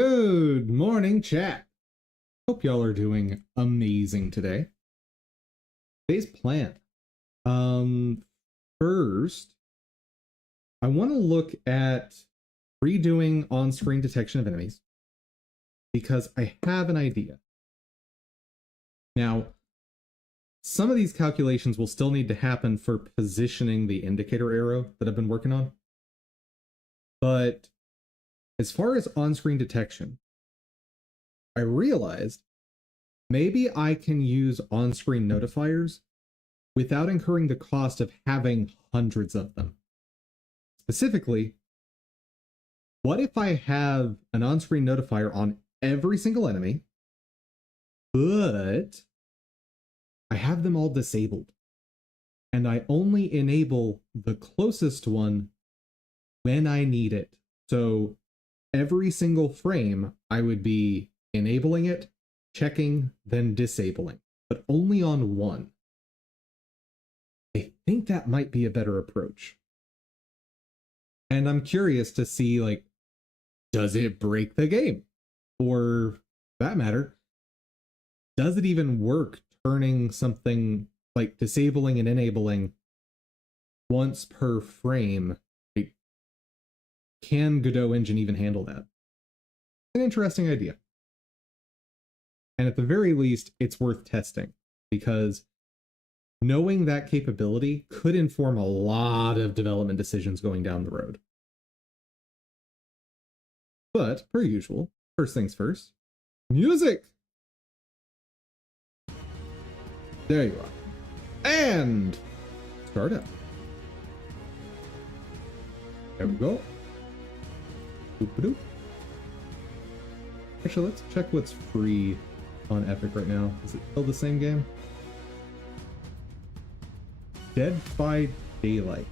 Good morning, chat. Hope y'all are doing amazing today. Today's plan. First, I want to look at redoing on-screen detection of enemies because I have an idea. Now, some of these calculations will still need to happen for positioning the indicator arrow that I've been working on. But as far as on-screen detection, I realized maybe I can use on-screen notifiers without incurring the cost of having hundreds of them. Specifically, what if I have an on-screen notifier on every single enemy, but I have them all disabled, and I only enable the closest one when I need it? So every single frame, I would be enabling it, checking, then disabling, but only on one. I think that might be a better approach. And I'm curious to see, like, does it break the game? Or, for that matter, does it even work turning something like disabling and enabling once per frame? Like, can Godot Engine even handle that? An interesting idea. And at the very least, it's worth testing, because knowing that capability could inform a lot of development decisions going down the road. But, per usual, first things first, music! There you are. And start up. There we go. Boop-a-doop. Actually, let's check what's free on Epic right now. Is it still the same game? Dead by Daylight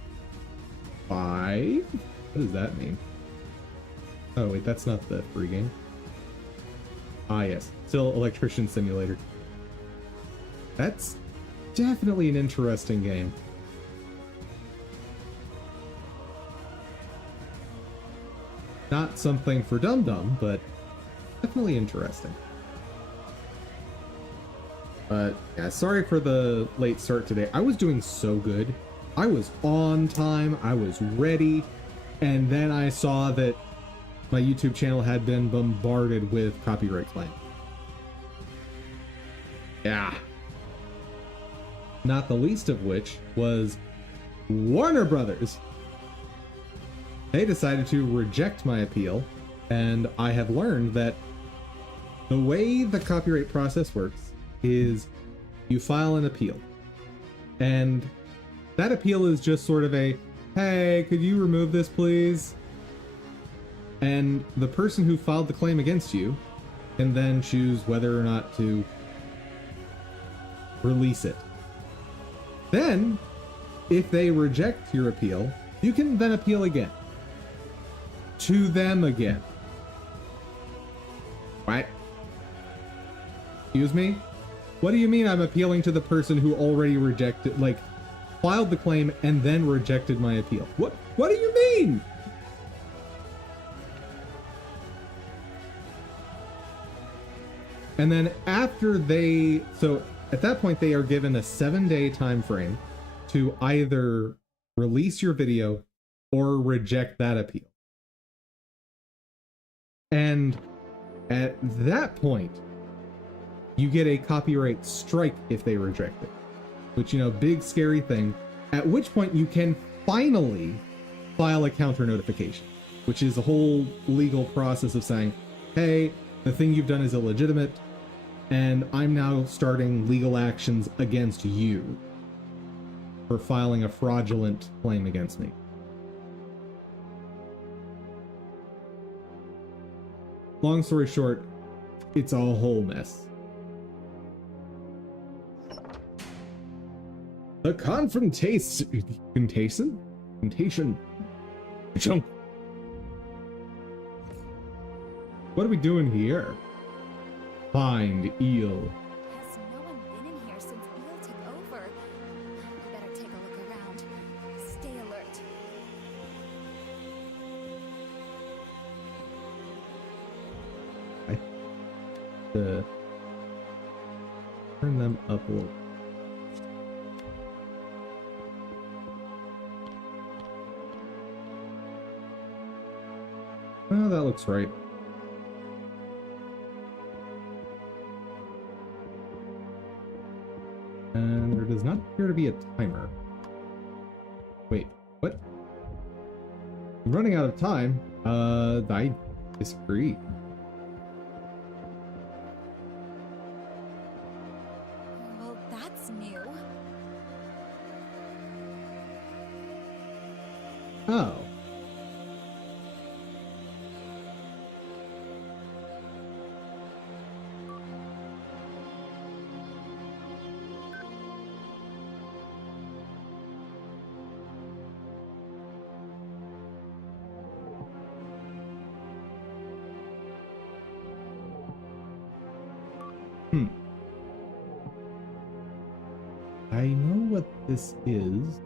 5? What does that mean? Oh wait, that's not the free game. Ah yes, still Electrician Simulator. That's definitely an interesting game. Not something for dum-dum, but definitely interesting. But yeah, sorry for the late start today. I was doing so good. I was on time, I was ready, and then I saw that my YouTube channel had been bombarded with copyright claims. Yeah. Not the least of which was Warner Brothers. They decided to reject my appeal, and I have learned that the way the copyright process works is you file an appeal, and that appeal is just sort of a, hey, could you remove this please? And the person who filed the claim against you can then choose whether or not to release it. Then, if they reject your appeal, you can then appeal again. To them again. What? Excuse me? What do you mean I'm appealing to the person who already rejected, like, filed the claim and then rejected my appeal? What do you mean? And then after they, so at that point they are given a 7-day time frame to either release your video or reject that appeal. And at that point, you get a copyright strike if they reject it, which, you know, big scary thing, at which point you can finally file a counter notification, which is a whole legal process of saying, hey, the thing you've done is illegitimate, and I'm now starting legal actions against you for filing a fraudulent claim against me. Long story short, it's a whole mess. The confrontation? Chunk. What are we doing here? Find Eel. Has no one been in here since Eel took over? We better take a look around. Stay alert. to turn them up a little. Oh, that looks right. And there does not appear to be a timer. Wait, what? I'm running out of time. I disagree. Well, that's new. Oh. I know what this is.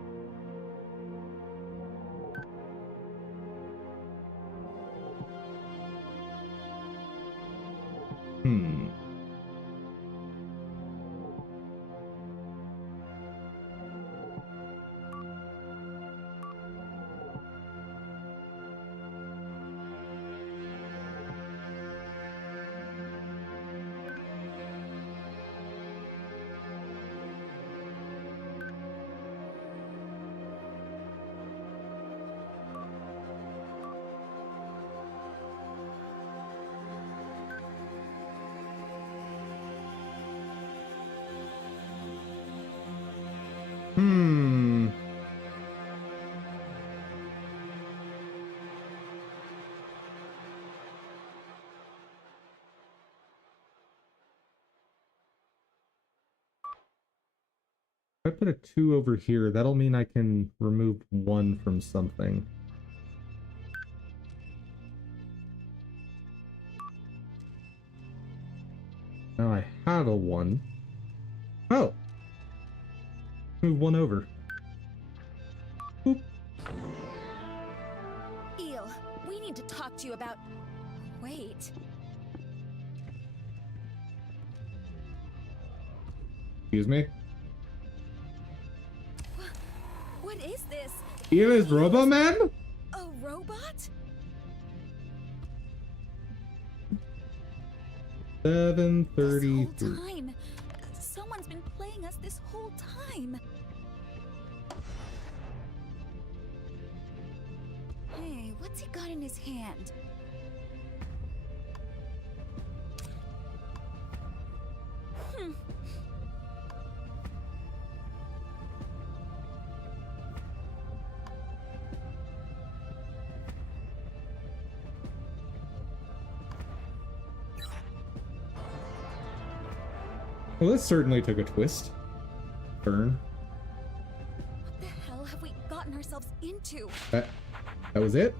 If I put a 2 over here, that'll mean I can remove 1 from something. Now I have a 1. Oh! Move 1 over. Boop. Eel, we need to talk to you about... Wait. Excuse me? What is this? Eel is Roboman? A robot? 7:33. This whole time. Someone's been playing us this whole time. Hey, what's he got in his hand? Well, this certainly took a twist. Turn. What the hell have we gotten ourselves into? That was it?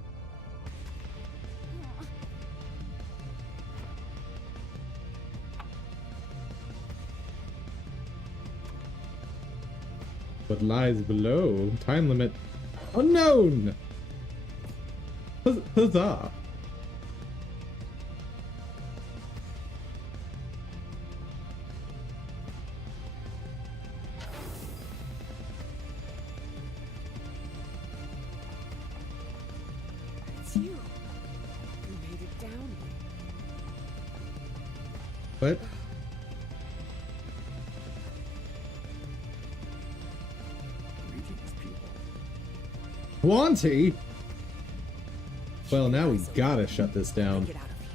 What lies below? Time limit unknown! Huzzah! It's you. You made it down here. What? Greetings, people. Wanty? Well, now we gotta shut this down. Get out of here.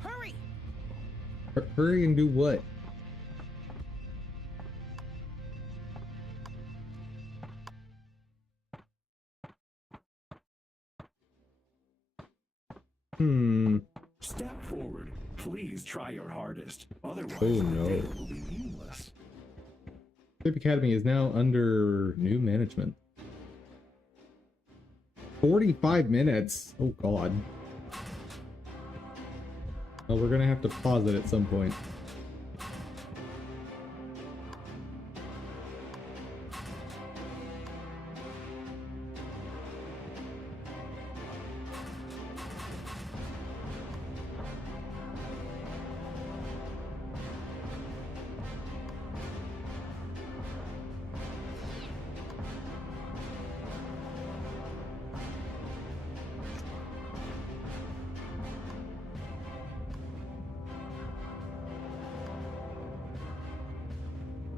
Hurry! Hurry and do what? Step forward. Please try your hardest. Otherwise, Oh, the no. day will be meaningless. Shape Academy is now under new management. 45 minutes. Oh god. Well, we're gonna have to pause it at some point.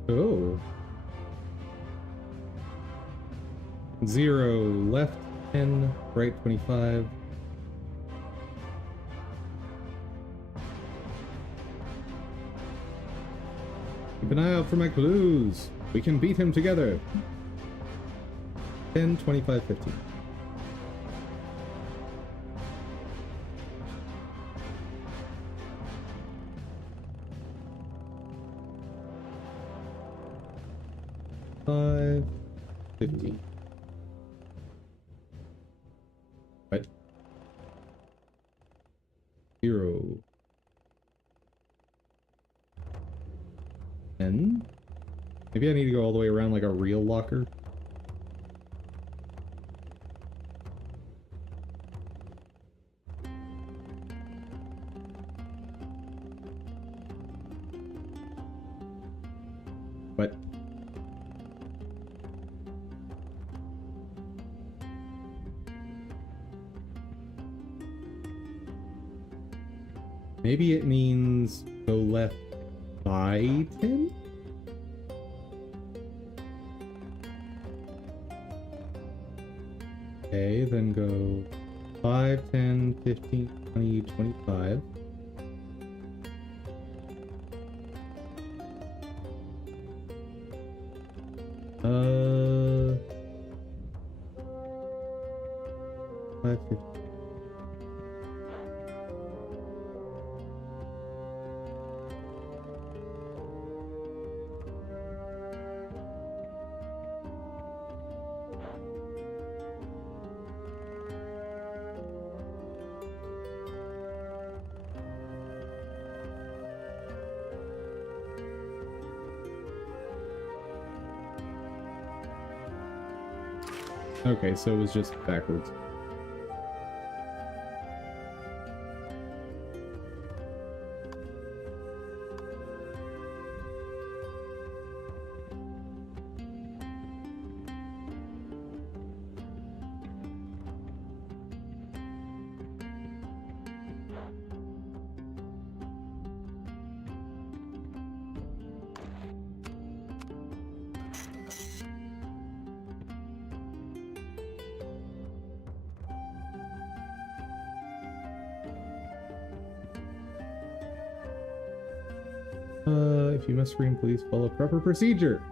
Oh. 0 left 10, right 25. Keep an eye out for my clues. We can beat him together. 10, 25, 15. Five, 15. What? 0. 10? Maybe I need to go all the way around like a real locker. What? Maybe it means go left by 10? Okay, then go 5, 10, 15, 20, 25. Uh... 5, 15. Okay, so it was just backwards. If you must scream, please follow proper procedure.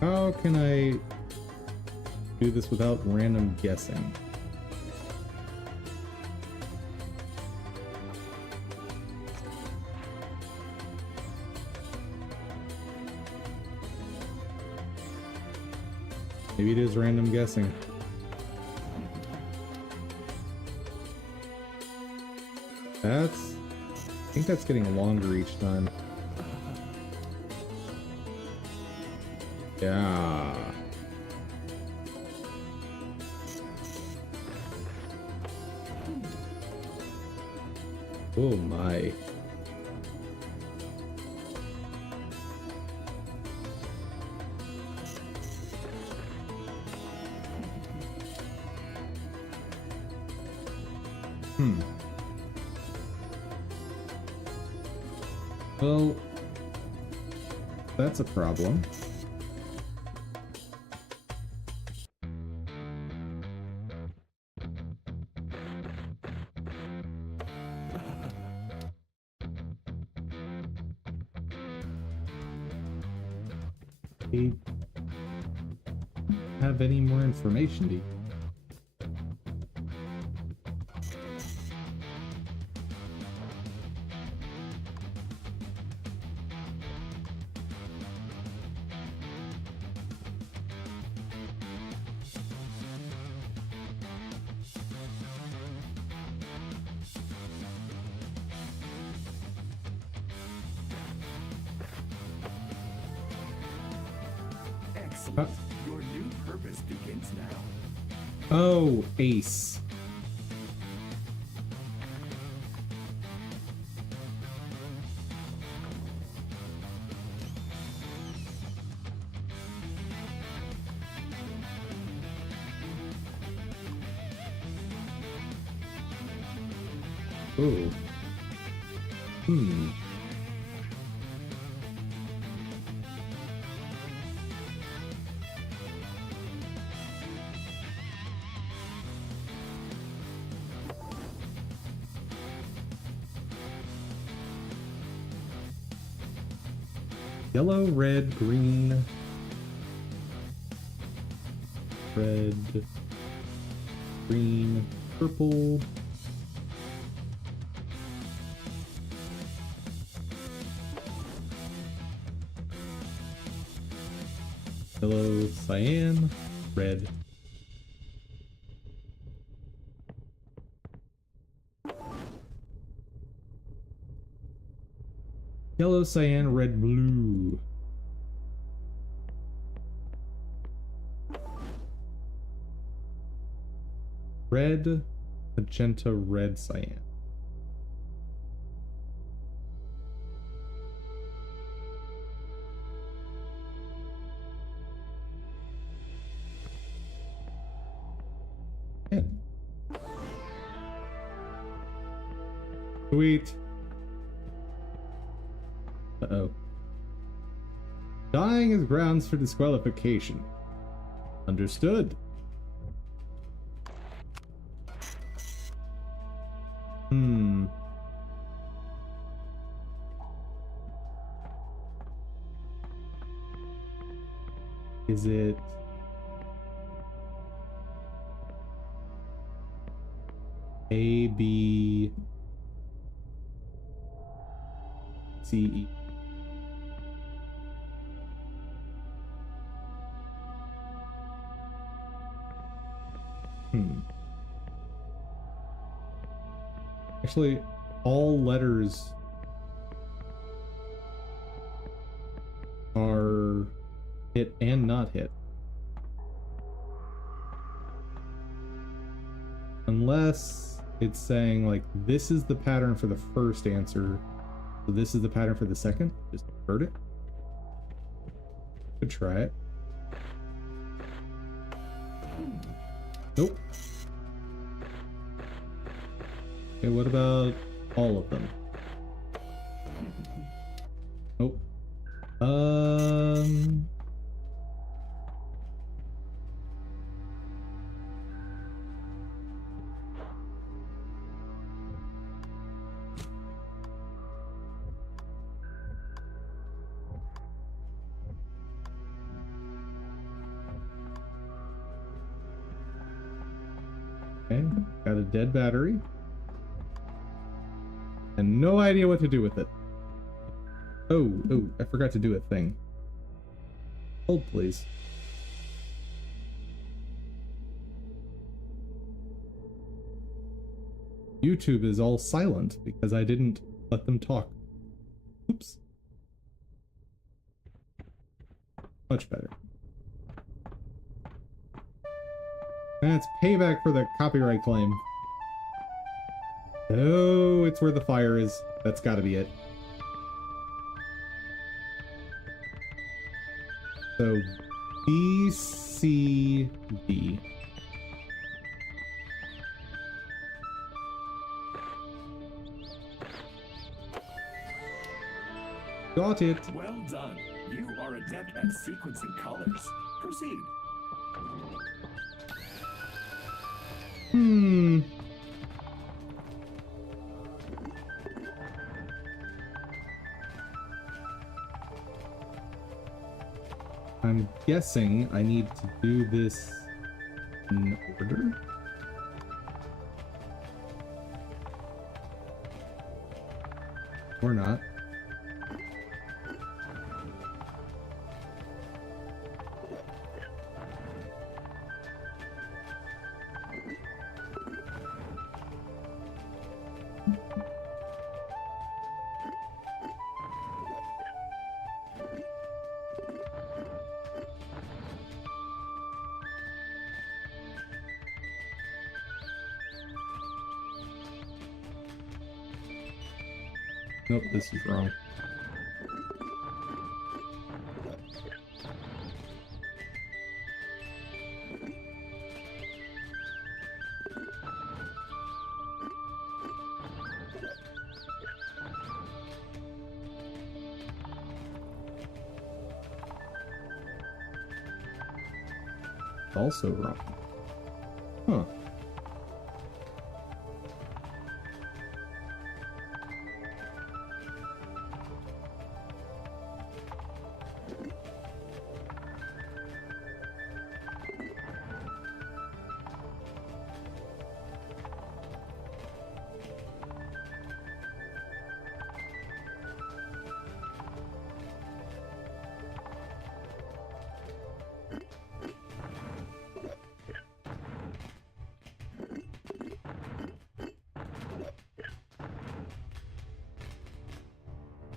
How can I do this without random guessing? Maybe it is random guessing. I think that's getting longer each time. Yeah. Oh my. Well, that's a problem. We have any more information, do you? Excellent. Your new purpose begins now. Oh, ace. Ooh. Hmm. Yellow, red, green. Red, green, purple. Yellow, cyan, red. Yellow, cyan, red, blue. Red, magenta, red, cyan. Yeah. Sweet. Uh-oh. Dying is grounds for disqualification. Understood. Hmm. Is it... A, B, C, E? Actually, all letters are hit and not hit. Unless it's saying, like, this is the pattern for the first answer, so this is the pattern for the second. Just heard it. Could try it. Nope. Okay, what about all of them? Nope. Okay, got a dead battery. And no idea what to do with it. Oh, I forgot to do a thing. Hold, please. YouTube is all silent because I didn't let them talk. Oops. Much better. That's payback for the copyright claim. Oh, it's where the fire is. That's gotta be it. So, B, C, D. Got it. Well done. You are adept at sequencing colors. Proceed. I'm guessing I need to do this in order. Or not. Nope, this is wrong. Also wrong. Huh.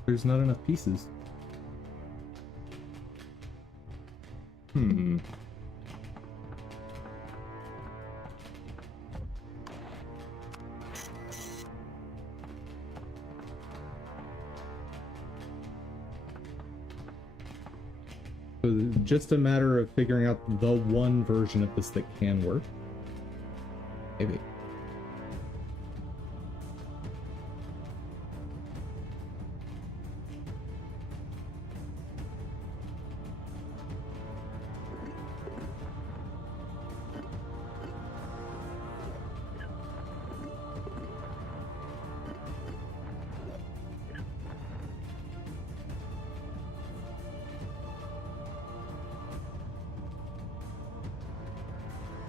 There's not enough pieces. Hmm. So it's just a matter of figuring out the one version of this that can work. Maybe.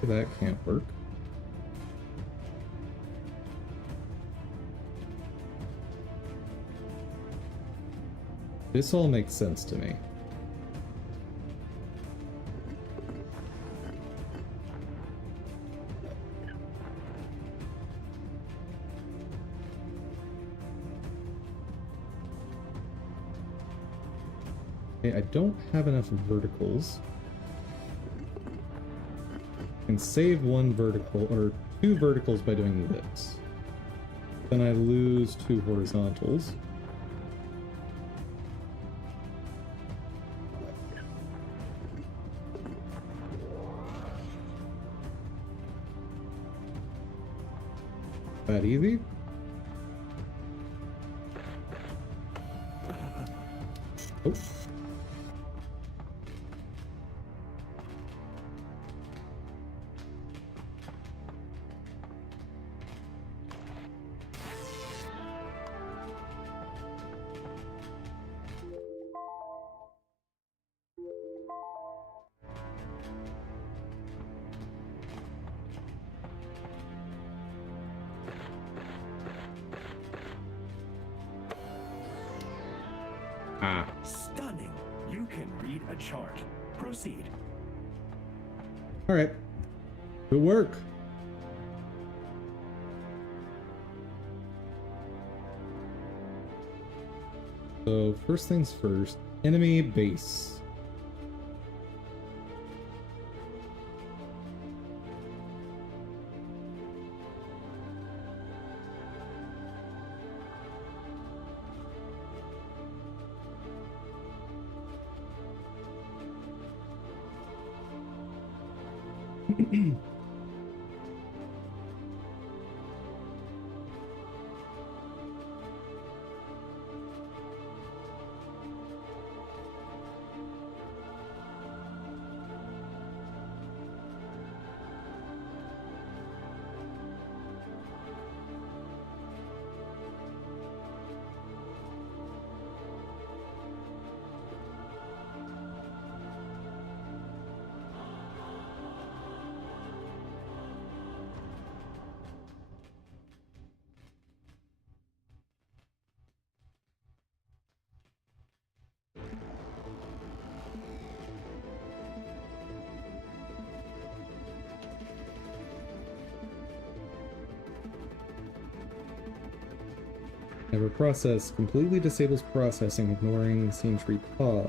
That can't work. This all makes sense to me. Okay, I don't have enough verticals. Can save one vertical or two verticals by doing this. Then I lose two horizontals. That easy? Oh. Ah. Stunning. You can read a chart. Proceed. Alright. Good work. So, first things first. Enemy base. Never process. Completely disables processing, ignoring scene tree pause.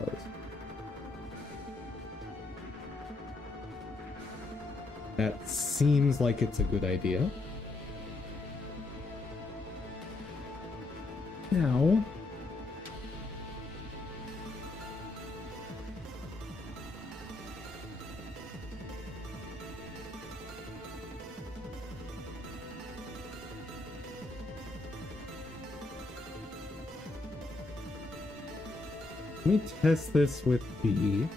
That seems like it's a good idea. Now, let me test this with B.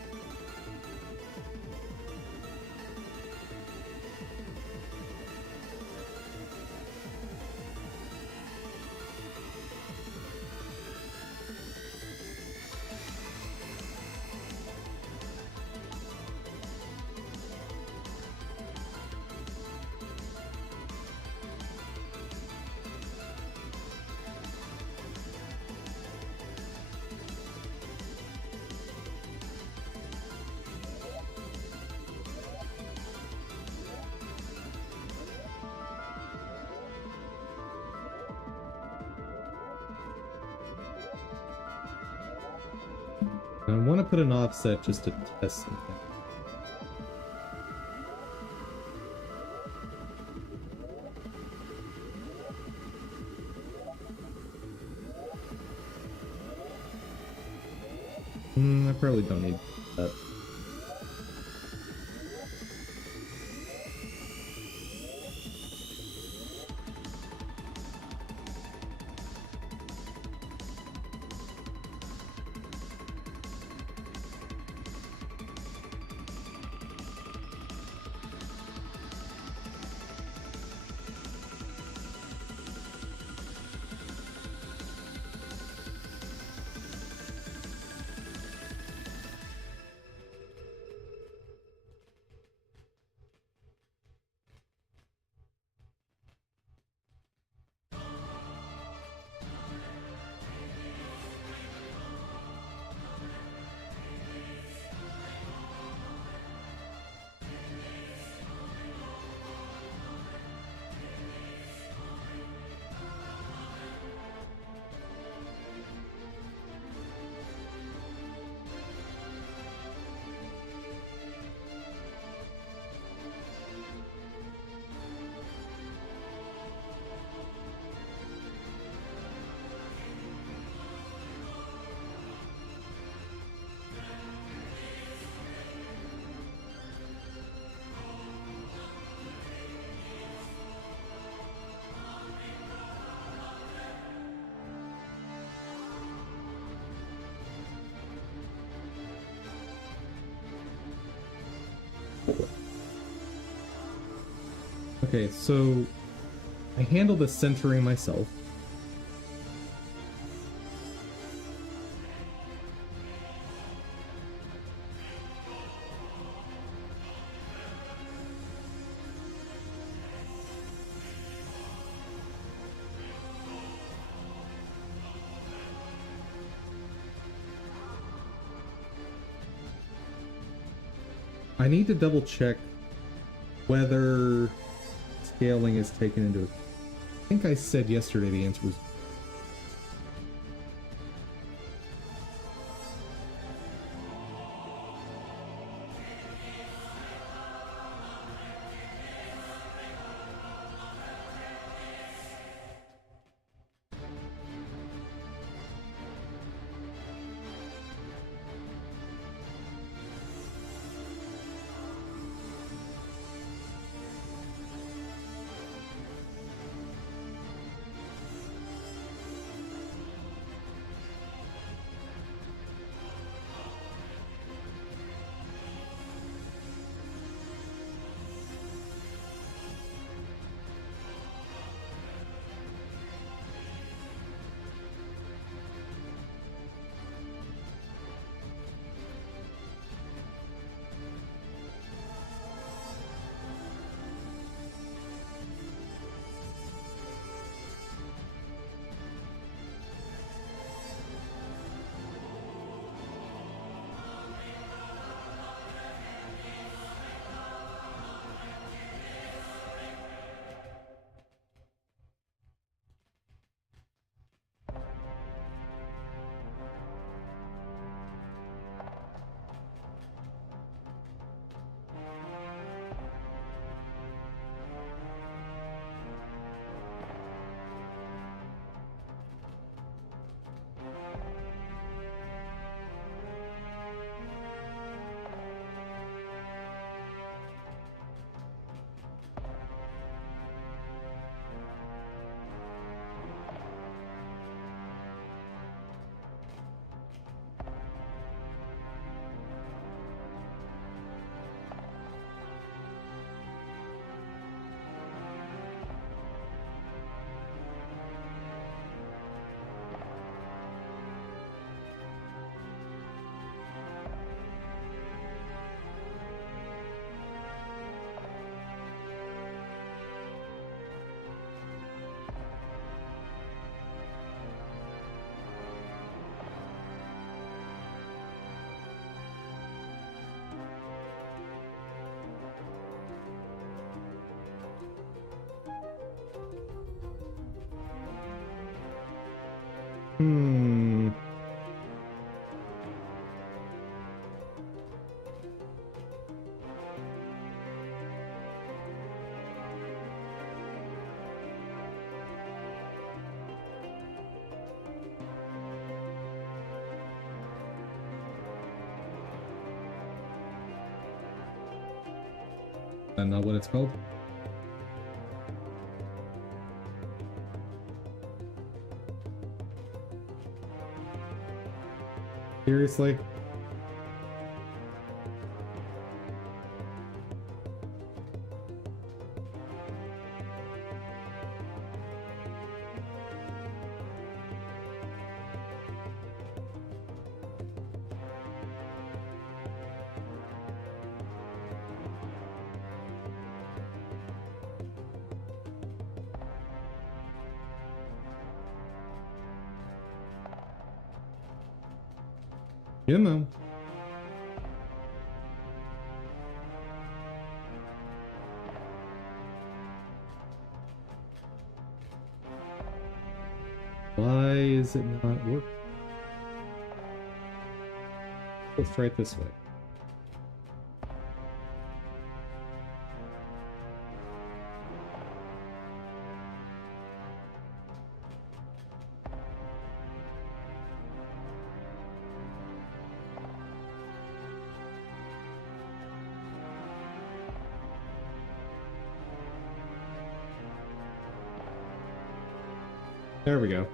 I want to put an offset just to test something. I probably don't need that. Okay, so I handle the centering myself. I need to double check whether scaling is taken into account. I think I said yesterday the answer was That's not what it's called. Seriously? You know. Why is it not working? Let's try it this way. There we go.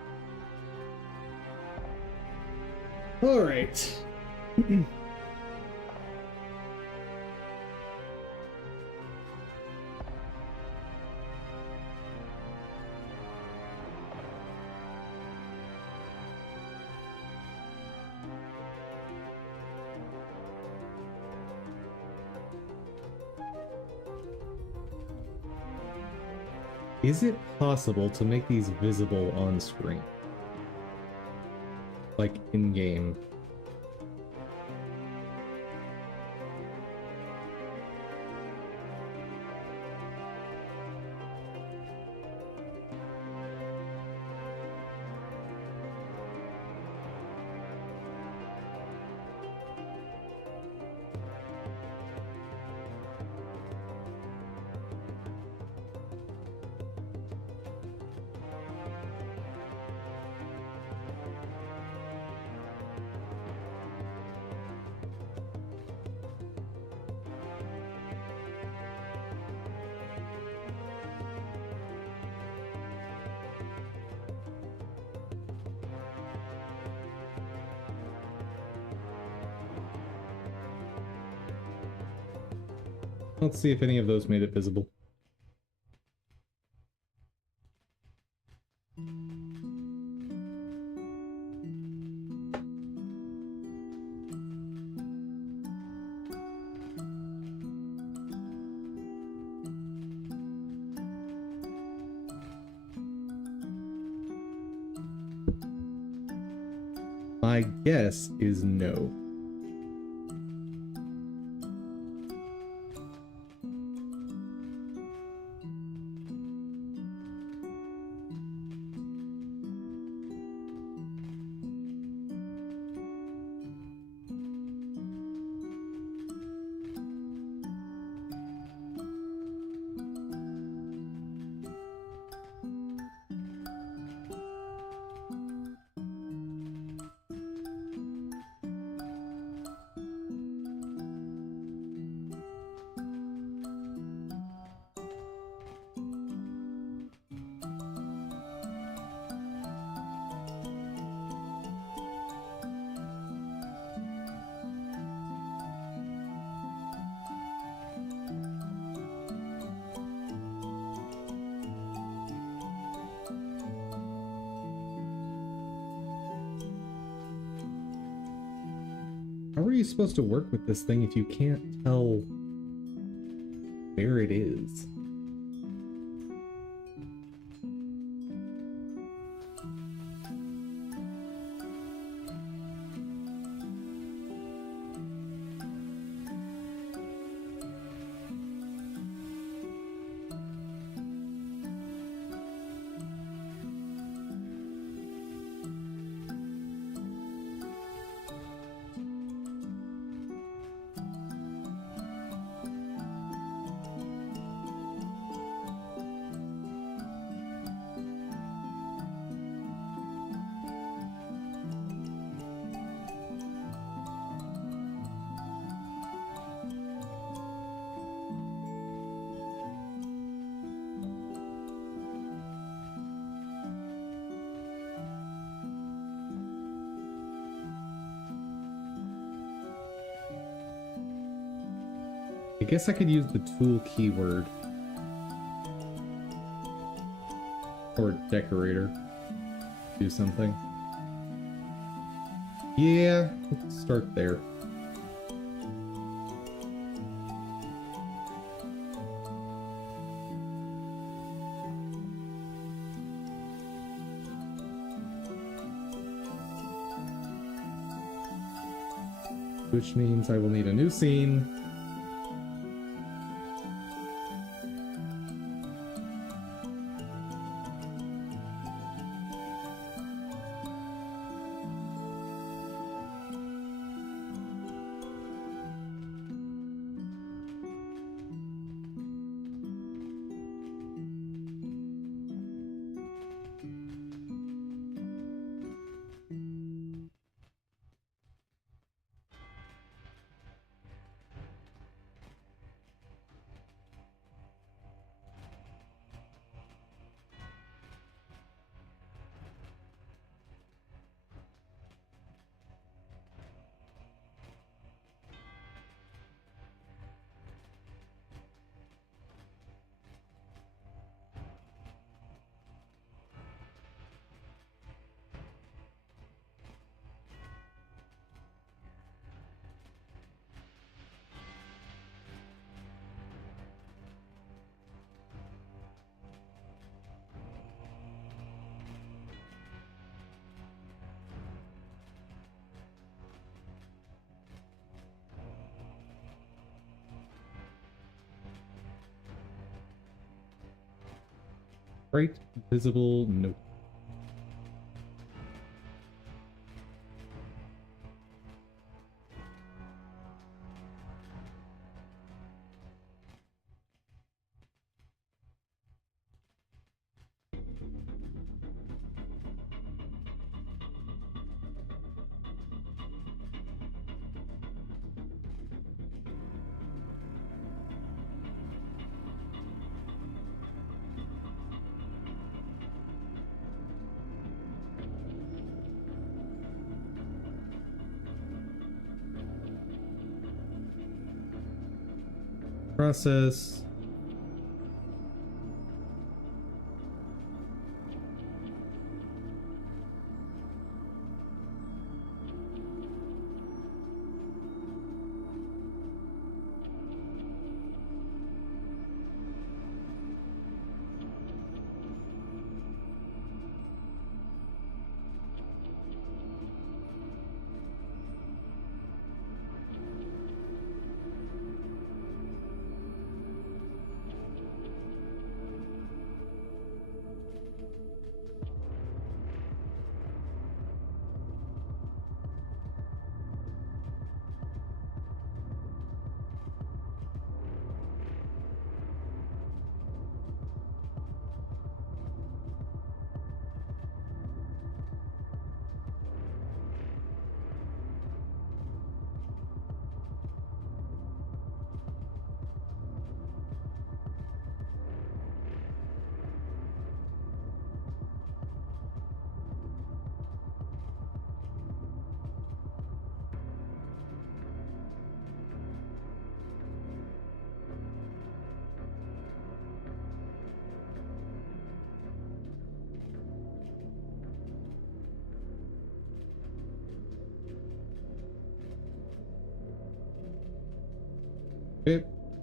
All right. Is it possible to make these visible on screen? Like in-game? Let's see if any of those made it visible. My guess is no. How are you supposed to work with this thing if you can't tell where it is? guess I could use the tool keyword. Or decorator. Do something. Yeah, let's start there. Which means I will need a new scene. Right, visible, nope. Process.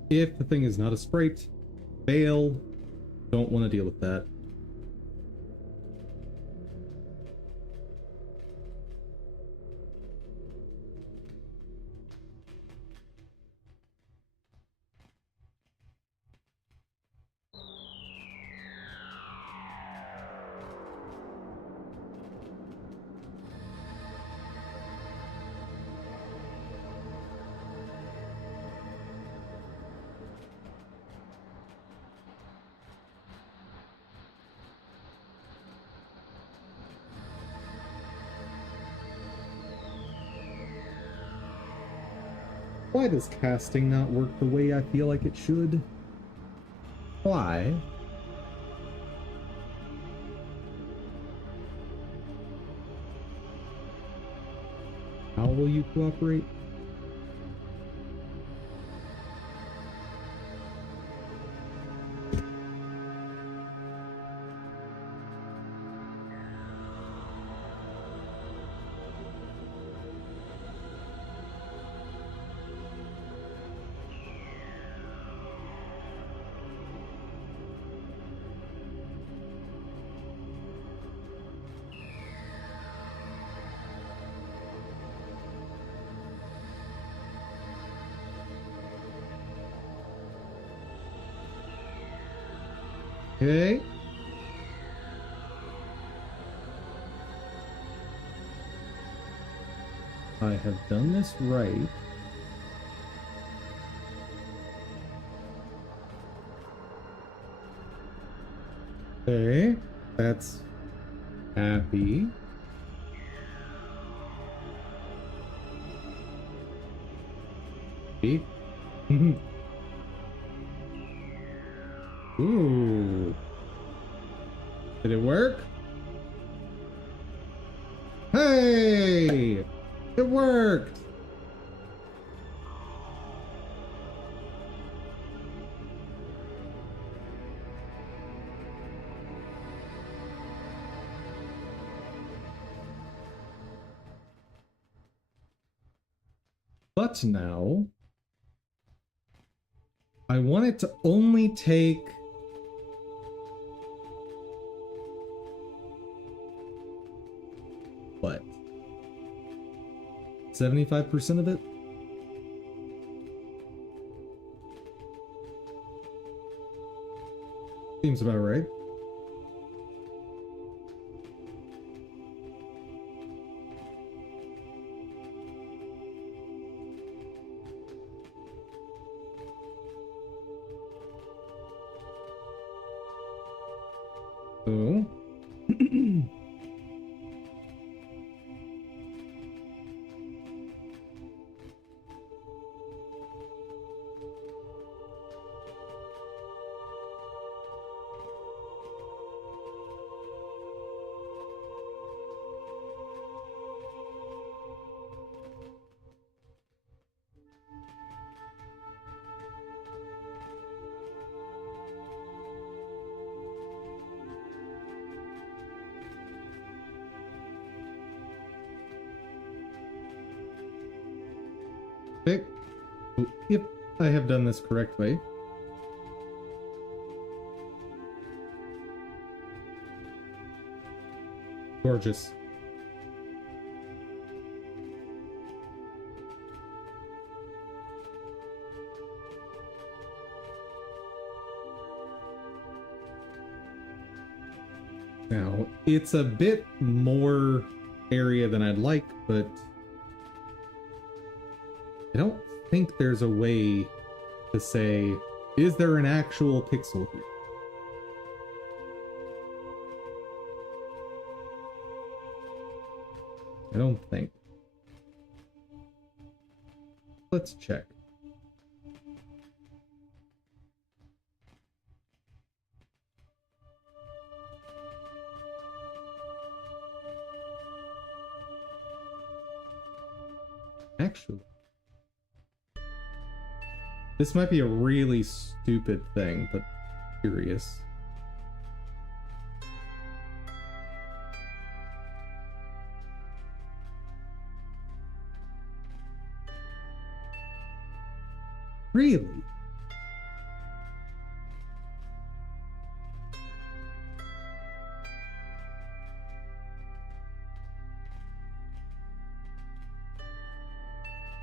If the thing is not a sprite, fail. Don't want to deal with that. Why does casting not work the way I feel like it should? Why? How will you cooperate? Okay. I have done this right. Okay, that's happy. See? Ooh. Did it work? Hey! It worked! But now, I want it to only take what? 75% of it? Seems about right. So okay. If I have done this correctly. Gorgeous. Now, it's a bit more area than I'd like, but I don't think there's a way to say, is there an actual pixel here? I don't think. Let's check. Actually, this might be a really stupid thing, but curious. Really?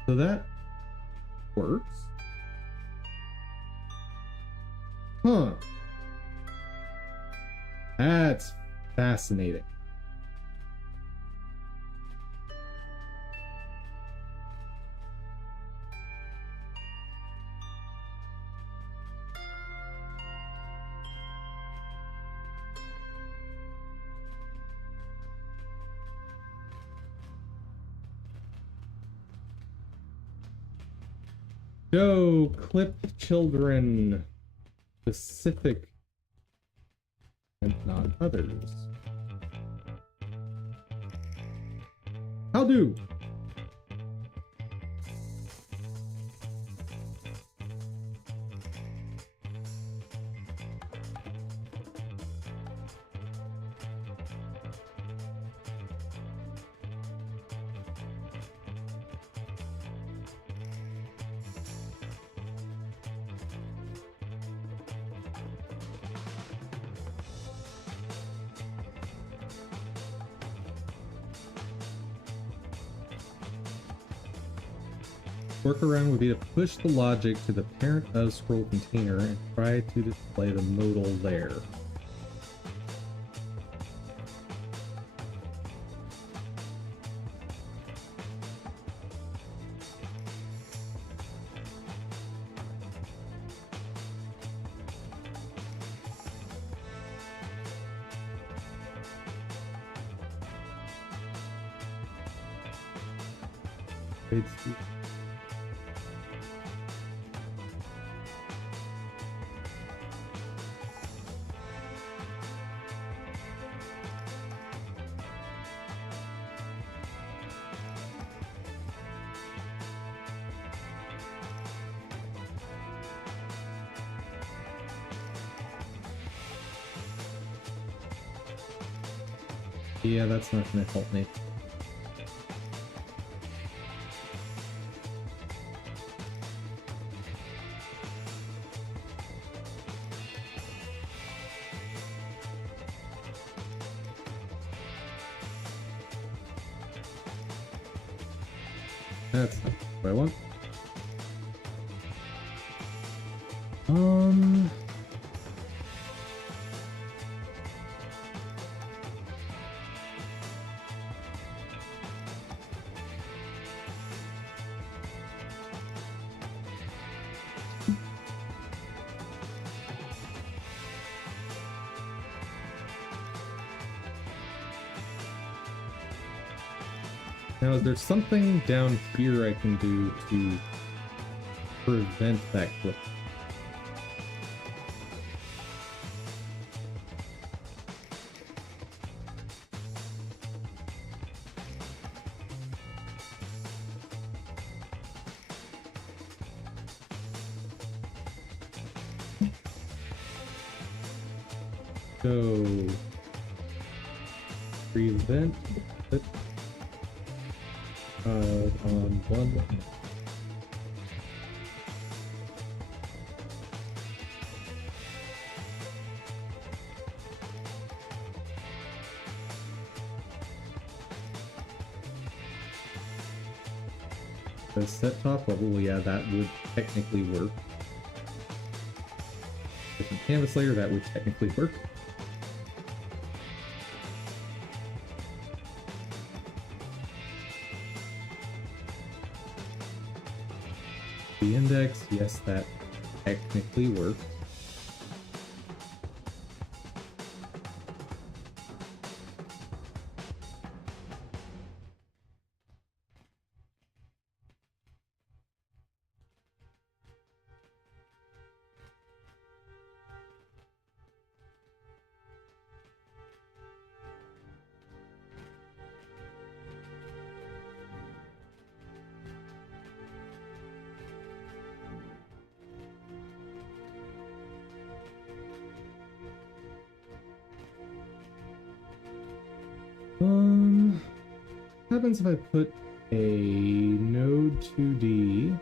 So that works. Huh. That's fascinating. Go, clip children. Specific and not others. How do? Workaround would be to push the logic to the parent of scroll container and try to display the modal there. It's yeah, that's not gonna help me. That's not what I want. Now, is there something down here I can do to prevent that clip? So, prevent it on one. The set top level, yeah, that would technically work. Different canvas layer, that would technically work. The index, yes, that technically works. What happens if I put a node 2D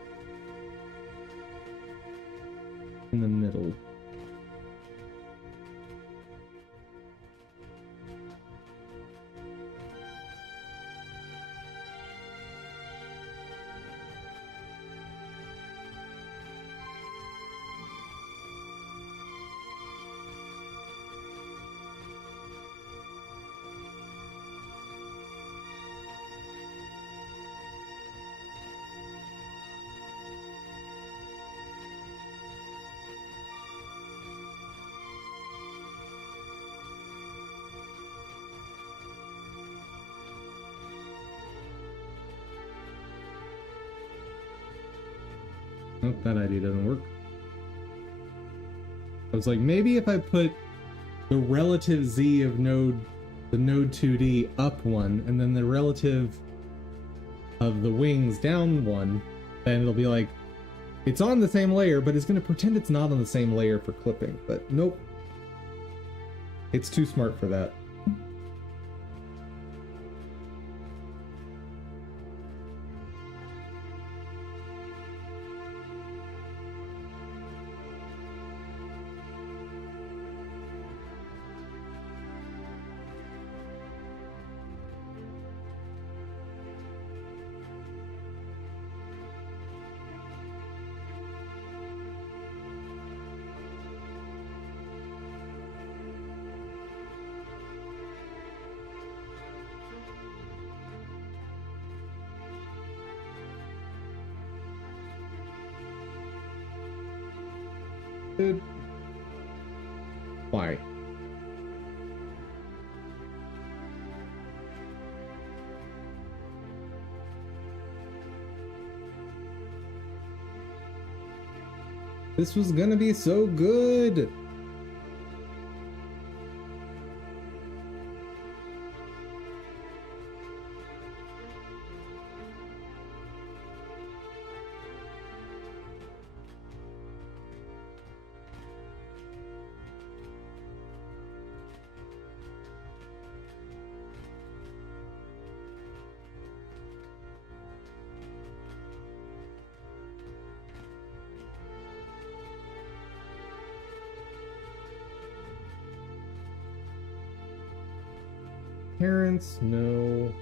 in the middle? Nope, that idea doesn't work. I was like, maybe if I put the relative z of the node 2D up one, and then the relative of the wings down one, then it'll be like, it's on the same layer, but it's going to pretend it's not on the same layer for clipping. But nope. It's too smart for that. Dude. Why? This was gonna be so good. Parents, no.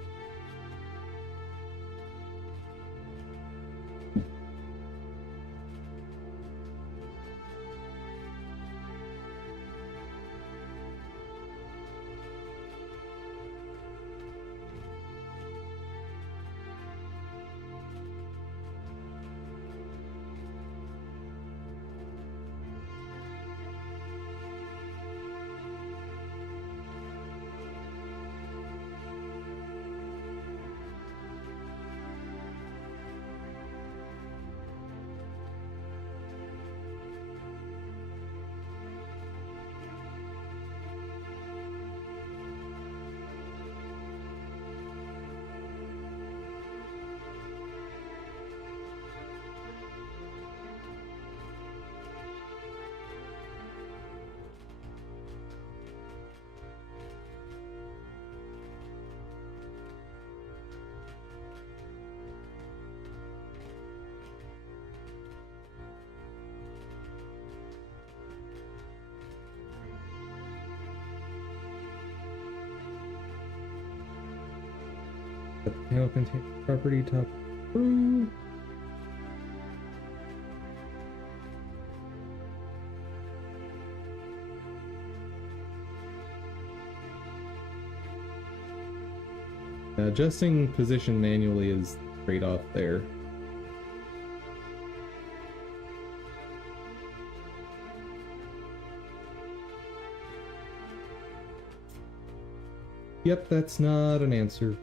The panel contains property top. Ooh. Adjusting position manually is trade-off there. Yep, that's not an answer.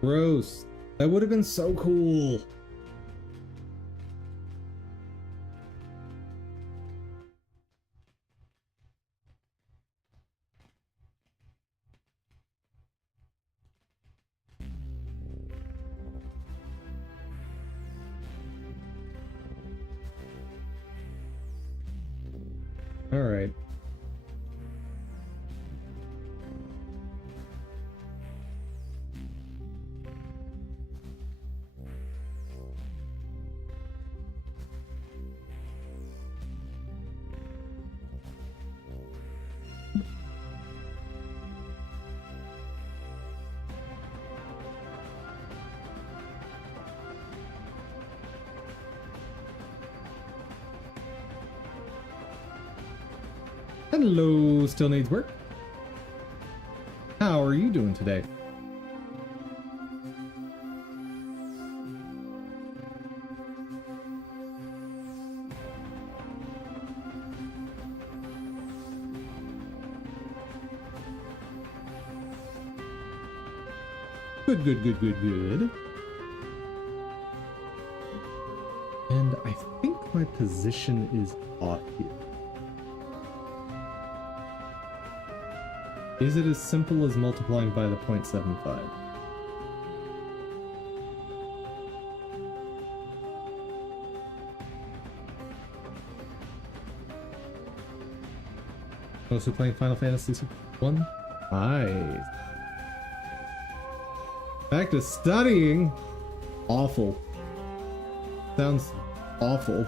Gross. That would have been so cool. All right. Hello, still needs work. How are you doing today? Good, good, good, good, good. And I think my position is off here. Is it as simple as multiplying by the 0.75? Also playing Final Fantasy 1? Nice. Back to studying? Awful. Sounds awful.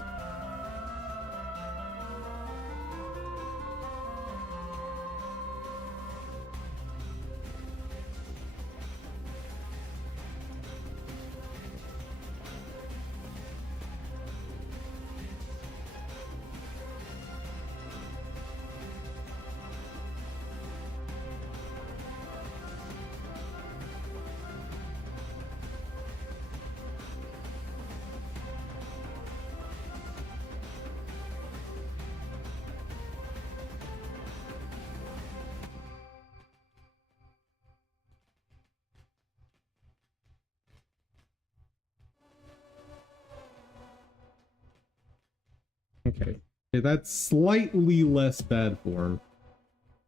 Okay, that's slightly less bad form.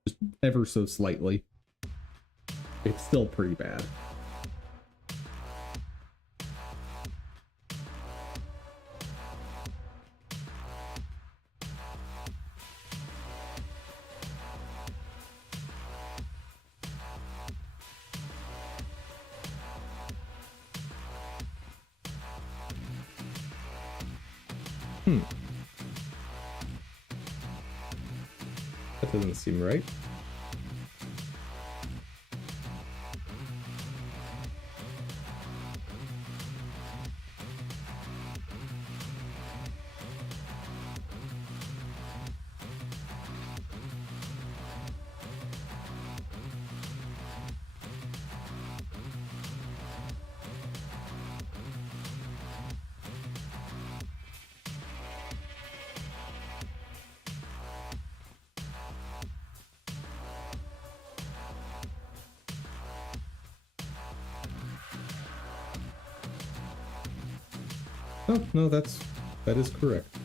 Just ever so slightly. It's still pretty bad. That doesn't seem right. Oh, no, that is correct.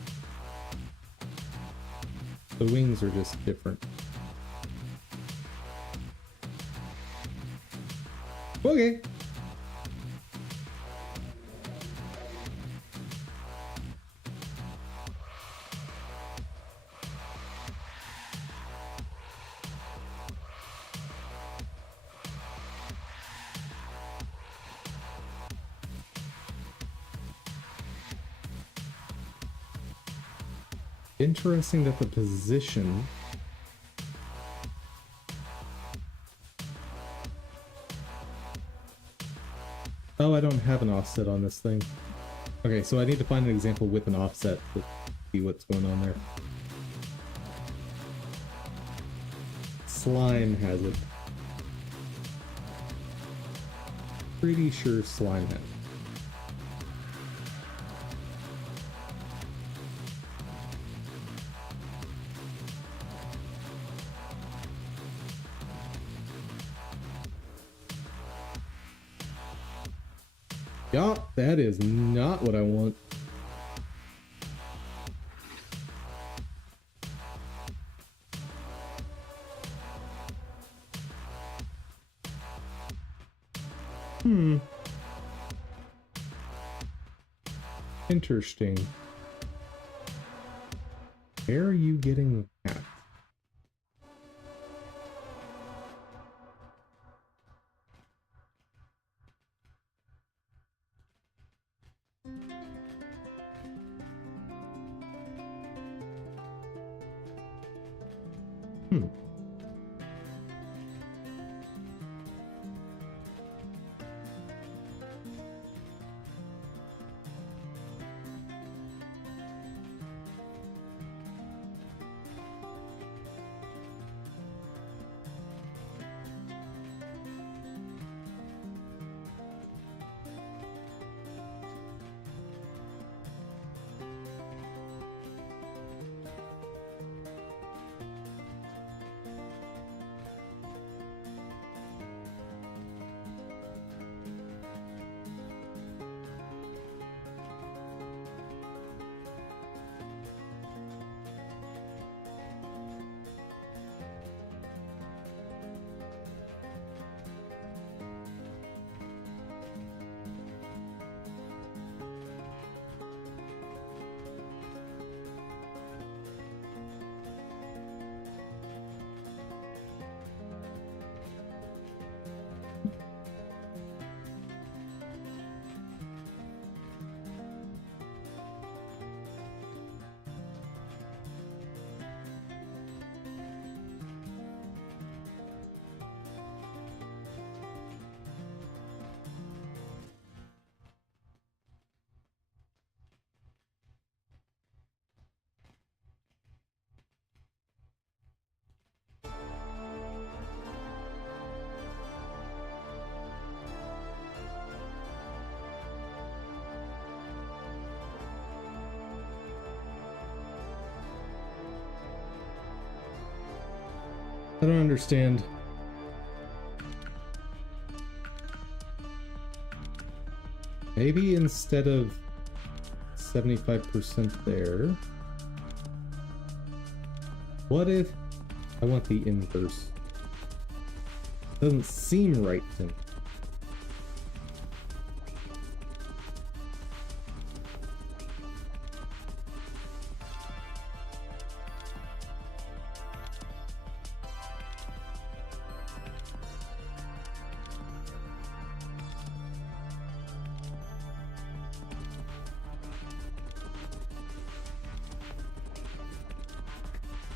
The wings are just different. Okay. Interesting that the position oh, I don't have an offset on this thing. Okay, so I need to find an example with an offset to see what's going on there. Slime has it. Pretty sure Slime has it. Yeah, that is not what I want. Interesting. Where are you getting that? I don't understand. Maybe instead of 75% there, What if I want the inverse? Doesn't seem right to me.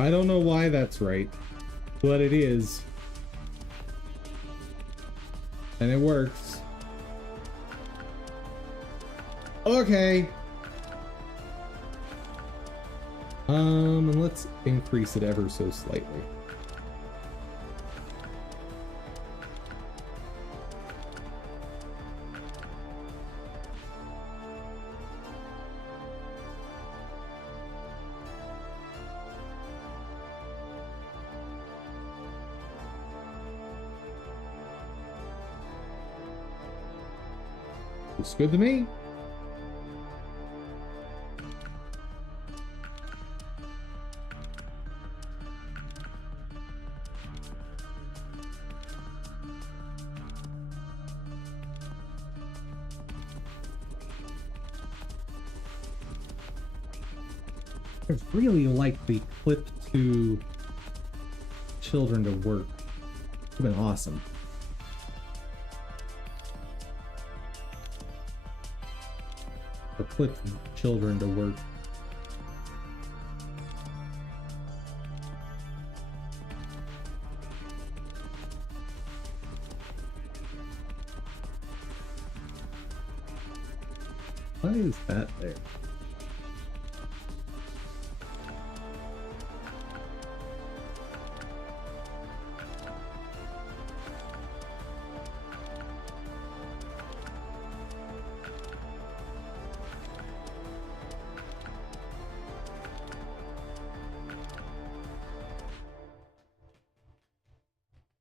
I don't know why that's right, but it is. And it works. Okay. And let's increase it ever so slightly. Looks good to me. I really like the clip to children to work. It's been awesome. Or clip children to work. Why is that there?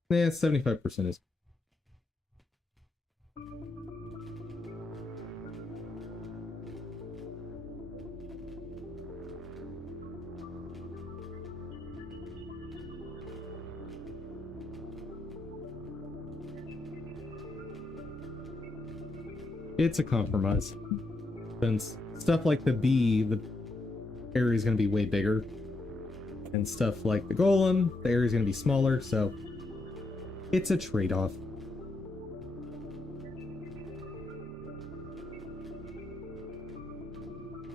Yeah, 75% is. It's a compromise. Since stuff like the bee, the area is going to be way bigger. And stuff like the golem, the area is going to be smaller, so it's a trade-off.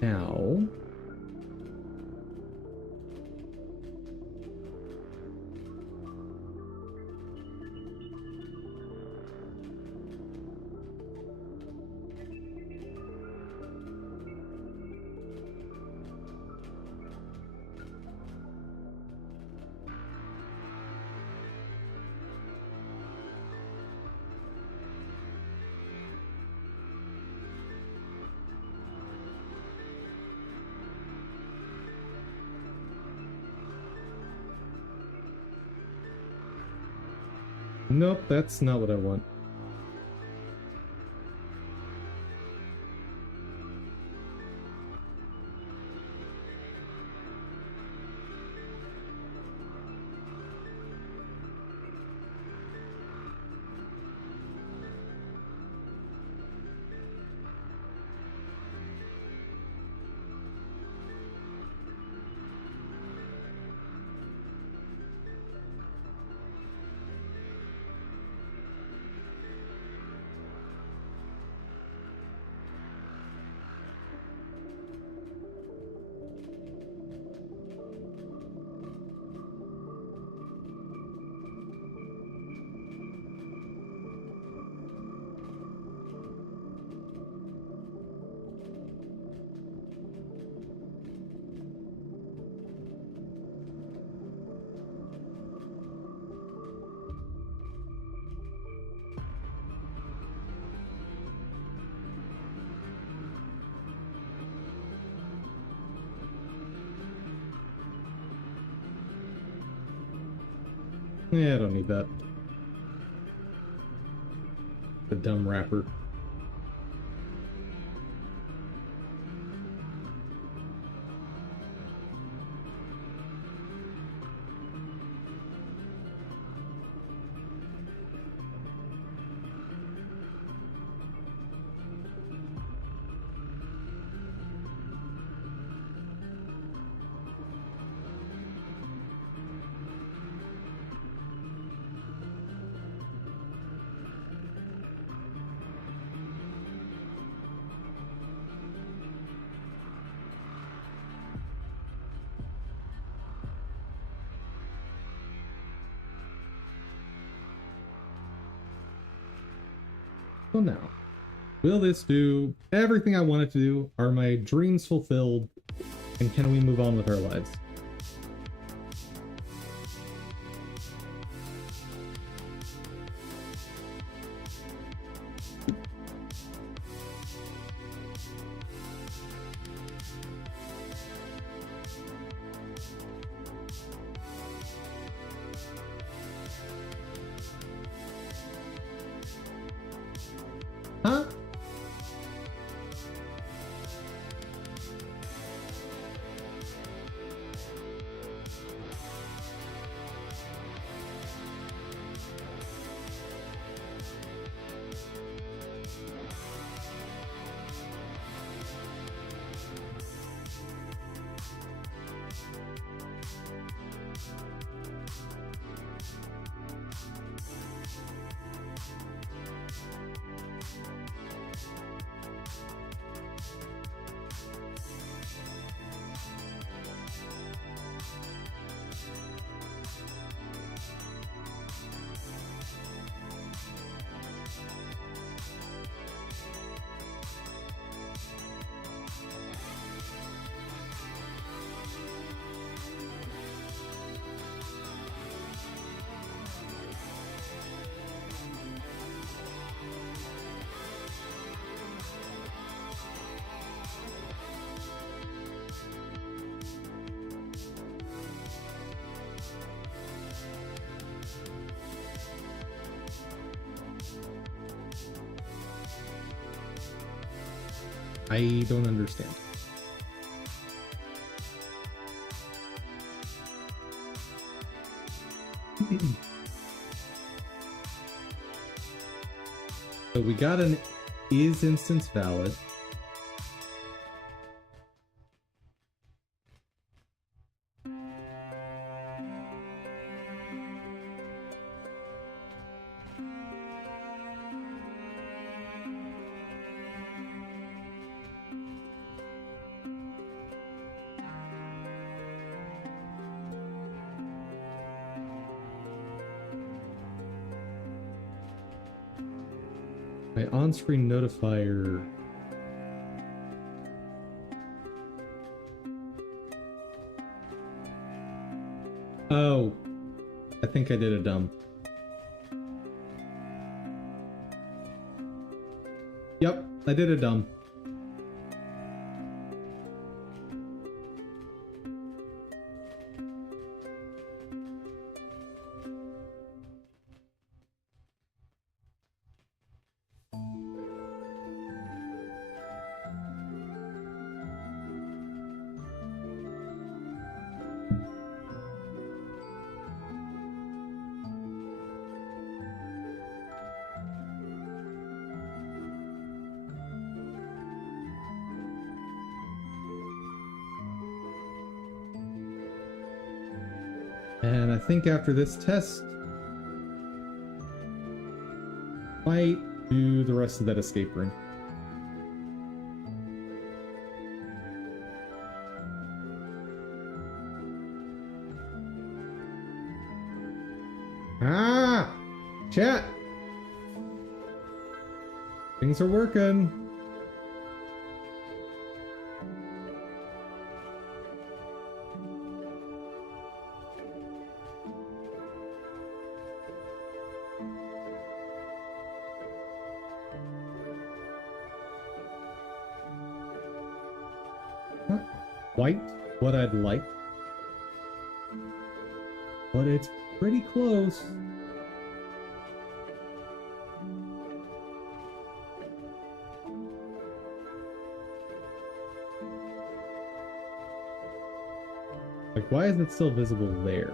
Now, nope, that's not what I want. Yeah, I don't need that. The dumb wrapper. So now, will this do everything I want it to do? Are my dreams fulfilled? And can we move on with our lives? Huh? I don't understand. So we got an is instance valid. My on-screen notifier. Oh, I think I did a dump. Yep, I did a dump. And I think after this test, might do the rest of that escape room. Ah! Chat! Things are working. Not quite what I'd like, but it's pretty close. Like, why is it still visible there?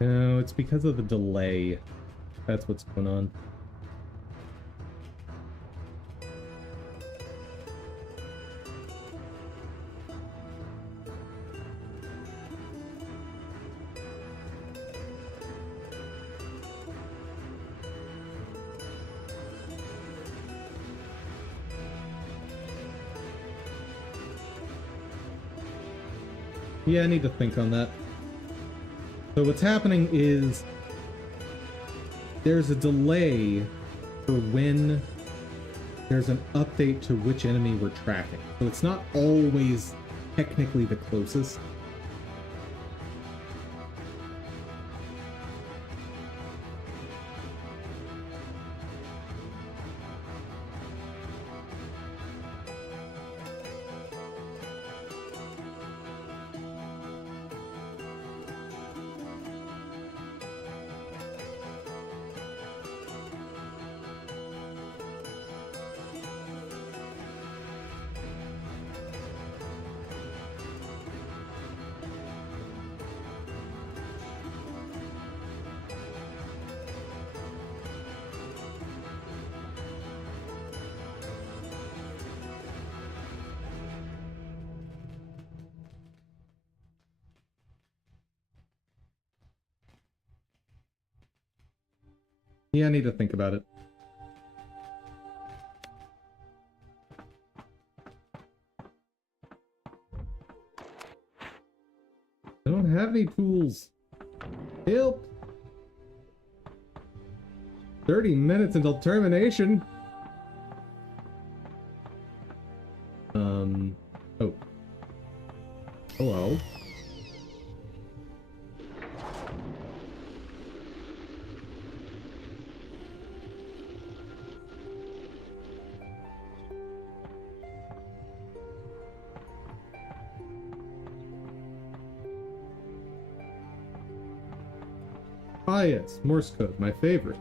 No, it's because of the delay. That's what's going on. Yeah, I need to think on that. So what's happening is there's a delay for when there's an update to which enemy we're tracking. So it's not always technically the closest. Yeah, I need to think about it. I don't have any tools. Help! 30 minutes until termination. Oh. Hello. Ah yes, Morse code, my favorite.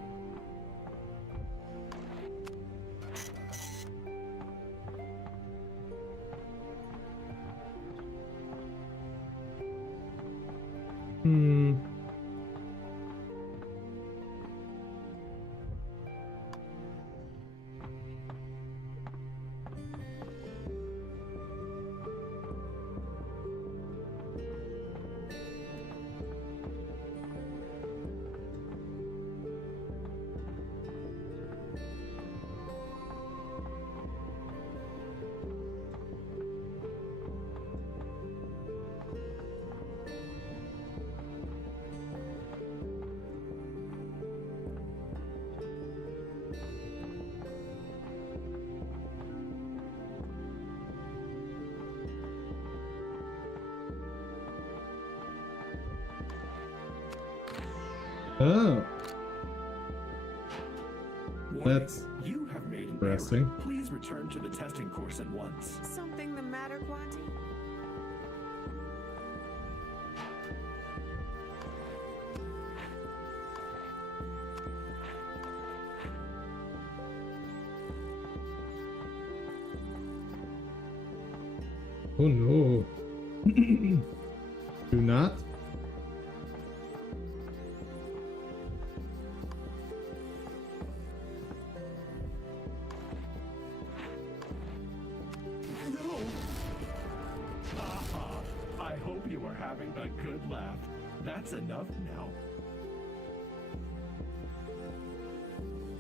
Oh. That's You have made an interesting. error. Please return to the testing course at once. Something the matter, Quanti? Oh no. Do not. No! Haha, I hope you are having a good laugh. That's enough now.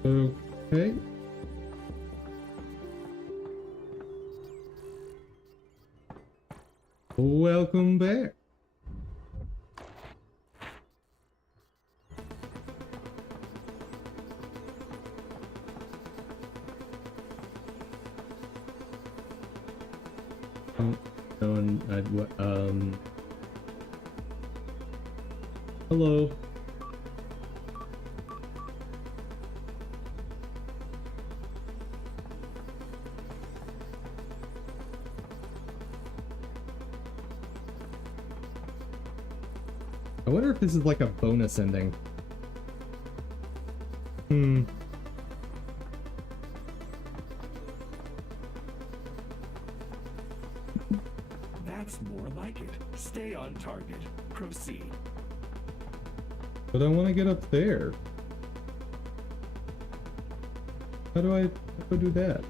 Okay. Welcome back. No, hello. I wonder if this is like a bonus ending. That's more like it. Stay on target. Proceed. But I want to get up there. How do I do that?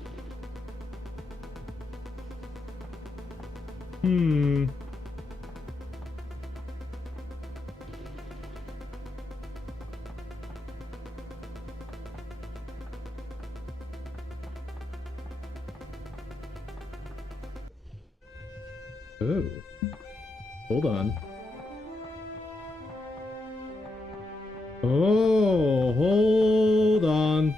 Oh. hold on. Oh, hold on.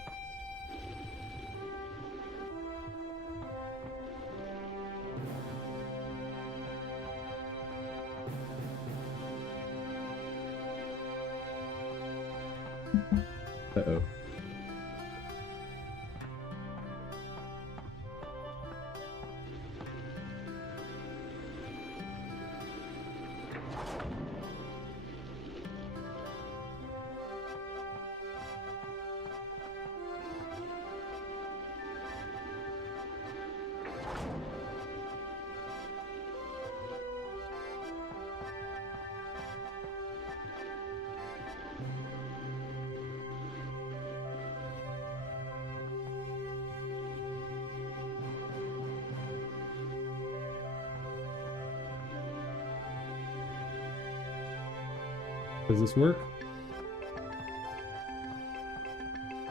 Uh-oh. Does this work?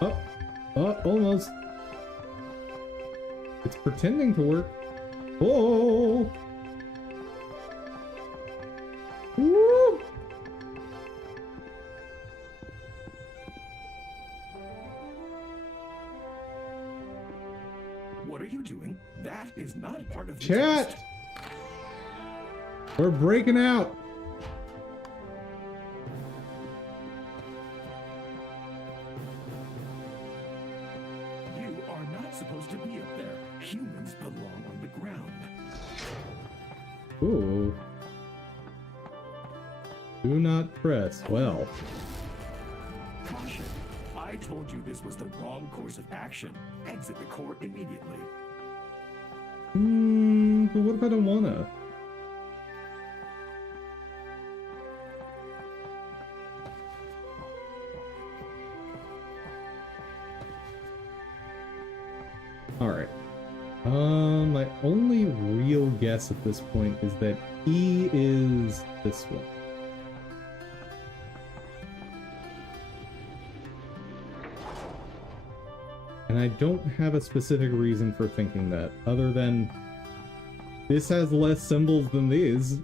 Oh, oh, almost. It's pretending to work. Oh! Woo! What are you doing? That is not part of the Chat! test. We're breaking out! You are not supposed to be up there. Humans belong on the ground. Ooh. Do not press. Well. Caution. I told you this was the wrong course of action. Exit the core immediately. But what if I don't wanna? Alright. My only real guess at this point is that E is this one. And I don't have a specific reason for thinking that, other than this has less symbols than these.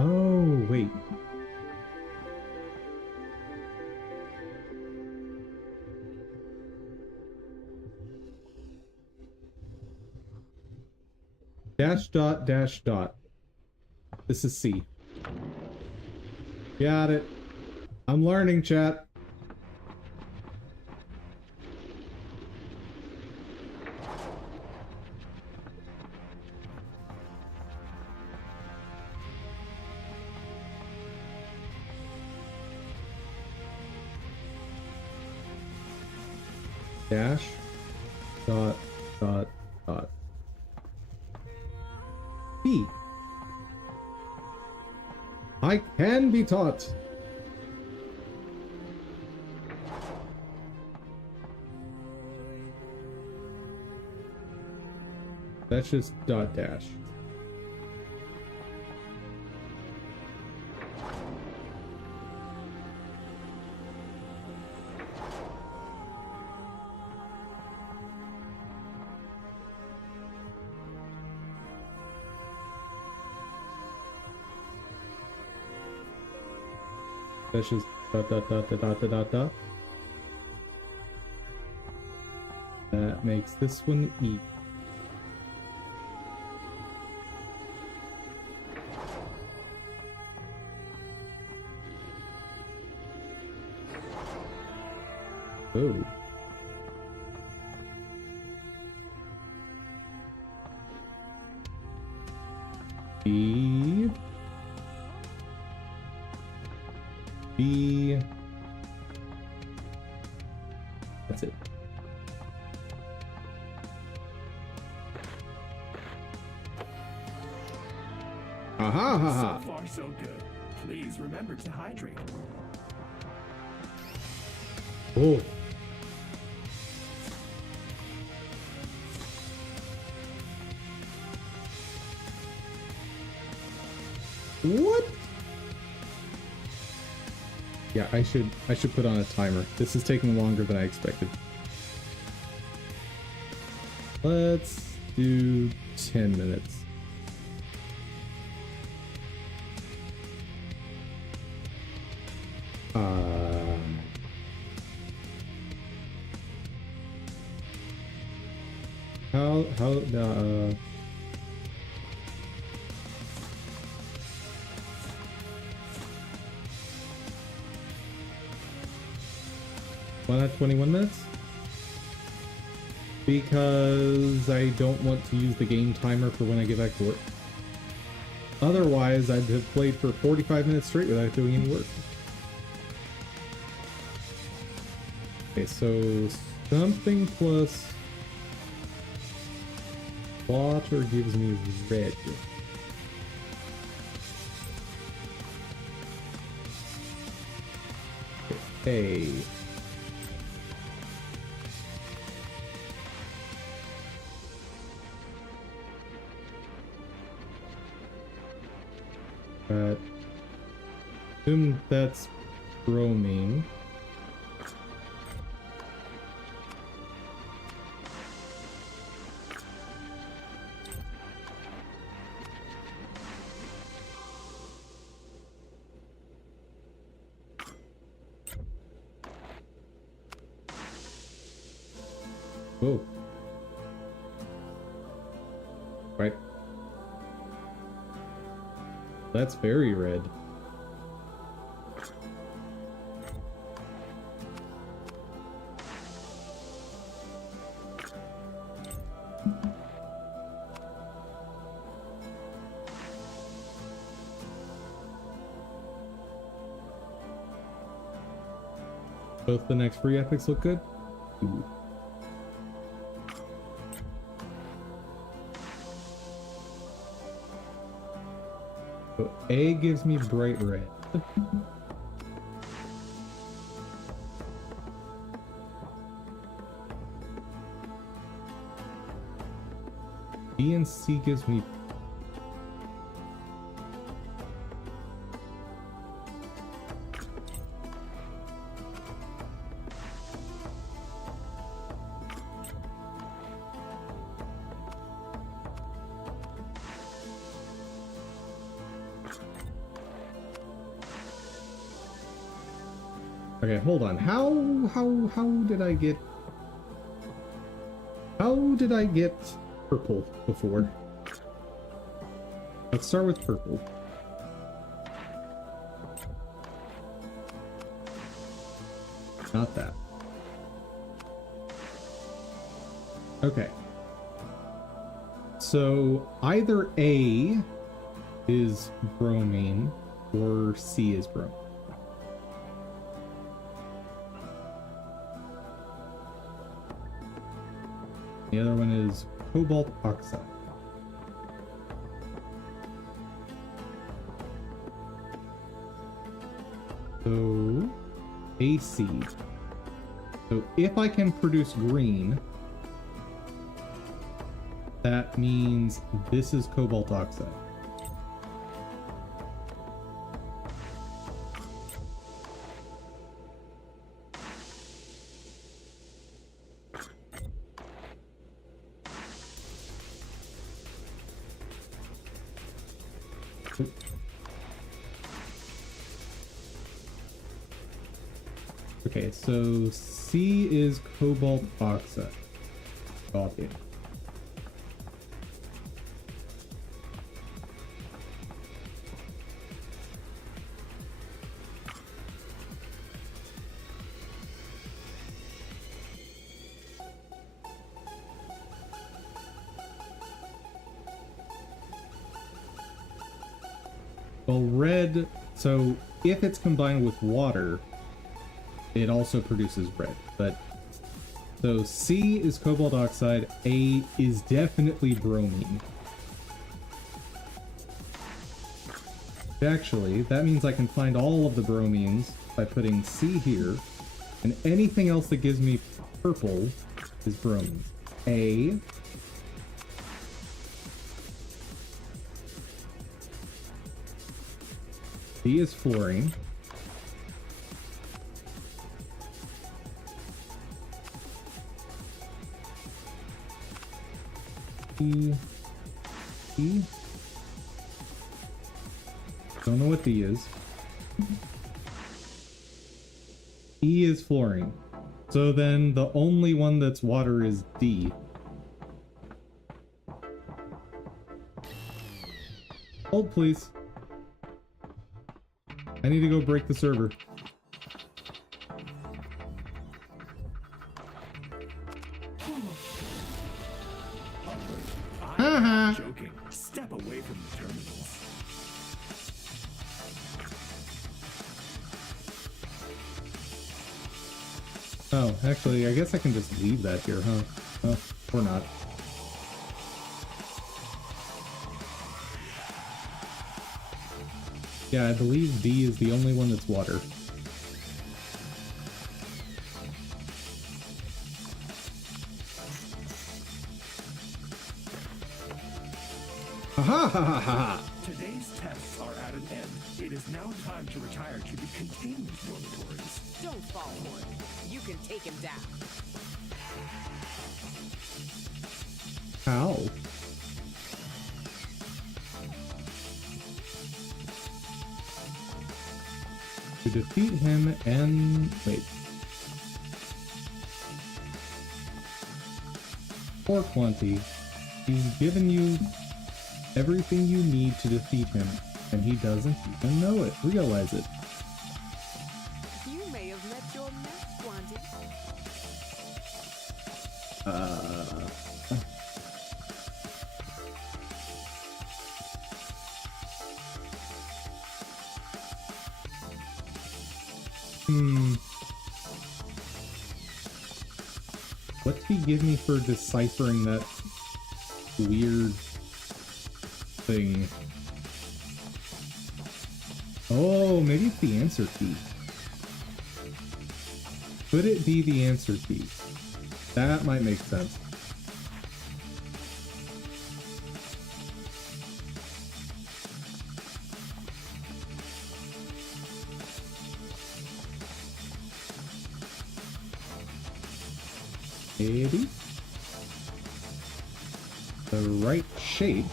Oh, wait. Dash dot dash dot. This is C. Got it. I'm learning, chat. Dash dot dot dot. B. I can be taught. That's just dot dash. That's just dot dot dot dot dot dot dot. That makes this one E. Oh. B. B. That's it. Aha ha ha. So far, so good. Please remember to hydrate. Oh. What? Yeah, I should put on a timer. This is taking longer than I expected. Let's do 10 minutes. How why not 21 minutes? Because I don't want to use the game timer for when I get back to work. Otherwise, I'd have played for 45 minutes straight without doing any work. Okay, so something plus water gives me red. Okay. Assume that's bromine. Whoa. Right. That's very red. Both the next free epics look good. Ooh. So A gives me bright red. B and C gives me okay, hold on. How did I get purple before? Let's start with purple. Not that. Okay. So either A is bromine or C is bromine. The other one is cobalt oxide. So, AC. So if I can produce green, that means this is cobalt oxide. Okay, so C is cobalt oxide. Okay. Well, red, so if it's combined with water, it also produces red, but so C is cobalt oxide, A is definitely bromine. Actually, that means I can find all of the bromines by putting C here, and anything else that gives me purple is bromine. A, B is fluorine. D. E? Don't know what D is. E is fluorine. So then the only one that's water is D. Hold, please. I need to go break the server. I'm not joking. Step away from the terminals. Oh, actually, I guess I can just leave that here, huh? Oh, or not. Yeah, I believe D is the only one that's water. Ha ha ha ha ha! Today's tests are at an end. It is now time to retire to the containment dormitories. Don't fall for it. You can take him down. How? To defeat him and... wait. 420. He's given you everything you need to defeat him, and he doesn't even know it. Realize it. You may have met your match, Quanti. What'd he give me for deciphering that weird thing? Oh, maybe it's the answer key. Could it be the answer key? That might make sense. Maybe the right shape.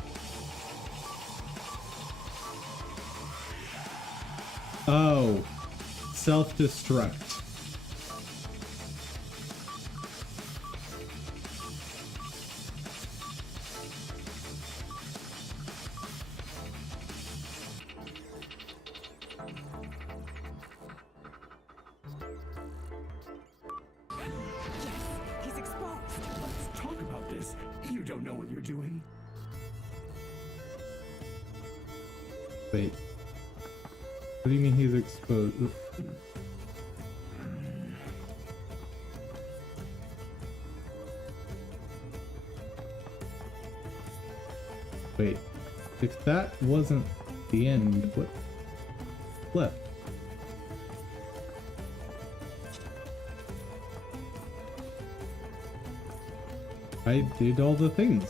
Oh, self-destruct. He's exposed. Let's talk about this. You don't know what you're doing. Wait. What do you mean he's exposed? Wait. If that wasn't the end, what left? I did all the things.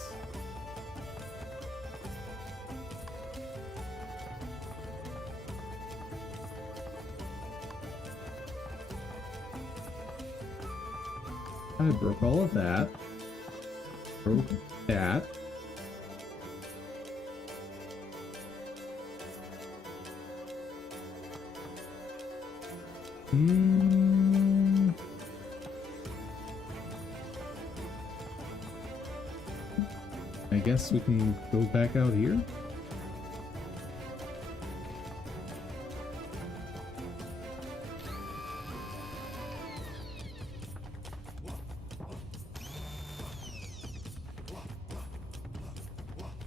I broke all of that. Broke that. I guess we can go back out here.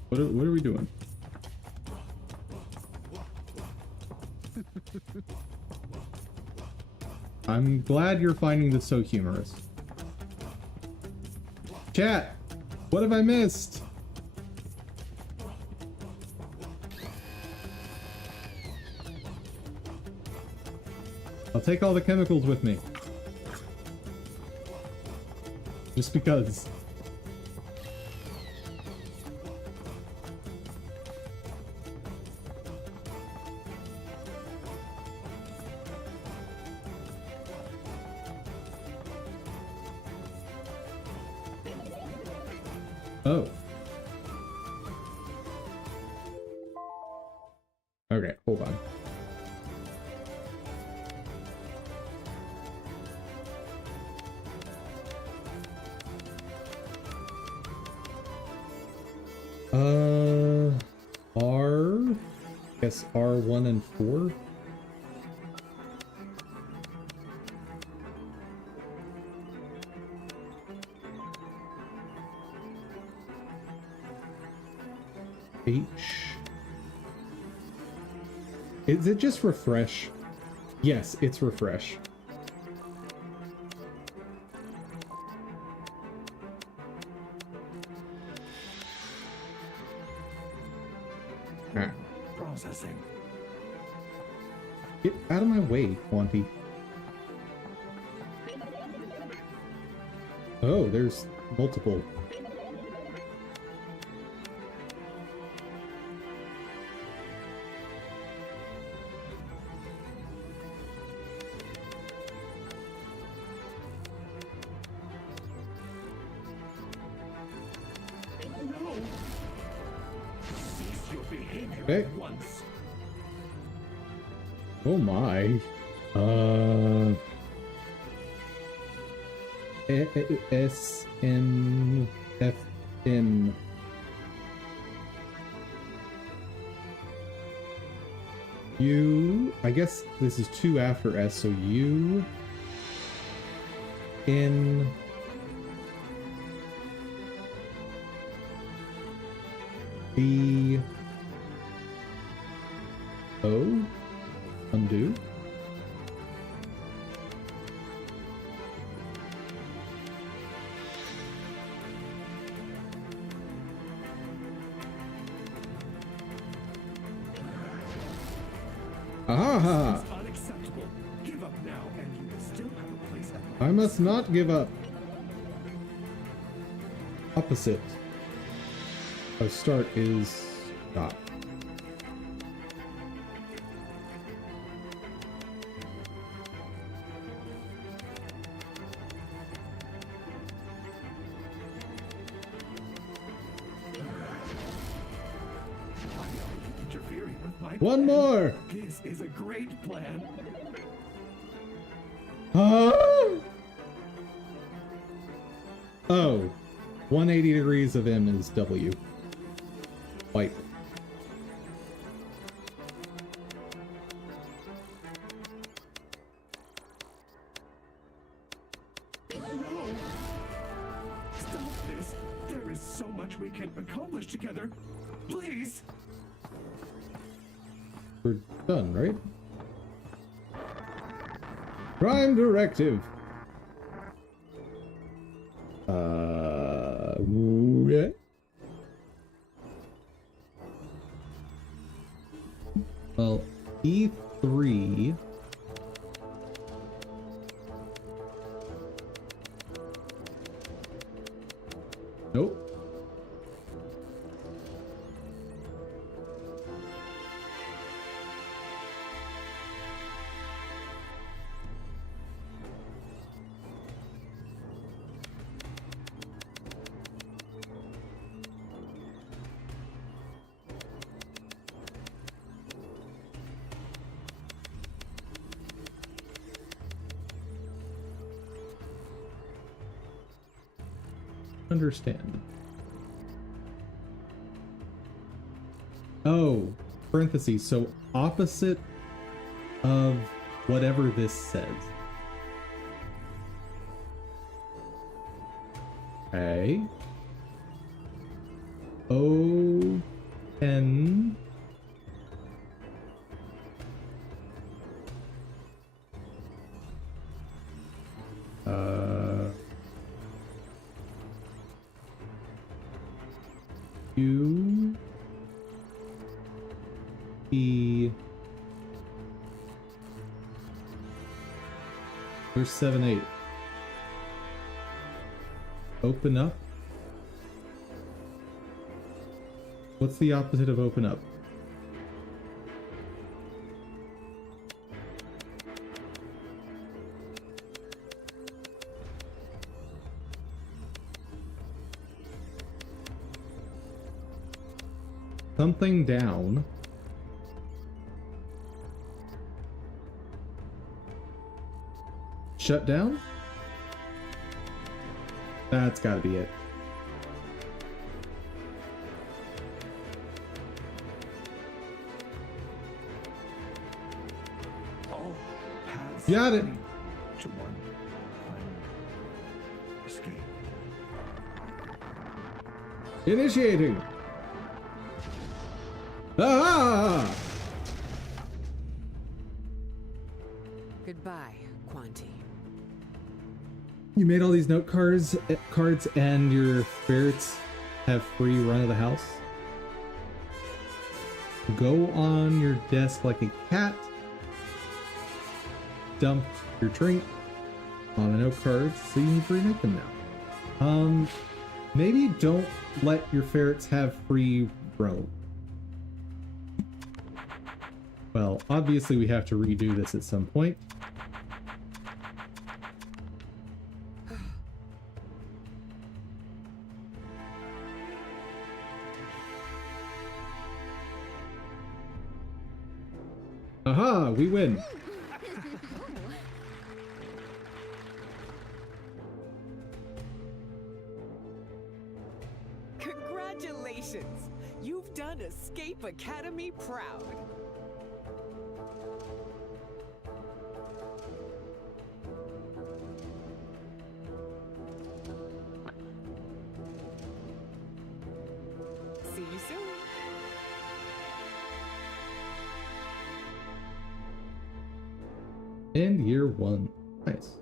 What are we doing? I'm glad you're finding this so humorous. Chat, what have I missed? I'll take all the chemicals with me. Just because. Oh. Okay, hold on. R, guess R1 and 4. H. Is it just refresh? Yes, it's refresh. Processing. Get out of my way, Quanti. Oh, there's multiple. No! Cease your behavior Okay. at once. Oh my. S M F N. U. I guess this is 2 after S, so U. N. B. O. Undo. Aha! This is unacceptable. Give up now, and you will still have a place at the I must not give up. Opposite of start is stop. interfering with my One plan. more! This is a great plan. Oh, 180 degrees of M is W. Wipe. No! Stop this. There is so much we can accomplish together. Please! We're done, right? Prime directive. Yeah. Well, E3. Nope. Understand. Oh, parentheses. So opposite of whatever this says. Okay. O N. U E. Where's 7-8? Open up? What's the opposite of open up? Something down. shut down? That's gotta be it. All paths Got it. lead to one final escape. Initiating! Ah! Goodbye, Quanti. You made all these note cards, and your ferrets have free run of the house. Go on your desk like a cat. Dump your drink on the note cards, so you need to remake them now. Maybe don't let your ferrets have free roam. Well, obviously we have to redo this at some point. Aha, we win. Congratulations! You've done Escape Academy proud. See you soon. And year one. Nice.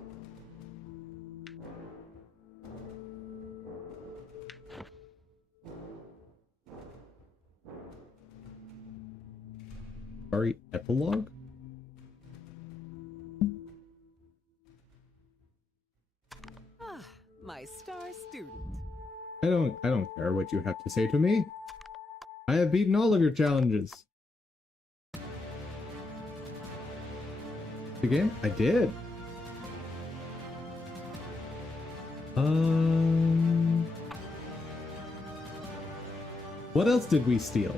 Sorry, epilogue? Ah, my star student. I don't care what you have to say to me. I have beaten all of your challenges. Again? I did. What else did we steal?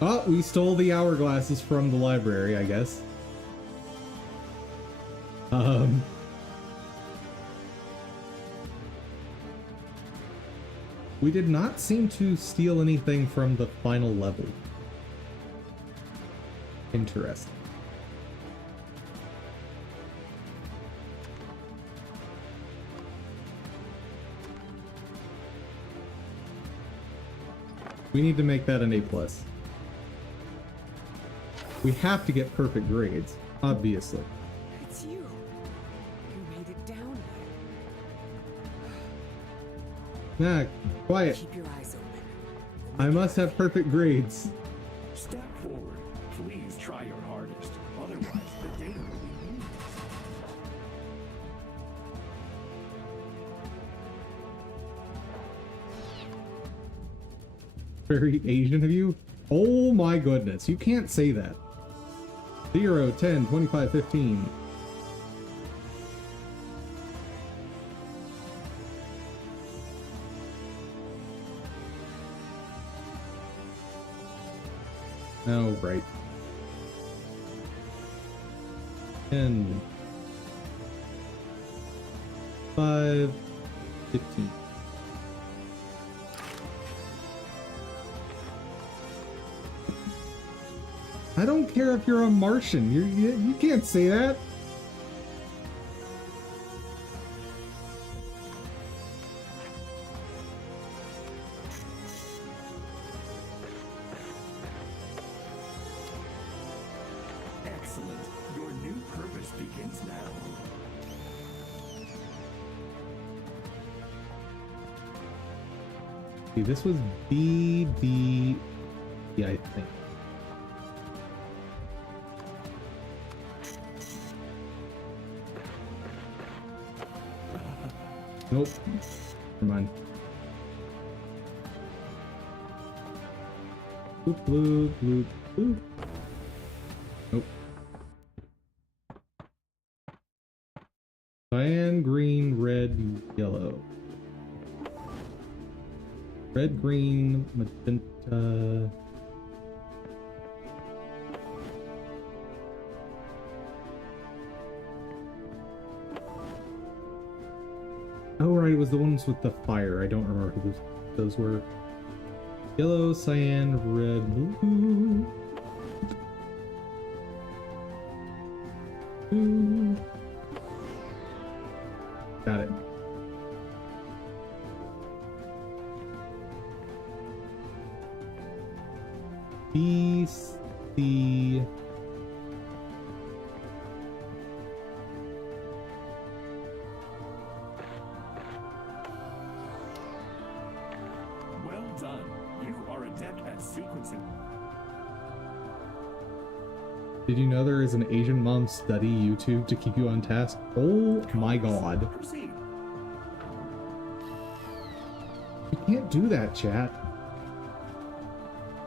Oh, we stole the hourglasses from the library, I guess. We did not seem to steal anything from the final level. Interesting. We need to make that an A+. We have to get perfect grades, obviously. It's you. You made it down Nah, quiet. here. Keep your eyes open. I must have perfect grades. Step forward. Please try your hardest. Otherwise, the data will be used. Very Asian of you. Oh my goodness, you can't say that. 0, 10, 25, 15. Oh, right. 10, 5, 15. I don't care if you're a Martian. You can't say that. Excellent. Your new purpose begins now. See, this was BD. Yeah, I think. Nope. Never mind. Bloop, bloop, bloop, bloop. Nope. Cyan, green, red, yellow. Red, green, magenta. Oh, right, it was the ones with the fire. I don't remember who those were. Yellow, cyan, red, blue. Blue. Got it. B, C. Well done. You are adept at sequencing. Did you know there is an Asian mom study YouTube to keep you on task? Oh my god. Proceed. You can't do that, chat.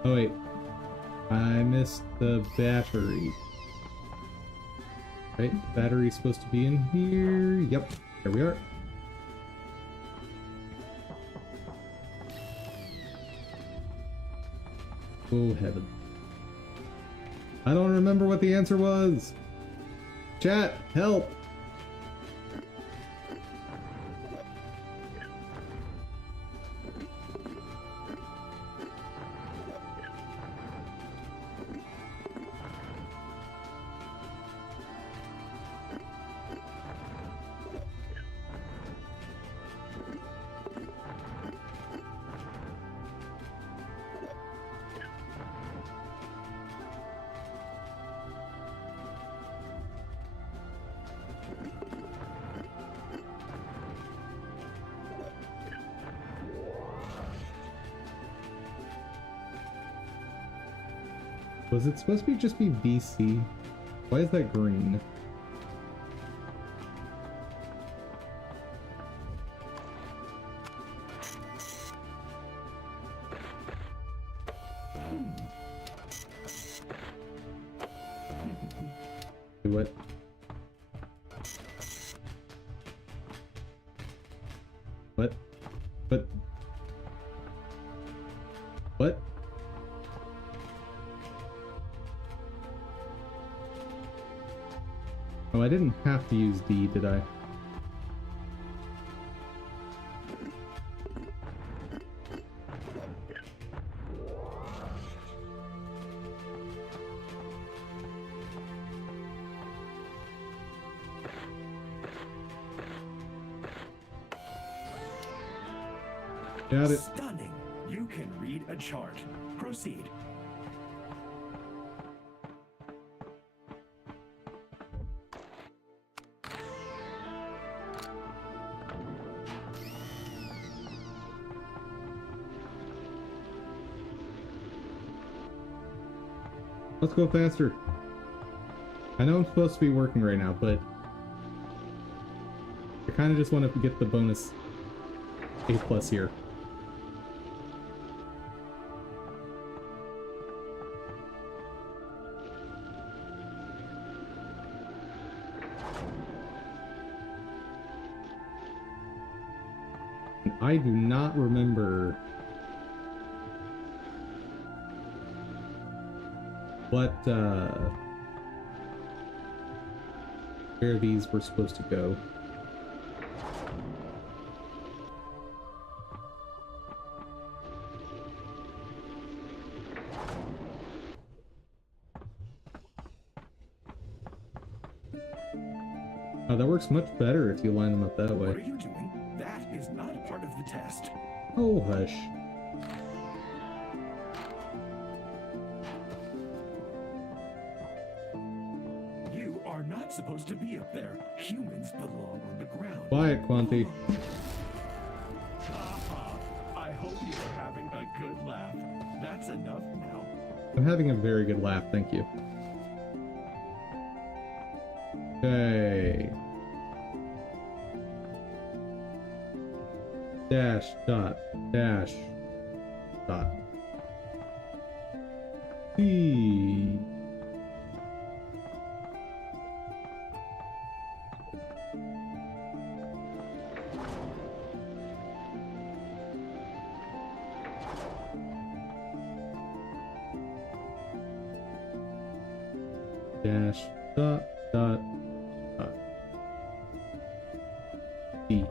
Oh wait. I missed the battery. Right, battery's supposed to be in here. Yep, there we are. Oh heaven. I don't remember what the answer was. Chat, help! Was it supposed to be just be BC? Why is that green? What? What? What? What? Oh, I didn't have to use D, did I? Got it. Stunning. You can read a chart. Proceed. Let's go faster. I know I'm supposed to be working right now, but I kind of just want to get the bonus A+ here. And I do not remember what where these were supposed to go. Oh, that works much better if you line them up that What are way. you doing? That is not a part of the test. Oh, hush. You are not supposed to be up there. Humans belong on the ground. Quiet, Quanti. Haha. I hope you are having a good laugh. That's enough now. I'm having a very good laugh, thank you. Okay. Dash, dot, dash, dot. C. Dash, dot, dot, dot. D.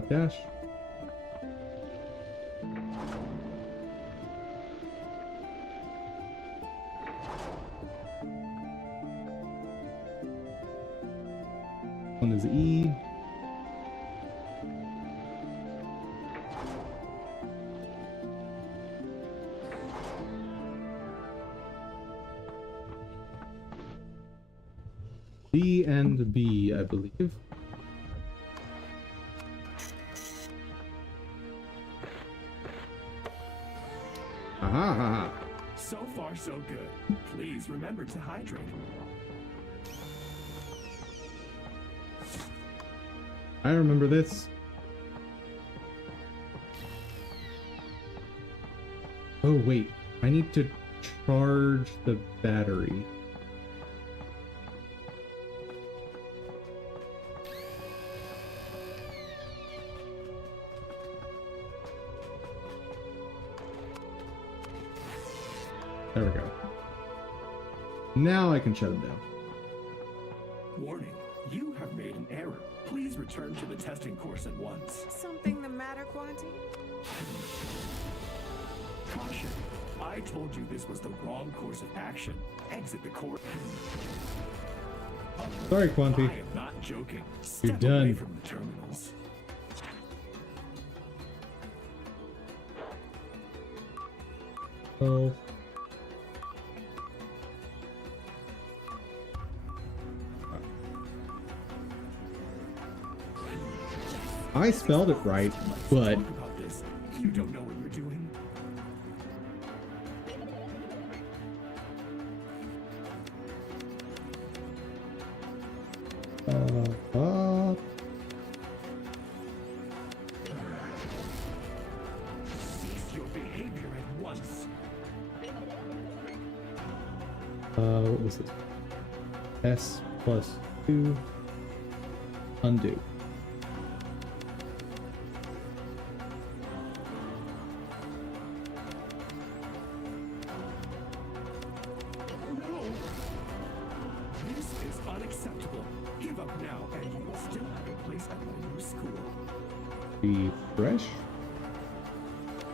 Dash. One is E. D and B, I believe. Aha! So far, so good. Please remember to hydrate. I remember this. Oh wait, I need to charge the battery. There we go. Now I can shut him down. Warning, you have made an error. Please return to the testing course at once. Something the matter, Quanti? Caution, I told you this was the wrong course of action. Exit the course. Sorry, I Quanti. am not joking. You're Step done. away from the terminals. Oh. I spelled it right, but Talk about this. You don't know what you're doing. Cease your behavior at once. What was this? S plus 2. Undo. No! This is unacceptable. Give up now, and you will still have a place at my new school. Refresh?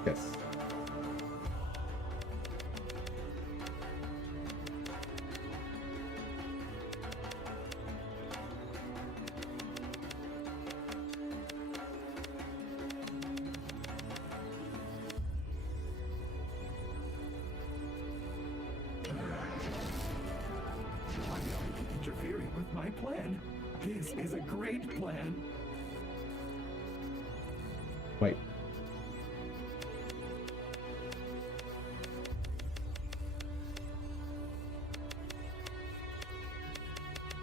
Yes. Why are you interfering with my plan? This is a great plan. Wait.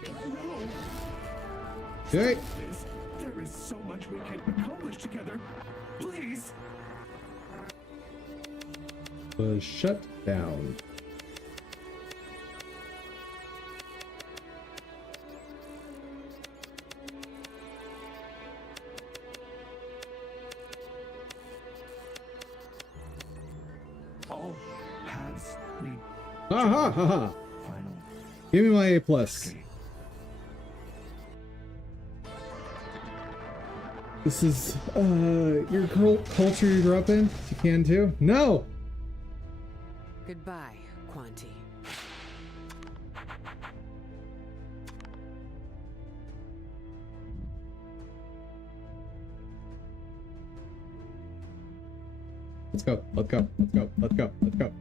No! Okay. This. There is so much we can accomplish together. Please! Shut down. All paths lead Aha! Ha ha! final. Give me my A plus. Okay. This is your culture you grew up in. You can too. No. Goodbye, Quanti. Let's go. Let's go. Let's go. Let's go. Let's go.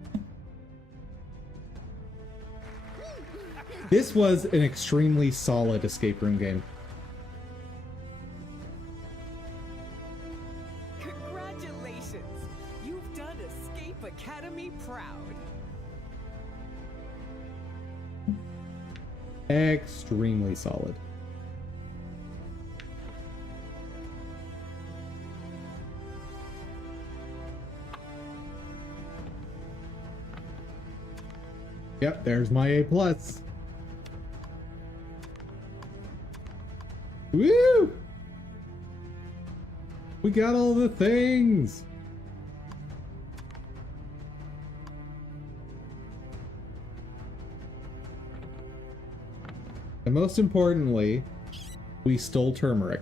This was an extremely solid escape room game. Congratulations! You've done Escape Academy proud. Extremely solid. Yep, there's my A plus. Woo! We got all the things. And most importantly, we stole turmeric.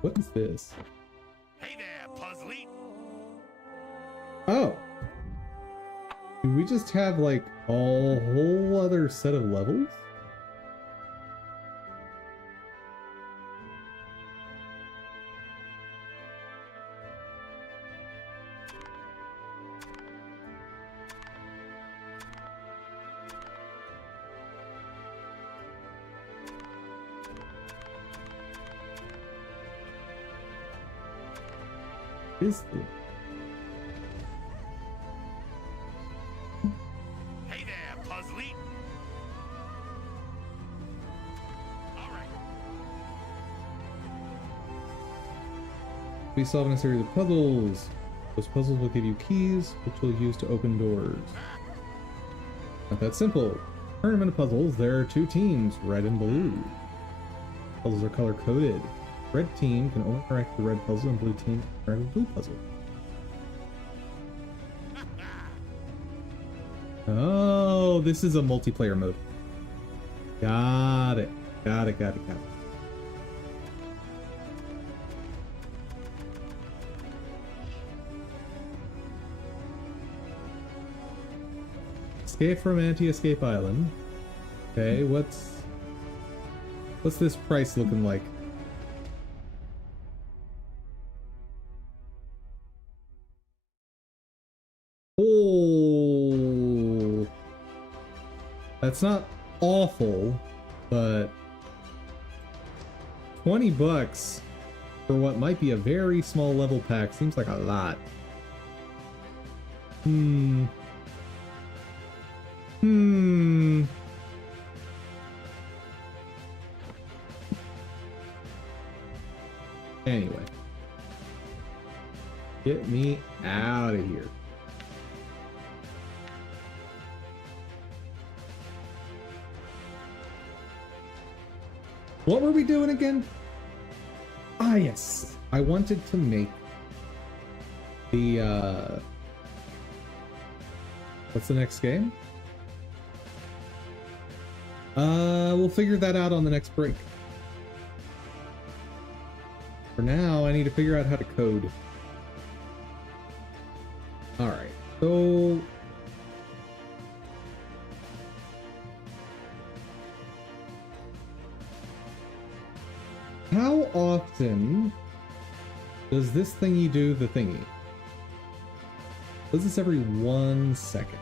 What is this? Hey there, Puzzly. Oh. Do we just have like a whole other set of levels? Is this? Hey there, Puzzly. All right. Be solving a series of puzzles. Those puzzles will give you keys, which you'll use to open doors. Not that simple. Tournament of puzzles, there are two teams, red and blue. Puzzles are color-coded. Red team can only interact with the red puzzle, and blue team can interact with the blue puzzle. Oh, this is a multiplayer mode. Got it. Got it. Escape from Anti-Escape Island. Okay, what's this price looking like? Oh, that's not awful, but $20 for what might be a very small level pack seems like a lot. Anyway. Get me out of here. What were we doing again? Ah, yes. I wanted to make the, what's the next game? We'll figure that out on the next break. For now, I need to figure out how to code. Alright, so... how often does this thingy do the thingy? Does this every 1 second?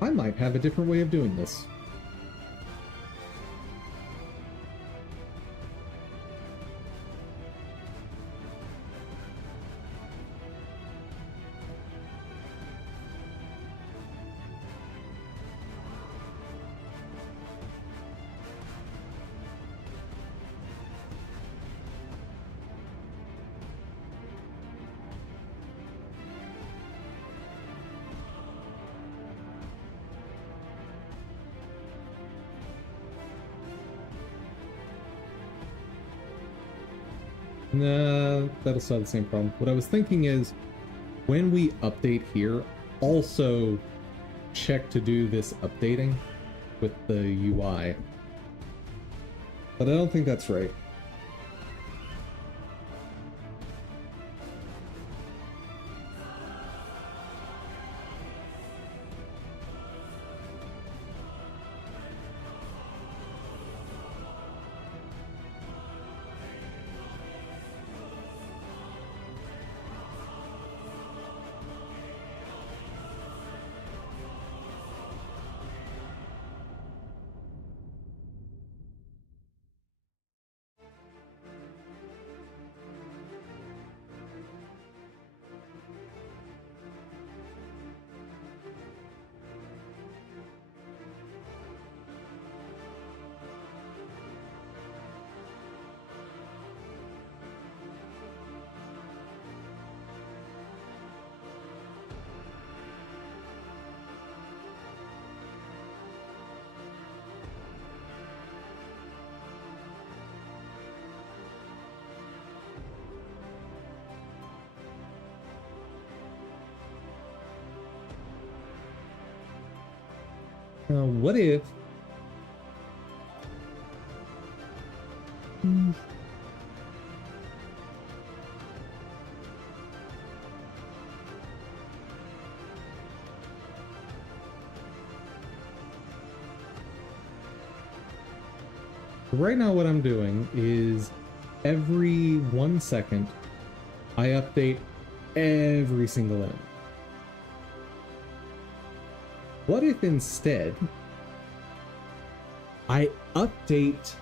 I might have a different way of doing this. Nah, that'll solve the same problem. What I was thinking is, when we update here, also check to do this updating with the UI. But I don't think that's right. What if... Right now what I'm doing is every 1 second I update every single enemy. What if instead I update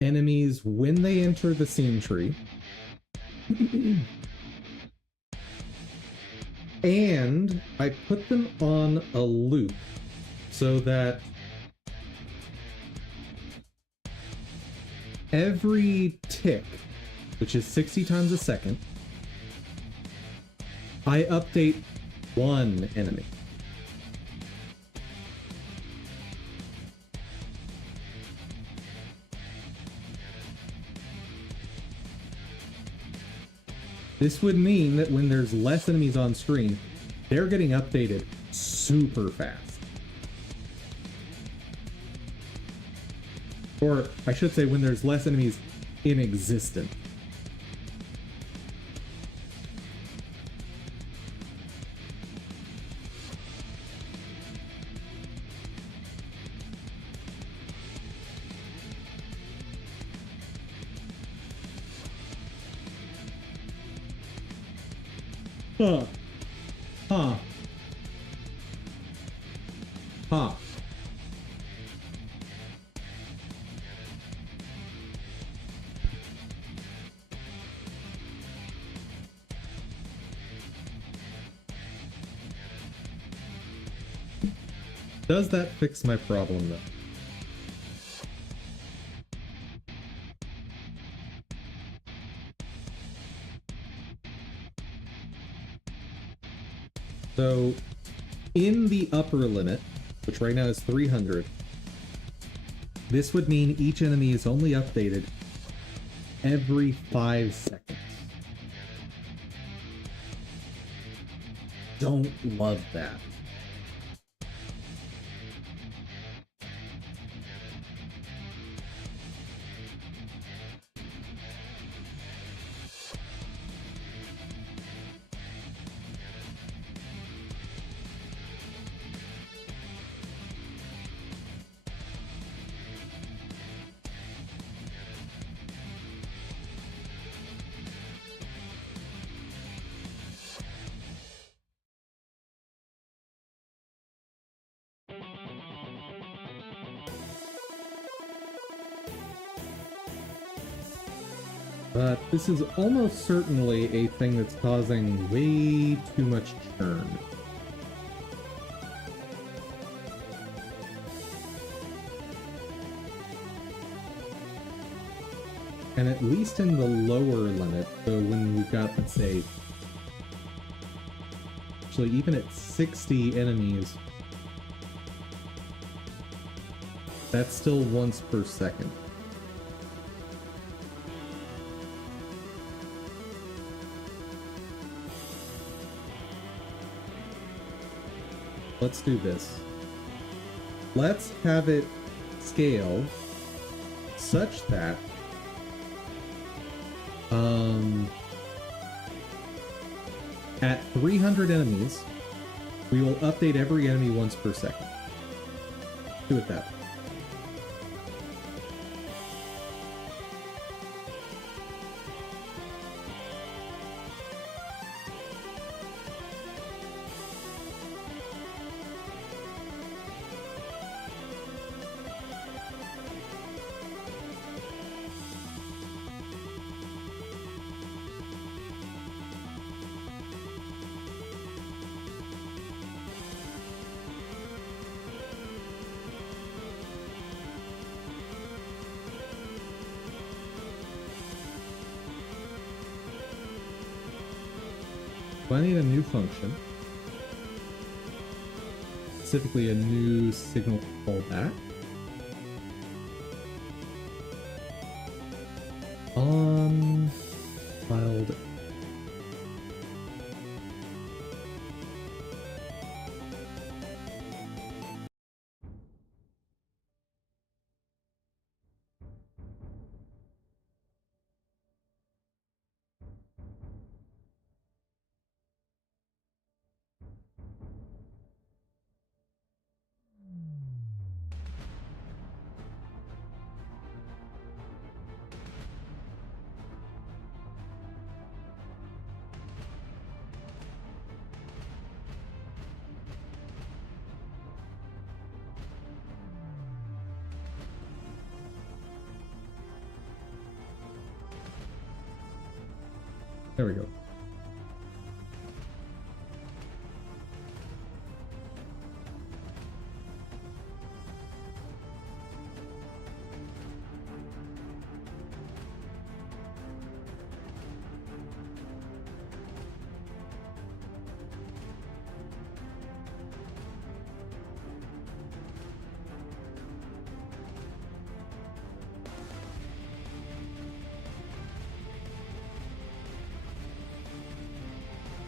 enemies when they enter the scene tree and I put them on a loop so that every tick, which is 60 times a second, I update one enemy. This would mean that when there's less enemies on screen, they're getting updated super fast. Or I should say when there's less enemies in existence. Huh. Huh. Huh. Does that fix my problem though? So, in the upper limit, which right now is 300, this would mean each enemy is only updated every 5 seconds. Don't love that. But this is almost certainly a thing that's causing way too much churn. And at least in the lower limit, so when we've got, let's say, actually even at 60 enemies, that's still once per second. Let's do this. Let's have it scale such that at 300 enemies, we will update every enemy once per second. Do it that way. I need a new function, specifically a new signal callback. On filed. There we go.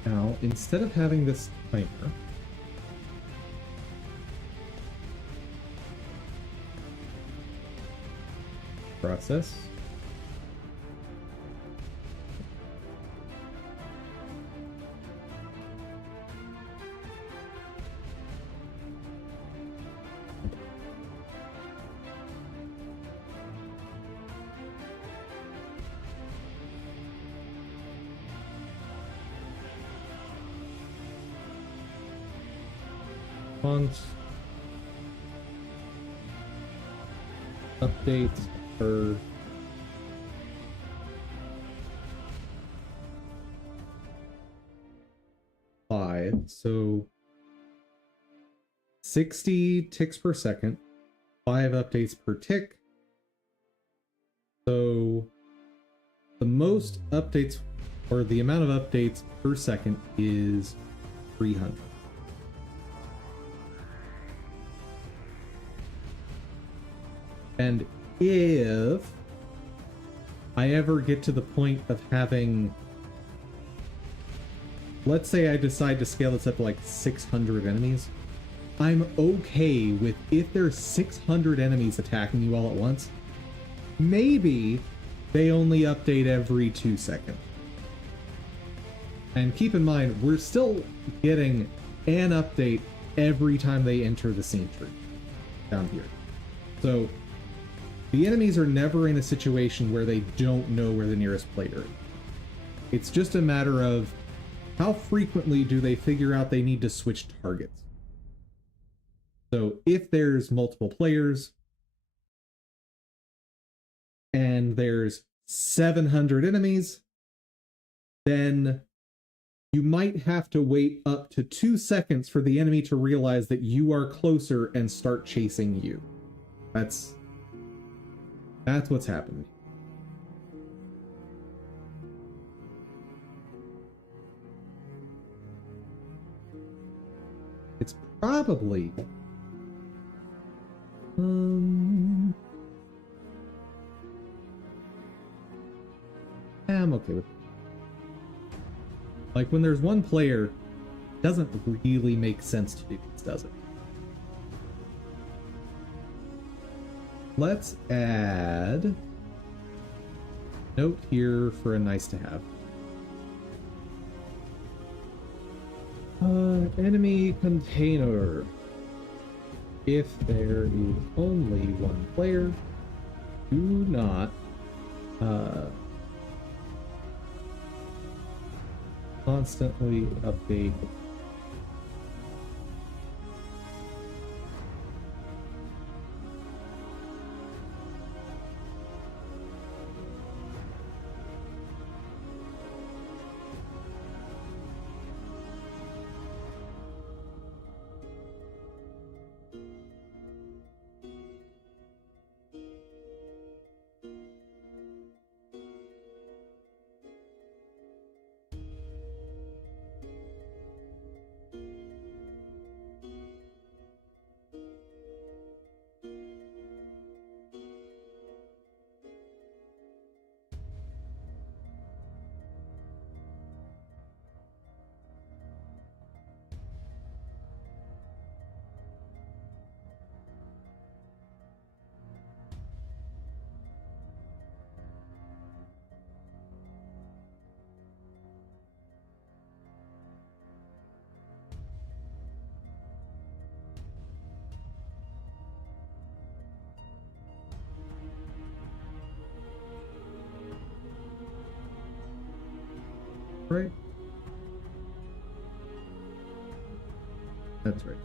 Now, instead of having this timer, process, font, updates per five, so 60 ticks per second, 5 updates per tick. So the most updates, or the amount of updates per second, is 300. And if I ever get to the point of having, let's say I decide to scale this up to like 600 enemies, I'm okay with, if there's 600 enemies attacking you all at once, maybe they only update every 2 seconds. And keep in mind, we're still getting an update every time they enter the scene tree down here. So the enemies are never in a situation where they don't know where the nearest player is. It's just a matter of how frequently do they figure out they need to switch targets. So if there's multiple players and there's 700 enemies, then you might have to wait up to 2 seconds for the enemy to realize that you are closer and start chasing you. That's what's happening. It's probably I'm okay with it. Like when there's one player, it doesn't really make sense to do this, does it? Let's add note here for a nice to have. Enemy container. If there is only one player, do not constantly update right? That's right.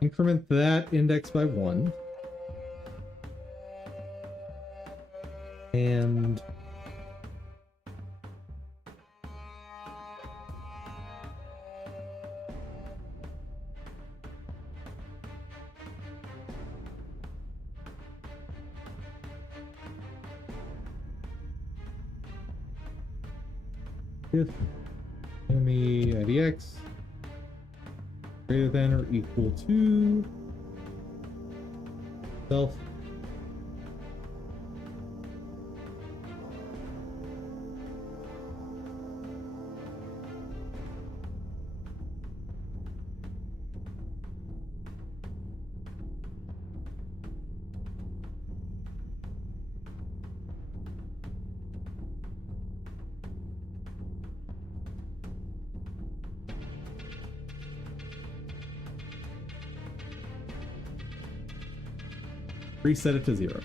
Increment that index by 1. And if enemy IDX greater than or equal to self reset it to 0.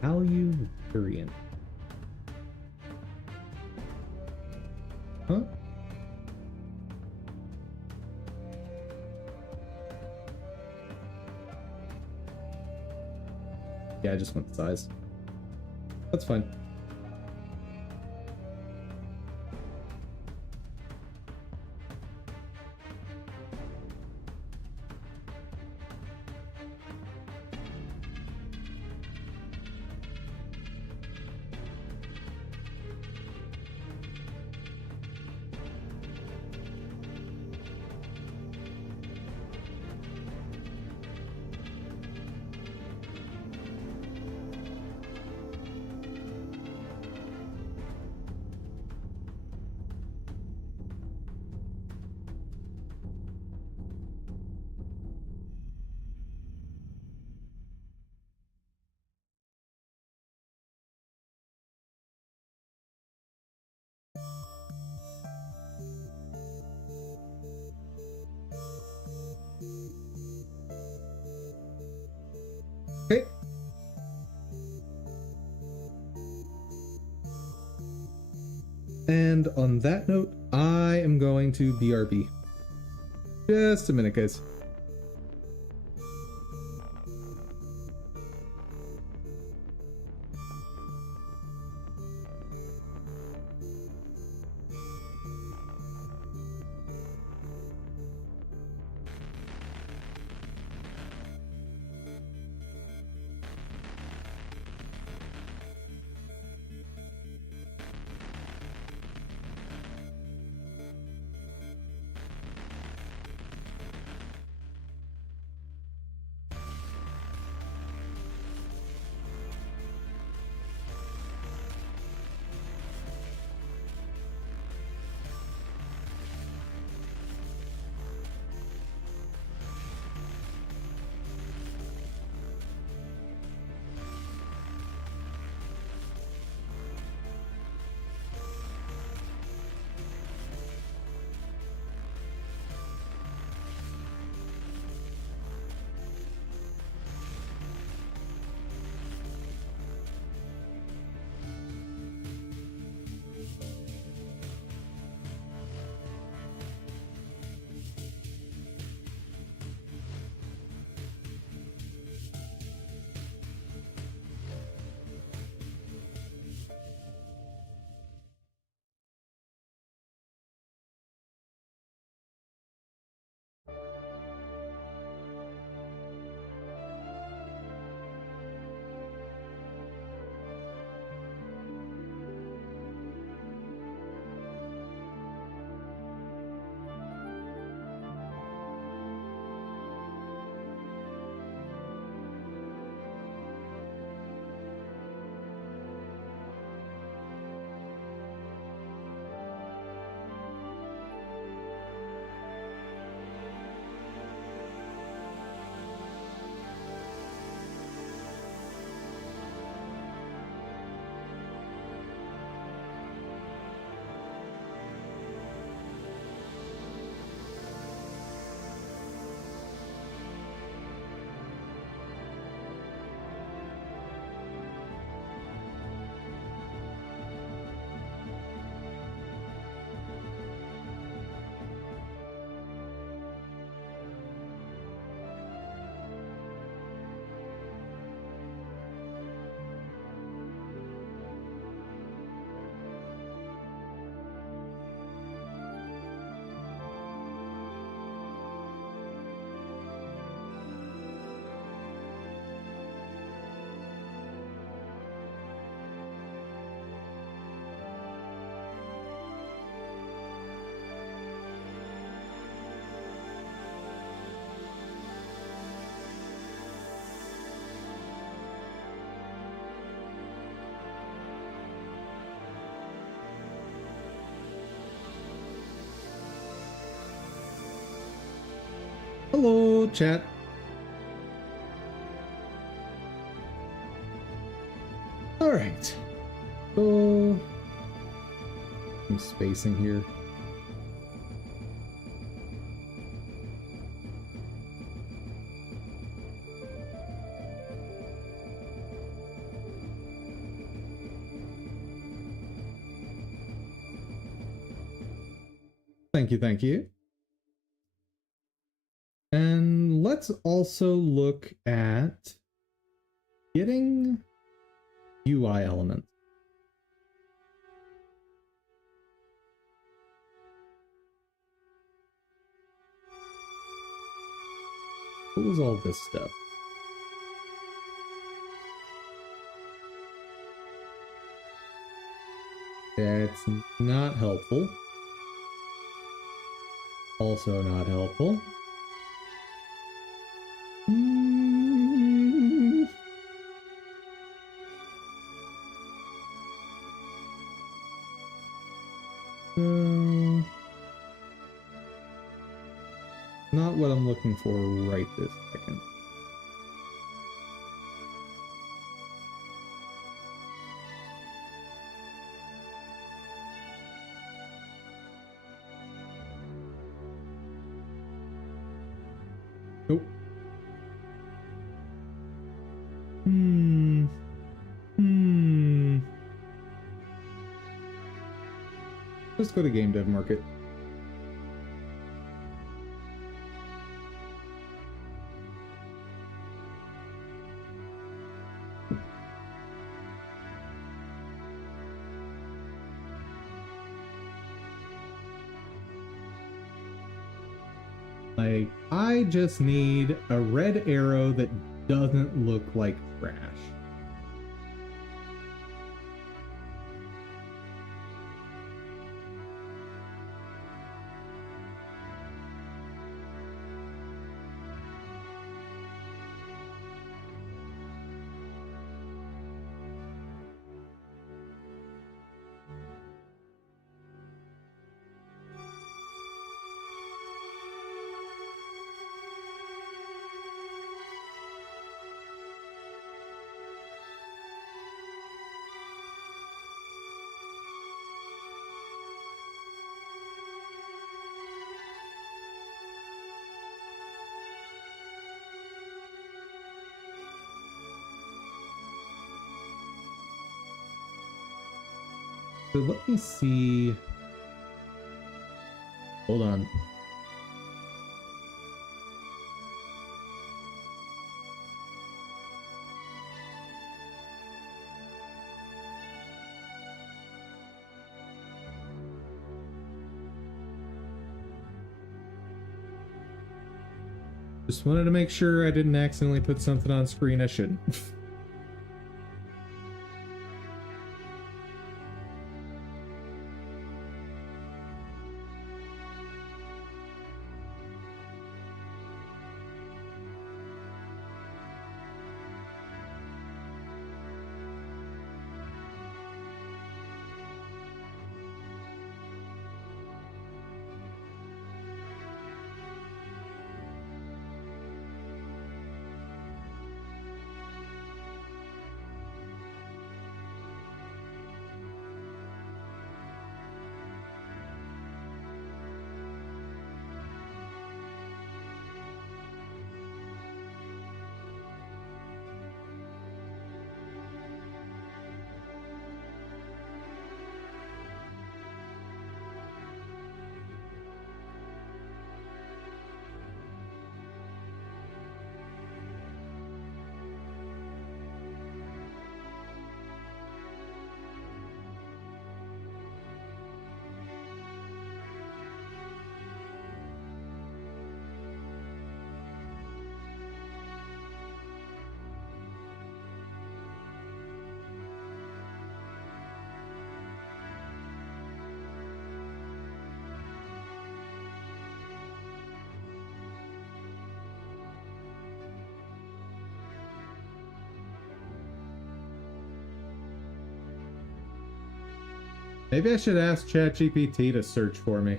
Value variant. Huh? Yeah, I just want the size. That's fine. Okay. And on that note, I am going to BRB. Just a minute, guys. Hello, chat. All right. So, some spacing here. Thank you, thank you. And let's also look at getting UI elements. What was all this stuff? That's not helpful. Also not helpful. Not what I'm looking for right this second. Nope. Let's go to Game Dev Market. Like, I just need a red arrow that doesn't look like trash. So let me see. Hold on. Just wanted to make sure I didn't accidentally put something on screen I shouldn't. Maybe I should ask ChatGPT to search for me.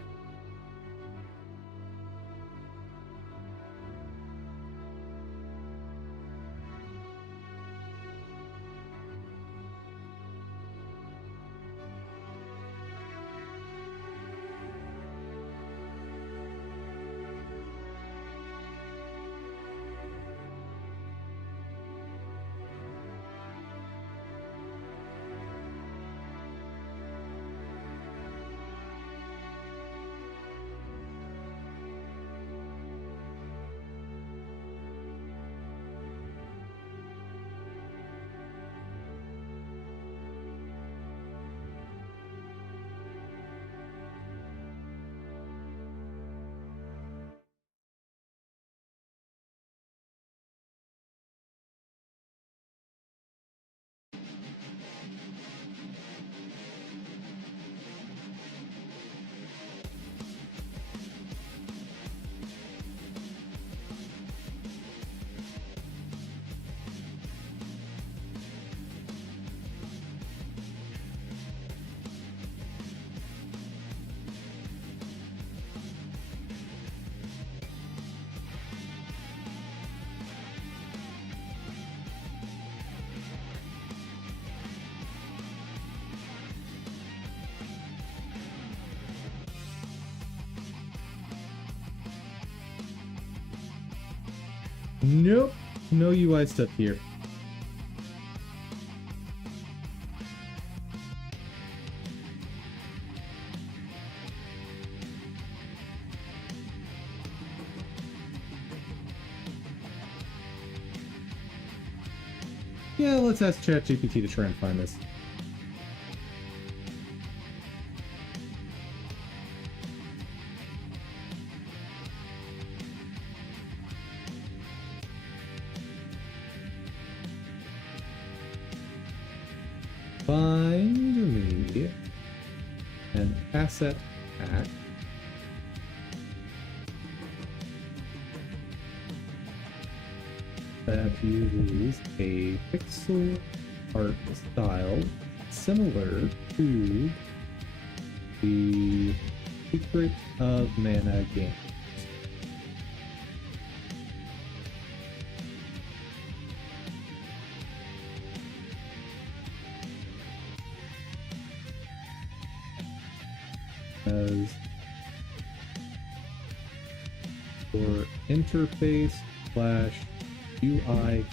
Nope. No UI stuff here. Yeah, let's ask ChatGPT to try and find this. Find me an asset pack that uses a pixel art style similar to the Secret of Mana game. As for interface slash UI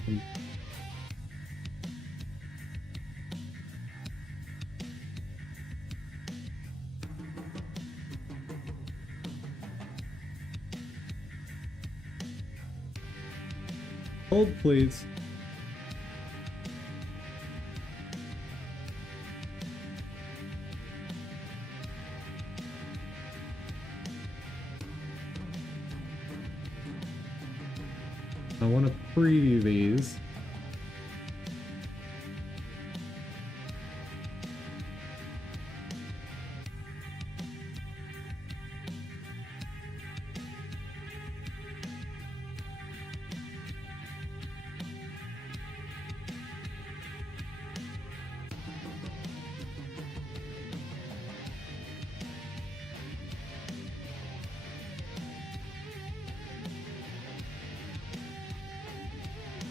hold please. I want to preview these.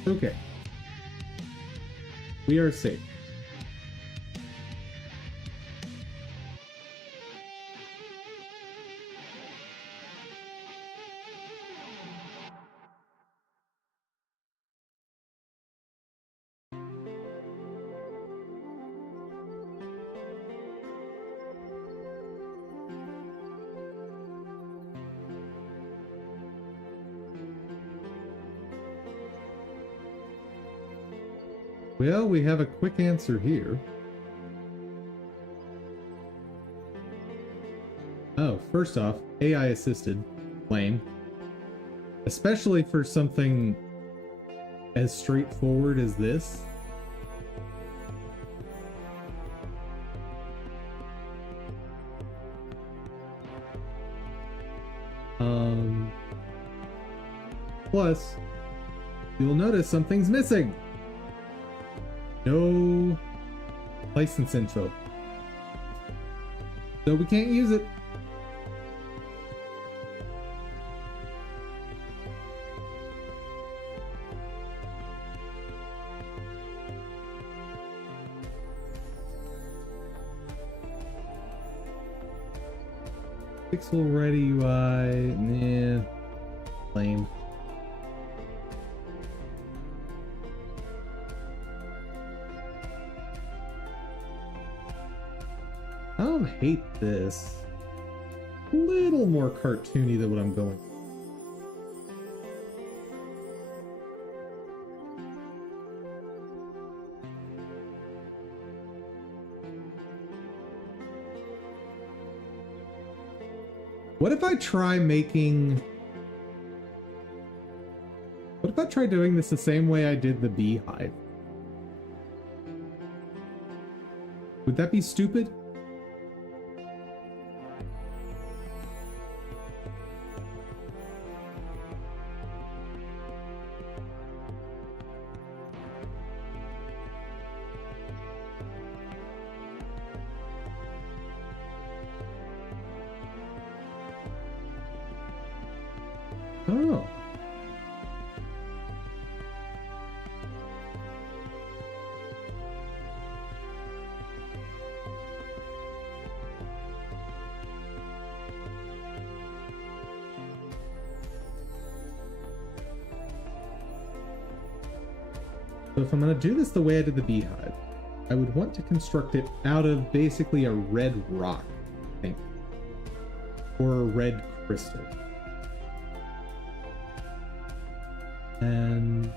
Okay. We are safe. Well, we have a quick answer here. Oh, first off, AI assisted. Lame. Especially for something as straightforward as this. Plus, you'll notice something's missing. No license info. So we can't use it. Pixel ready UI, nah, lame. I don't hate this. A little more cartoony than what I'm going. What if I try making... What if I try doing this the same way I did the beehive? Would that be stupid? Oh. So if I'm going to do this the way I did the beehive, I would want to construct it out of basically a red rock, I think, or a red crystal. And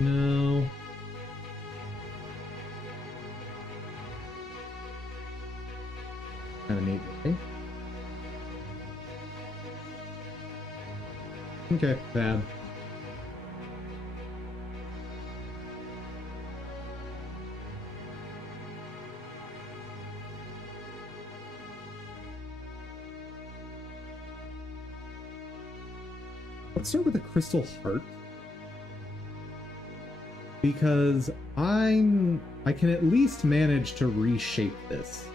no. Kind of neat, okay? Okay, bad. Let's start with a crystal heart. Because I can at least manage to reshape this.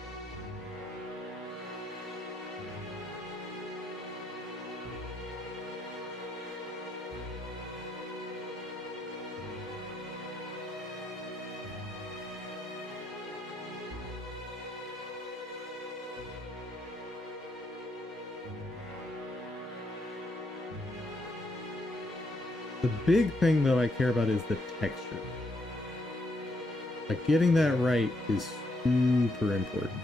The big thing though I care about is the texture. Like getting that right is super important.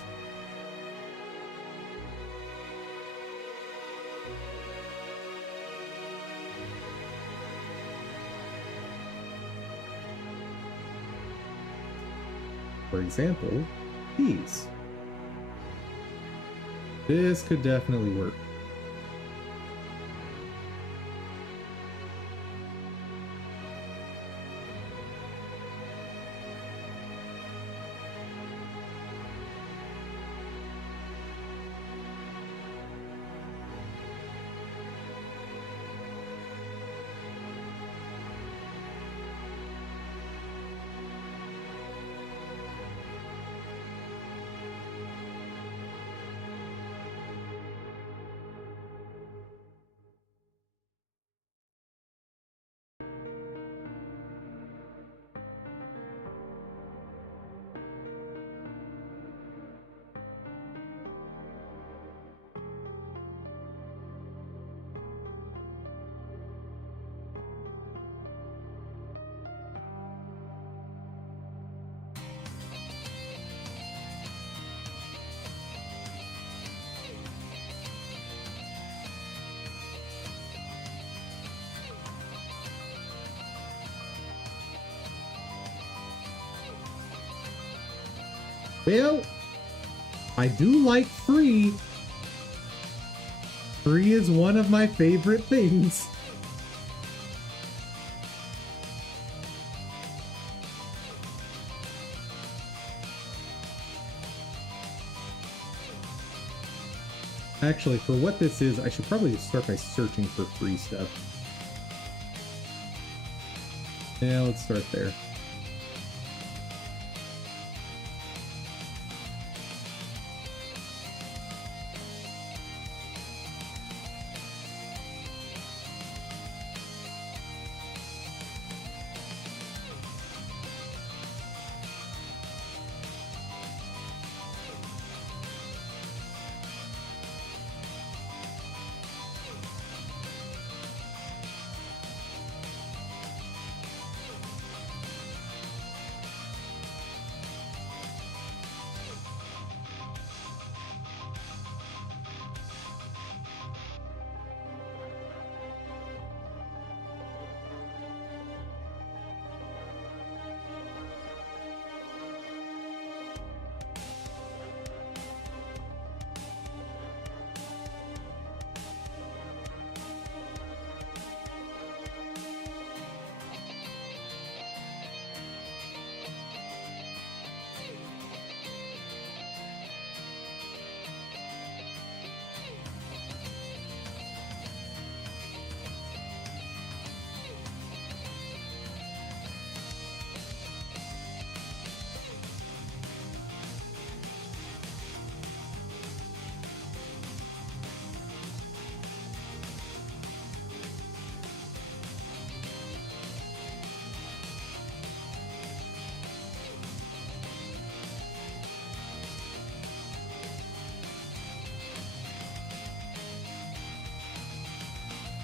For example, these. This could definitely work. Well, I do like free. Free is one of my favorite things. Actually, for what this is, I should probably start by searching for free stuff. Yeah, let's start there.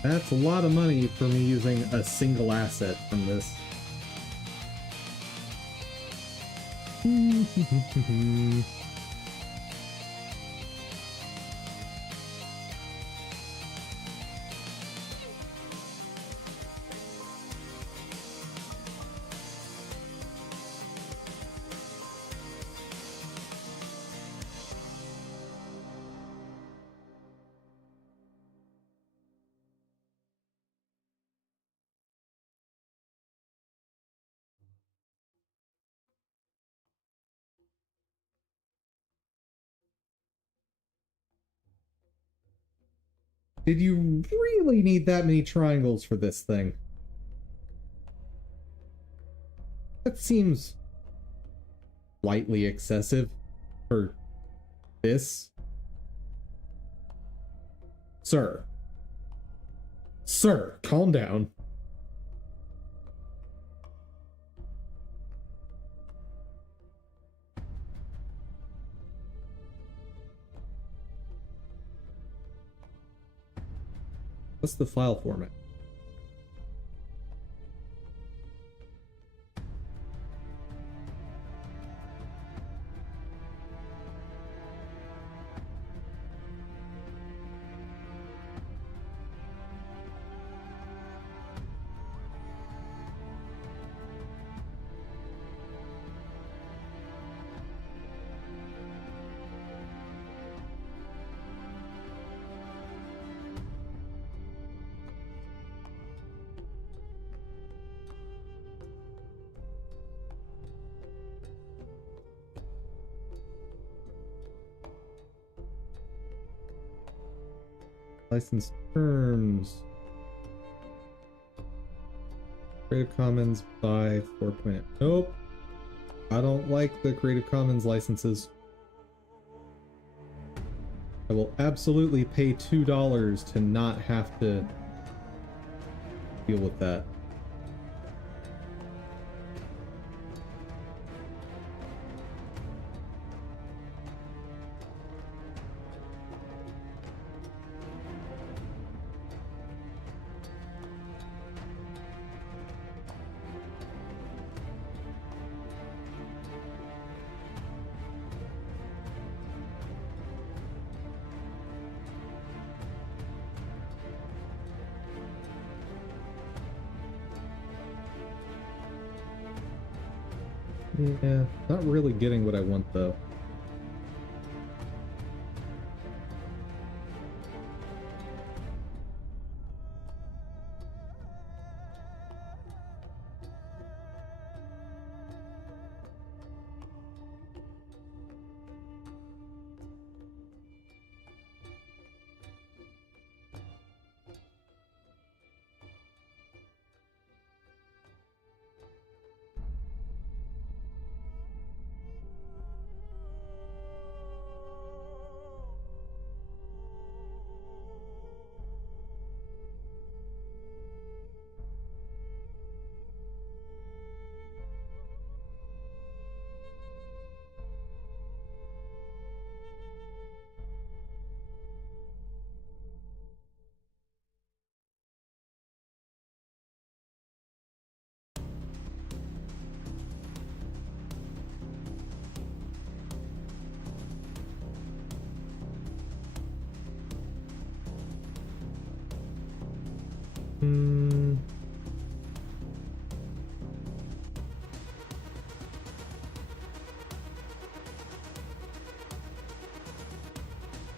That's a lot of money for me using a single asset from this. Did you really need that many triangles for this thing? That seems slightly excessive for this. Sir. Sir, calm down. What's the file format? License terms. Creative Commons by 4.0. Nope. I don't like the Creative Commons licenses. I will absolutely pay $2 to not have to deal with that. Yeah, not really getting what I want though.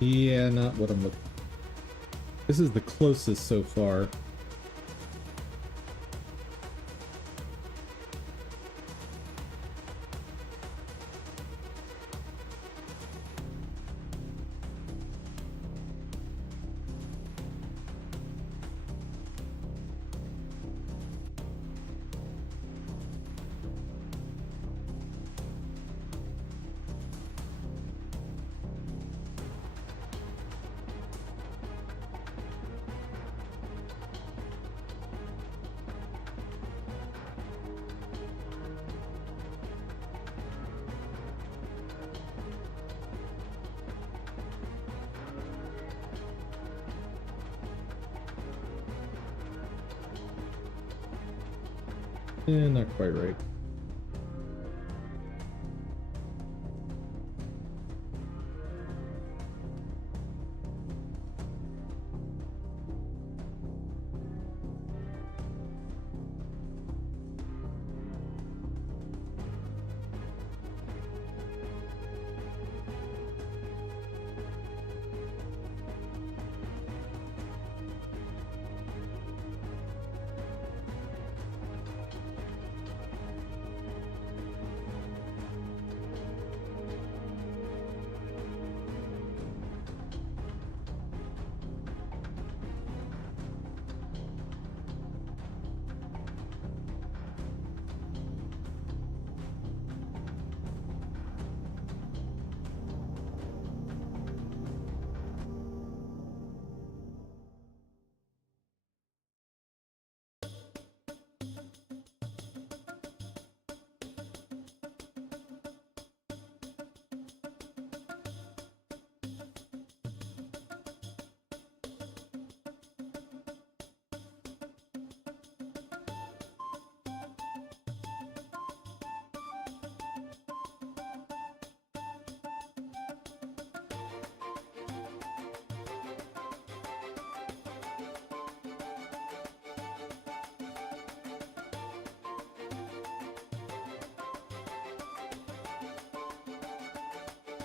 Yeah, not what I'm looking for. This is the closest so far. Not quite right.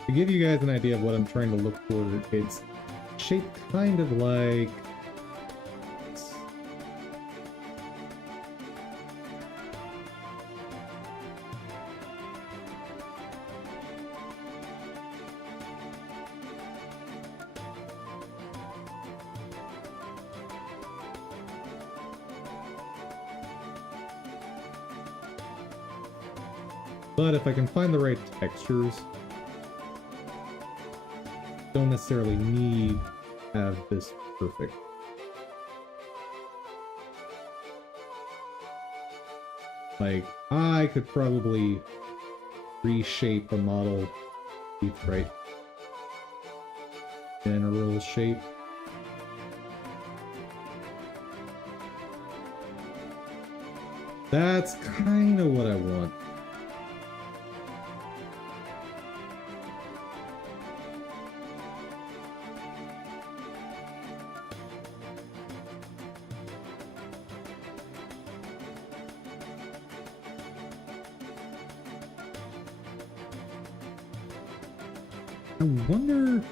To give you guys an idea of what I'm trying to look for, it's shaped kind of like this. But if I can find the right textures, don't necessarily need to have this perfect. Like, I could probably reshape a model with right general shape. That's kind of what I want. I wonder...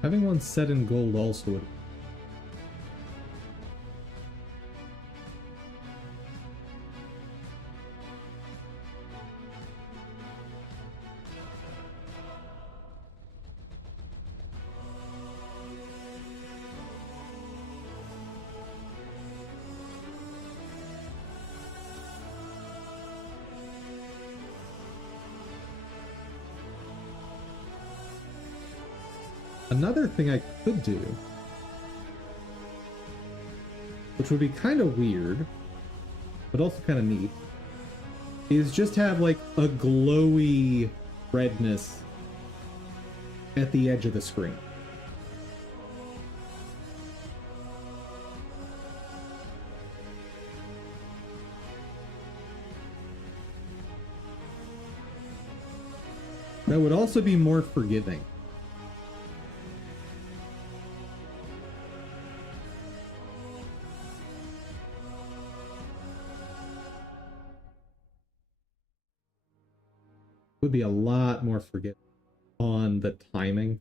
Having one set in gold also would... Another thing I could do, which would be kind of weird, but also kind of neat, is just have like a glowy redness at the edge of the screen. That would also be more forgiving. Would be a lot more forgiving on the timing.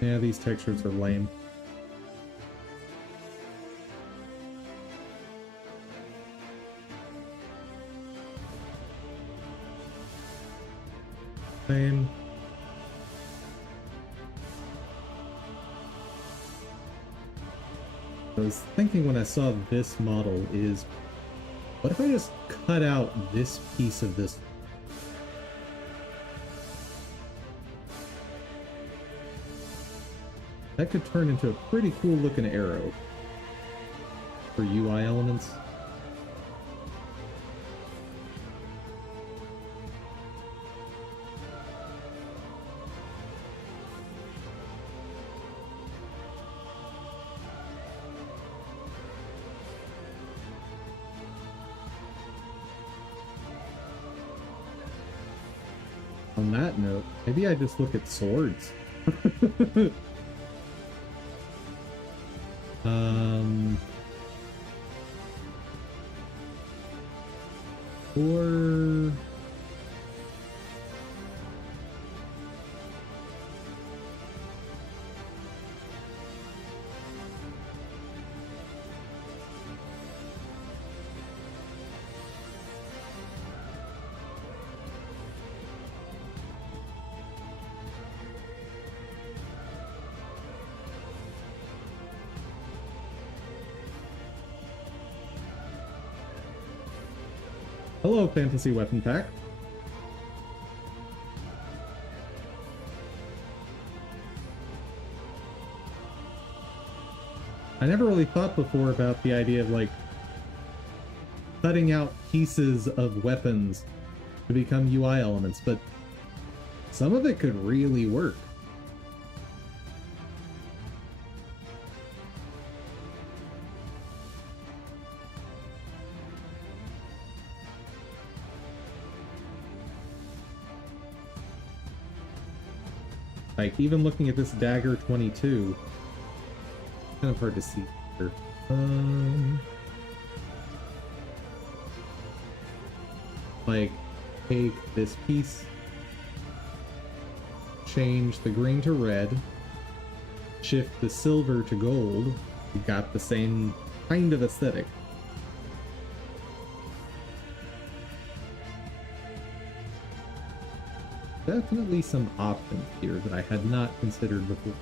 Yeah, these textures are lame. Lame. I was thinking when I saw this model is, what if I just cut out this piece of this? That could turn into a pretty cool looking arrow for UI elements. On that note, maybe I just look at swords. Or hello, Fantasy Weapon Pack. I never really thought before about the idea of, like, cutting out pieces of weapons to become UI elements, but some of it could really work. Like, even looking at this Dagger 22, kind of hard to see here. Like, take this piece, change the green to red, shift the silver to gold, you got the same kind of aesthetic. Definitely some options here that I had not considered before.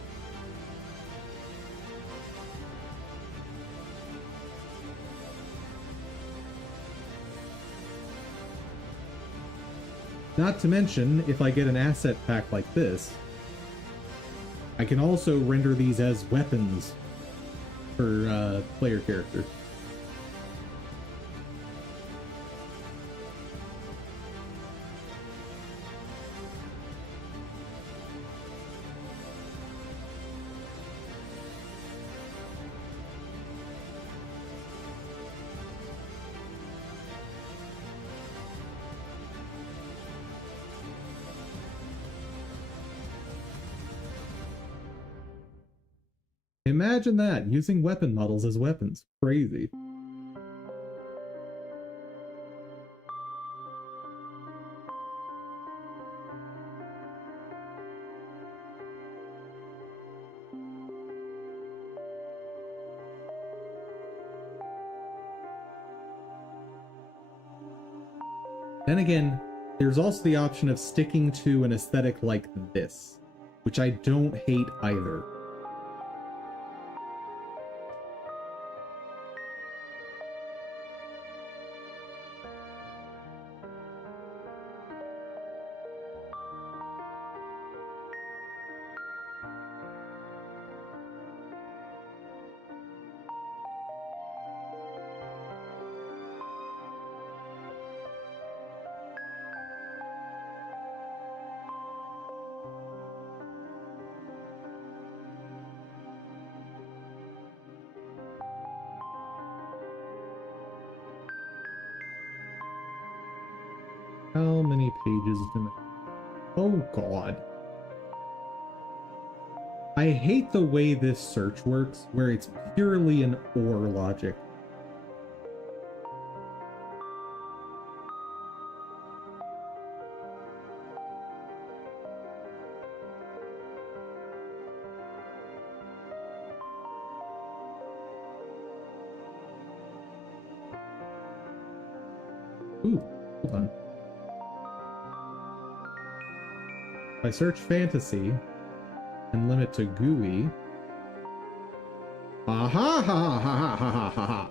Not to mention, if I get an asset pack like this, I can also render these as weapons for player character. Imagine that, using weapon models as weapons. Crazy. Then again, there's also the option of sticking to an aesthetic like this, which I don't hate either. How many pages do I... Oh god. I hate the way this search works, where it's purely an OR logic. Ooh, hold on. If I search fantasy and limit to GUI. Ah ha ha ha ha ha ha ha ha.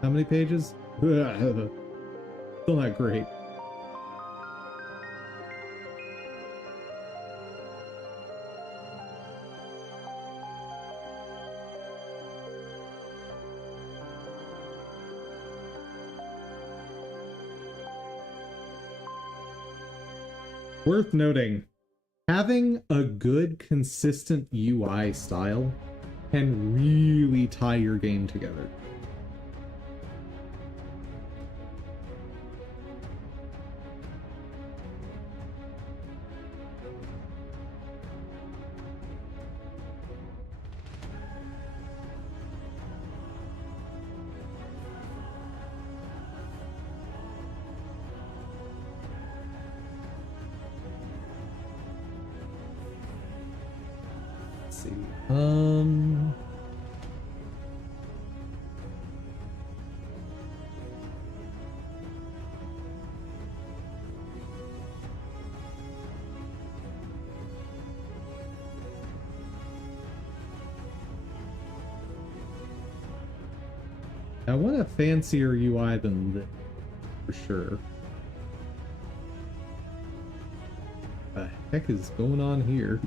How many pages? Still not great. Worth noting, having a good, consistent UI style can really tie your game together. See. I want a fancier UI than this, for sure. What the heck is going on here?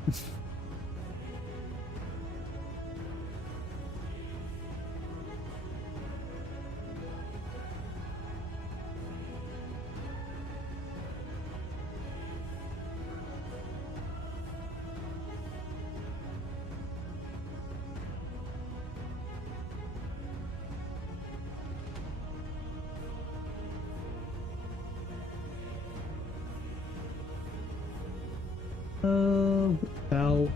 About...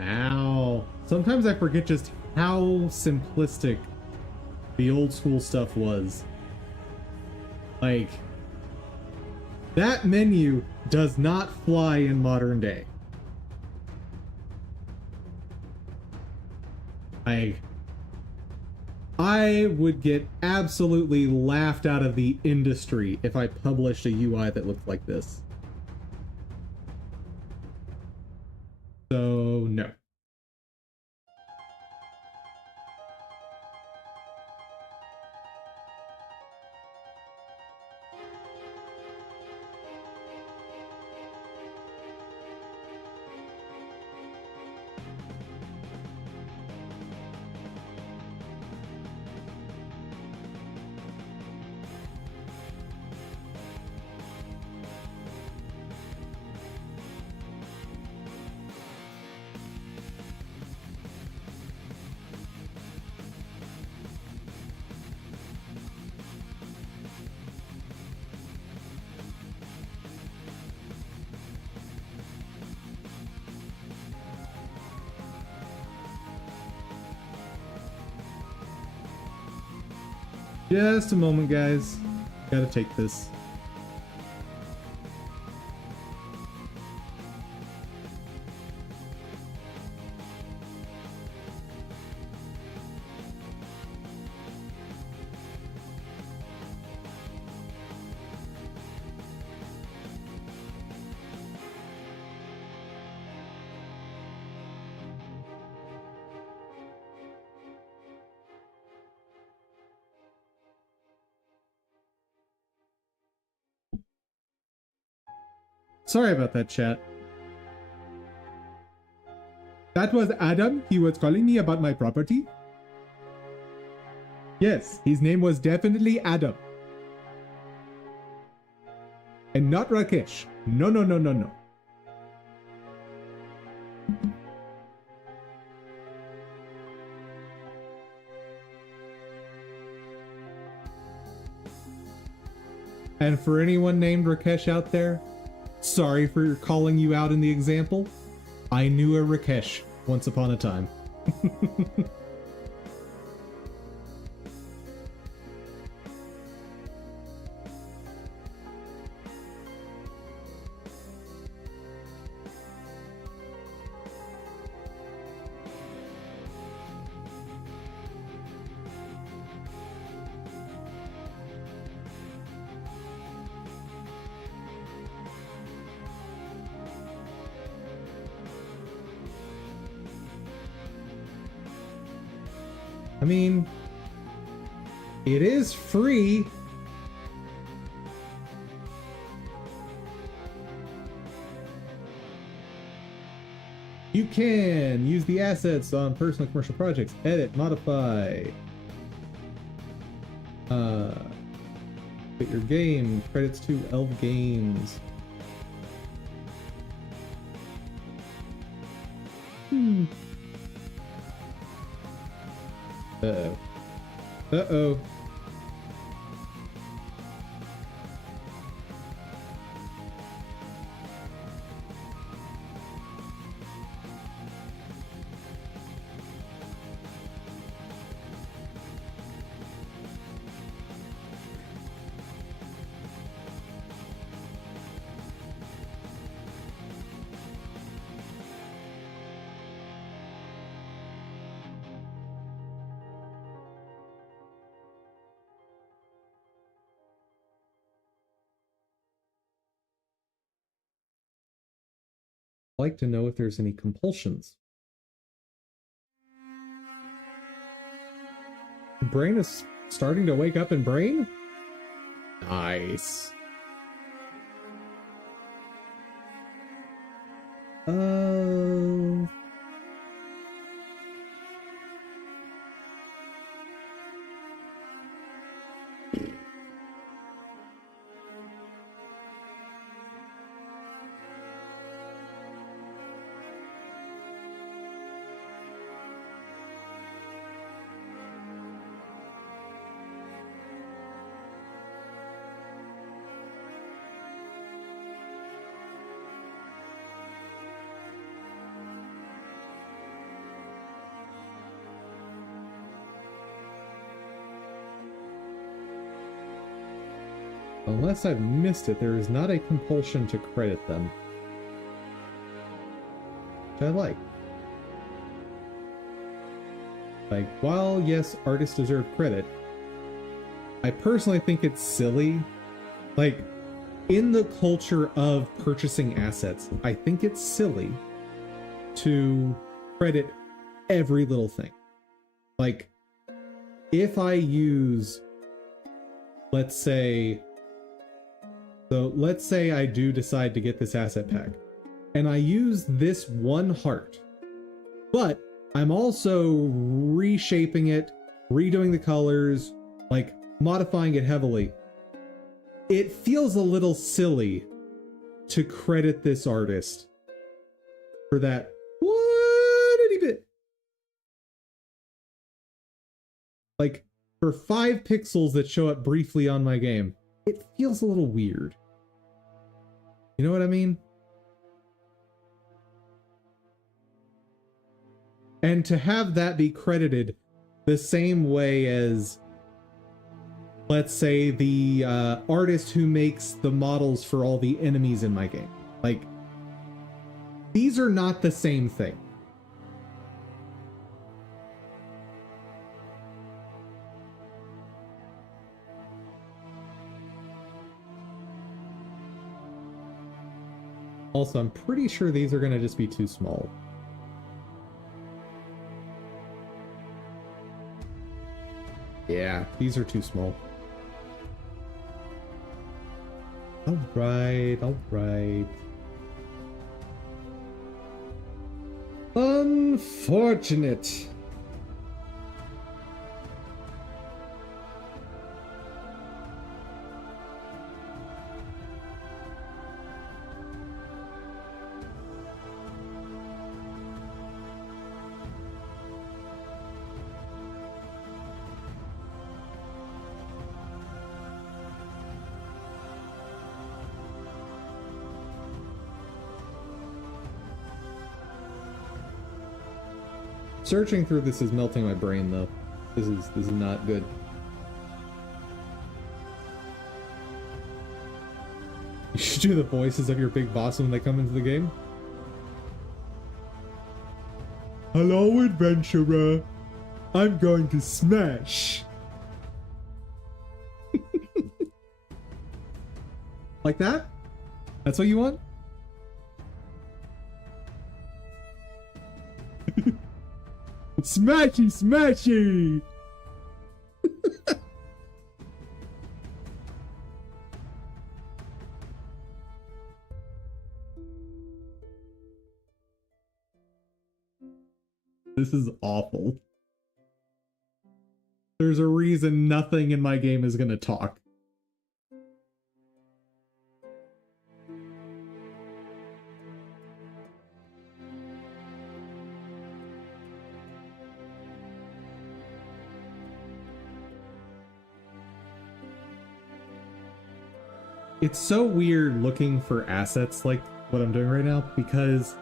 Ow. Sometimes I forget just how simplistic the old school stuff was. Like, that menu does not fly in modern day. I would get absolutely laughed out of the industry if I published a UI that looked like this. So, no. Just a moment, guys. Gotta take this. Sorry about that, chat. That was Adam. He was calling me about my property. Yes, his name was definitely Adam. And not Rakesh. No, no, no, no, no. And for anyone named Rakesh out there, sorry for calling you out in the example. I knew a Rakesh once upon a time. I mean, it is free. You can use the assets on personal commercial projects, edit, modify. Put your game, credits to Elf Games. Uh-oh. Uh-oh. I'd like to know if there's any compulsions. Brain is starting to wake up in Brain? Nice. Unless I've missed it, there is not a compulsion to credit them. Which I like. Like, while yes, artists deserve credit, I personally think it's silly. Like, in the culture of purchasing assets, I think it's silly to credit every little thing. Like, if I use, let's say I do decide to get this asset pack, and I use this one heart, but I'm also reshaping it, redoing the colors, like modifying it heavily. It feels a little silly to credit this artist for that one bit. Like, for 5 pixels that show up briefly on my game, it feels a little weird. You know what I mean? And to have that be credited the same way as, let's say, the artist who makes the models for all the enemies in my game. Like, these are not the same thing. Also, I'm pretty sure these are going to just be too small. Yeah, these are too small. Alright, alright. Unfortunate. Searching through this is melting my brain, though. This is not good. You should do the voices of your big boss when they come into the game. Hello, adventurer. I'm going to smash. Like that? That's what you want? Smashy, smashy! This is awful. There's a reason nothing in my game is gonna talk. It's so weird looking for assets like what I'm doing right now, because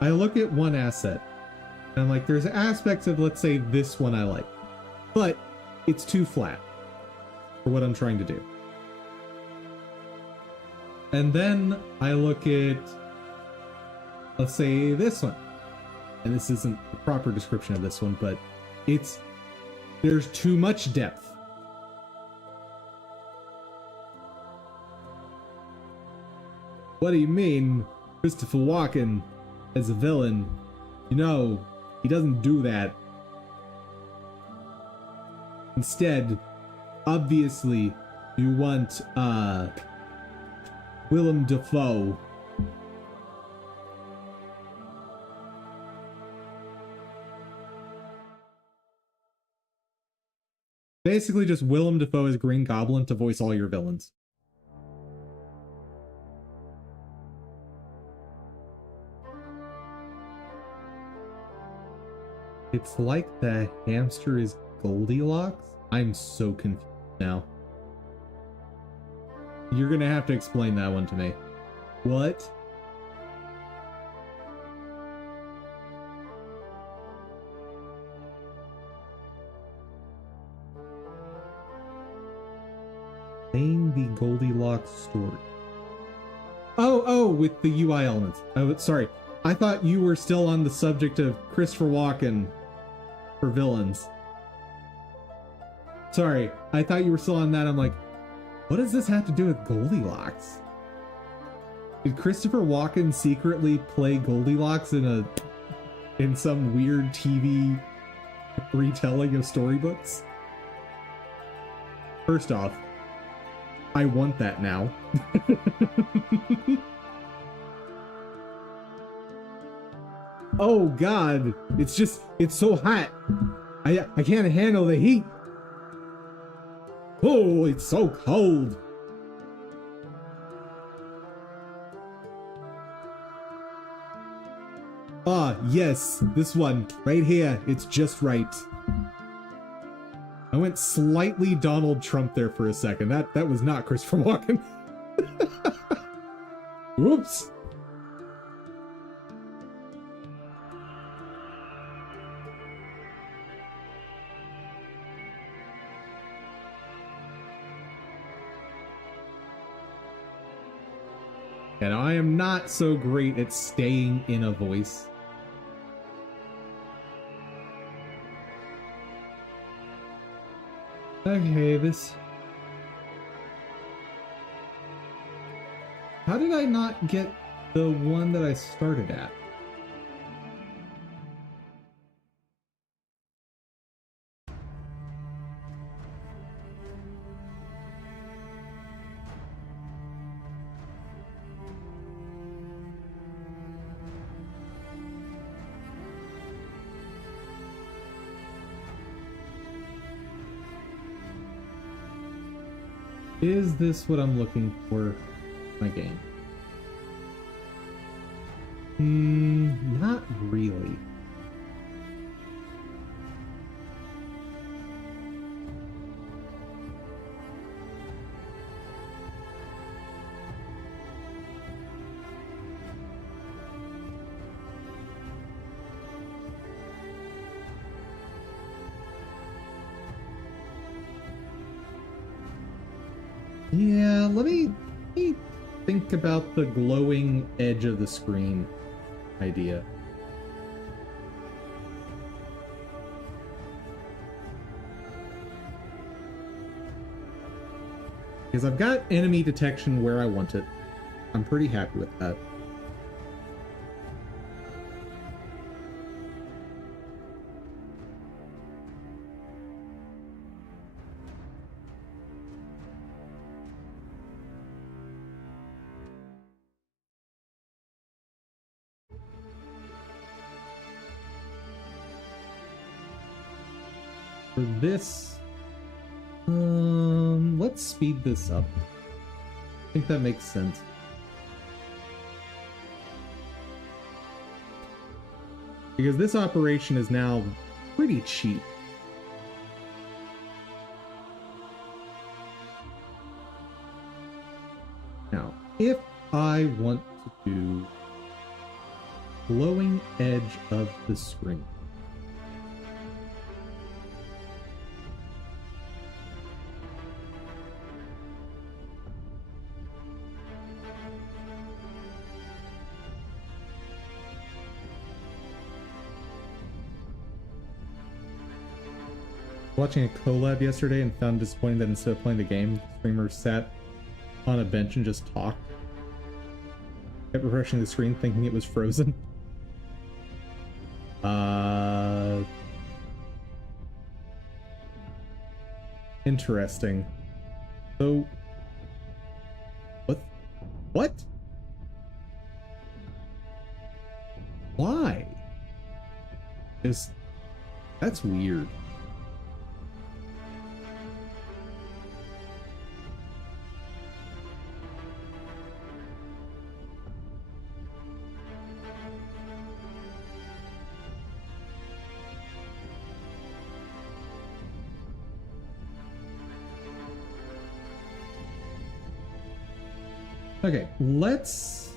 I look at one asset and I'm like, there's aspects of, let's say, this one I like, but it's too flat for what I'm trying to do. And then I look at, let's say, this one, and this isn't the proper description of this one, but there's too much depth. What do you mean, Christopher Walken as a villain? You know, he doesn't do that. Instead, obviously, you want, Willem Dafoe. Basically just Willem Dafoe as Green Goblin to voice all your villains. It's like the hamster is Goldilocks? I'm so confused now. You're gonna have to explain that one to me. What? Saying the Goldilocks story. Oh, with the UI elements. Oh, sorry. I thought you were still on the subject of Christopher Walken for villains. Sorry, I thought you were still on that. I'm like, what does this have to do with Goldilocks? Did Christopher Walken secretly play Goldilocks in some weird TV retelling of storybooks? First off, I want that now. Oh god, it's so hot. I can't handle the heat. Oh, it's so cold. Ah, yes, this one right here. It's just right. I went slightly Donald Trump there for a second. That was not Christopher Walken. Whoops. And I am not so great at staying in a voice. Okay, this... How did I not get the one that I started at? Is this what I'm looking for in my game? Not really. Yeah, let me think about the glowing edge of the screen idea. Because I've got enemy detection where I want it. I'm pretty happy with that. For this, let's speed this up. I think that makes sense. Because this operation is now pretty cheap. Now, if I want to do glowing edge of the screen, watching a collab yesterday and found disappointing that instead of playing the game, the streamer sat on a bench and just talked. Kept refreshing the screen thinking it was frozen. Interesting. So what? Why? That's weird. Okay, let's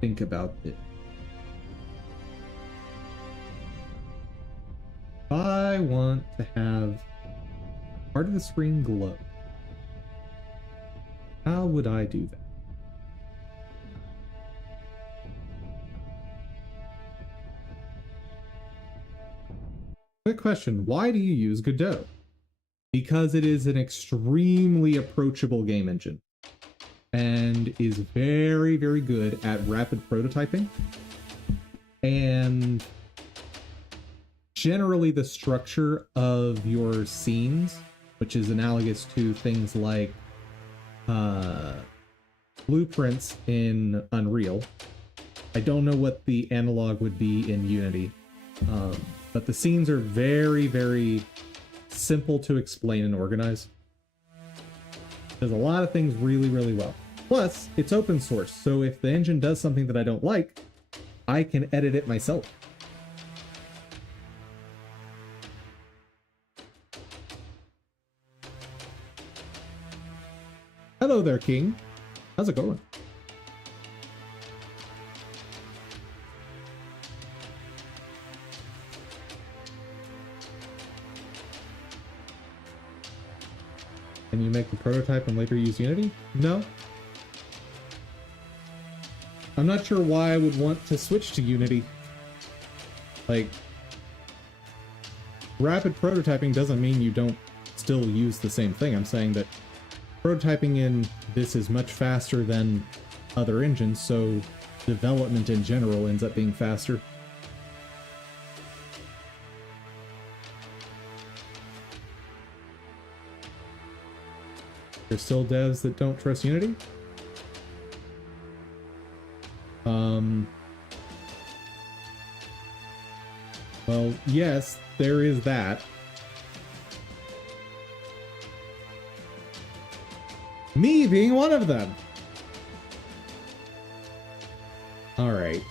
think about it. If I want to have part of the screen glow, how would I do that? Quick question, why do you use Godot? Because it is an extremely approachable game engine and is very, very good at rapid prototyping. And generally the structure of your scenes, which is analogous to things like blueprints in Unreal. I don't know what the analog would be in Unity, but the scenes are very, very simple to explain and organize. Does a lot of things really, really well. Plus, it's open source, so if the engine does something that I don't like, I can edit it myself. Hello there, King. How's it going? Can you make the prototype and later use Unity? No. I'm not sure why I would want to switch to Unity. Like, rapid prototyping doesn't mean you don't still use the same thing. I'm saying that prototyping in this is much faster than other engines, so development in general ends up being faster. There's still devs that don't trust Unity? Well, yes, there is that. Me being one of them. All right.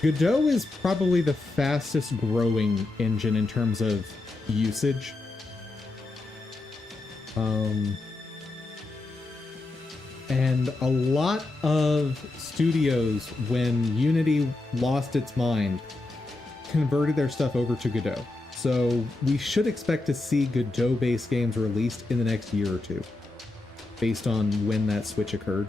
Godot is probably the fastest growing engine in terms of usage. And a lot of studios, when Unity lost its mind, converted their stuff over to Godot. So we should expect to see Godot-based games released in the next year or two, based on when that switch occurred.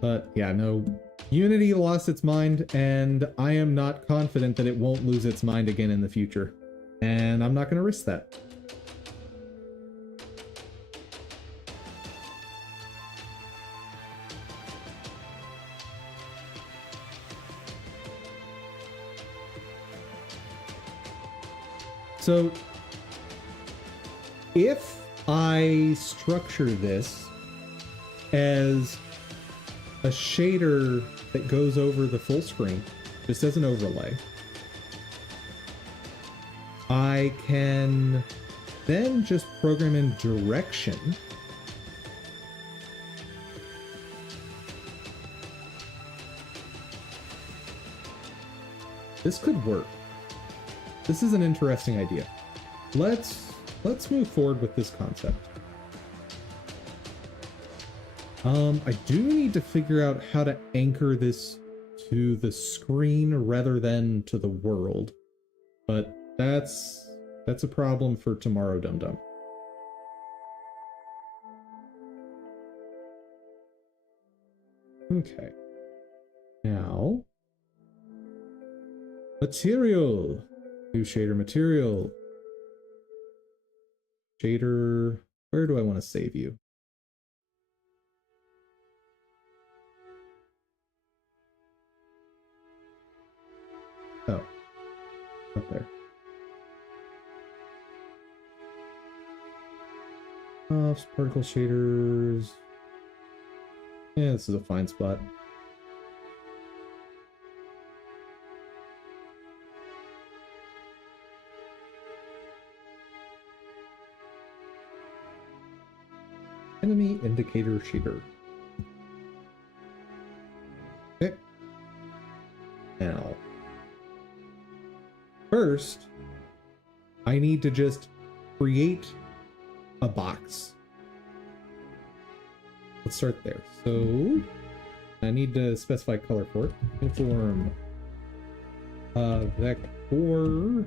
But yeah, no, Unity lost its mind, and I am not confident that it won't lose its mind again in the future. And I'm not going to risk that. So, if I structure this as a shader that goes over the full screen, just as an overlay, I can then just program in direction this could work. This is an interesting idea. Let's move forward with this concept. I do need to figure out how to anchor this to the screen rather than to the world, but that's a problem for tomorrow, Dum Dum. Okay. Now, material. New shader material. Shader, where do I want to save you? Oh, up there. Particle shaders. Yeah, this is a fine spot. Enemy indicator shader. Okay. Now, first, I need to just create a box. Let's start there. So, I need to specify color for it. Inform vector color.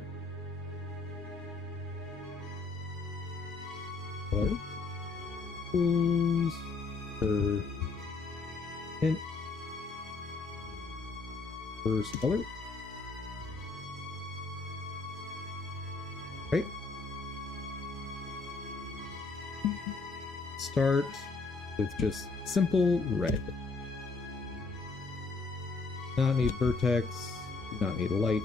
Per hint first color. Right. Start with just simple red. Not need vertex, do not need light.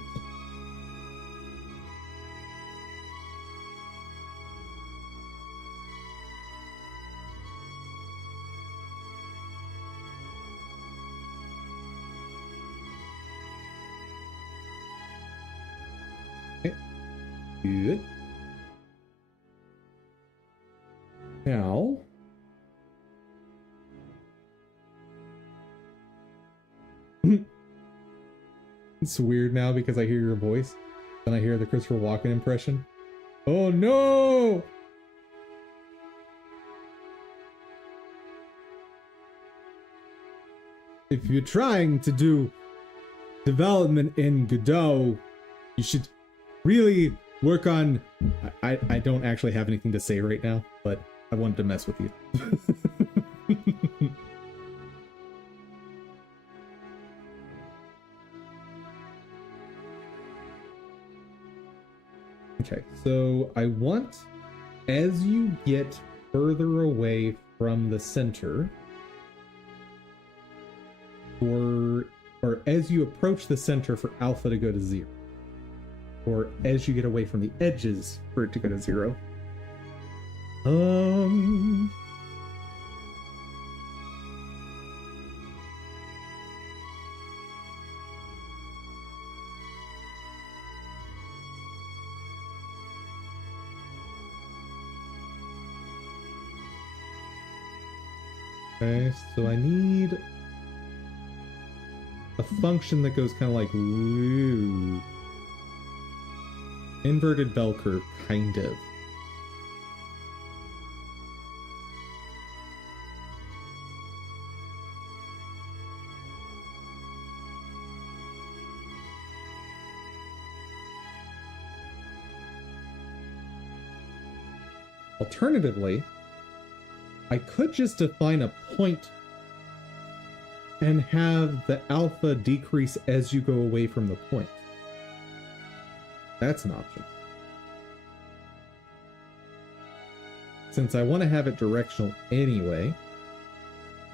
Good. Now, it's weird now because I hear your voice and I hear the Christopher Walken impression. Oh no! If you're trying to do development in Godot, you should really work on... I don't actually have anything to say right now, but I wanted to mess with you. Okay, so I want, as you get further away from the center, or as you approach the center for alpha to go to 0. Or as you get away from the edges for it to go to 0. Okay, so I need a function that goes kind of like woo. Inverted bell curve, kind of. Alternatively, I could just define a point and have the alpha decrease as you go away from the point. That's an option. Since I want to have it directional anyway,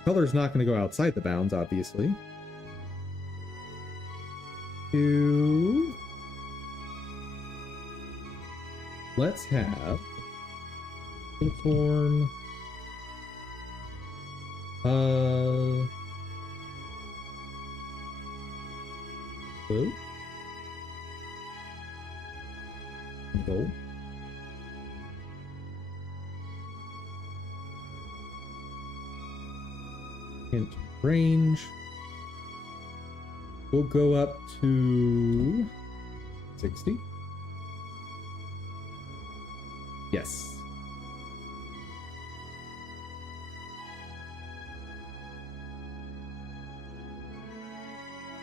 color's not going to go outside the bounds, obviously. Let's have uniform. Oh. Go. Hint range. We'll go up to 60. Yes.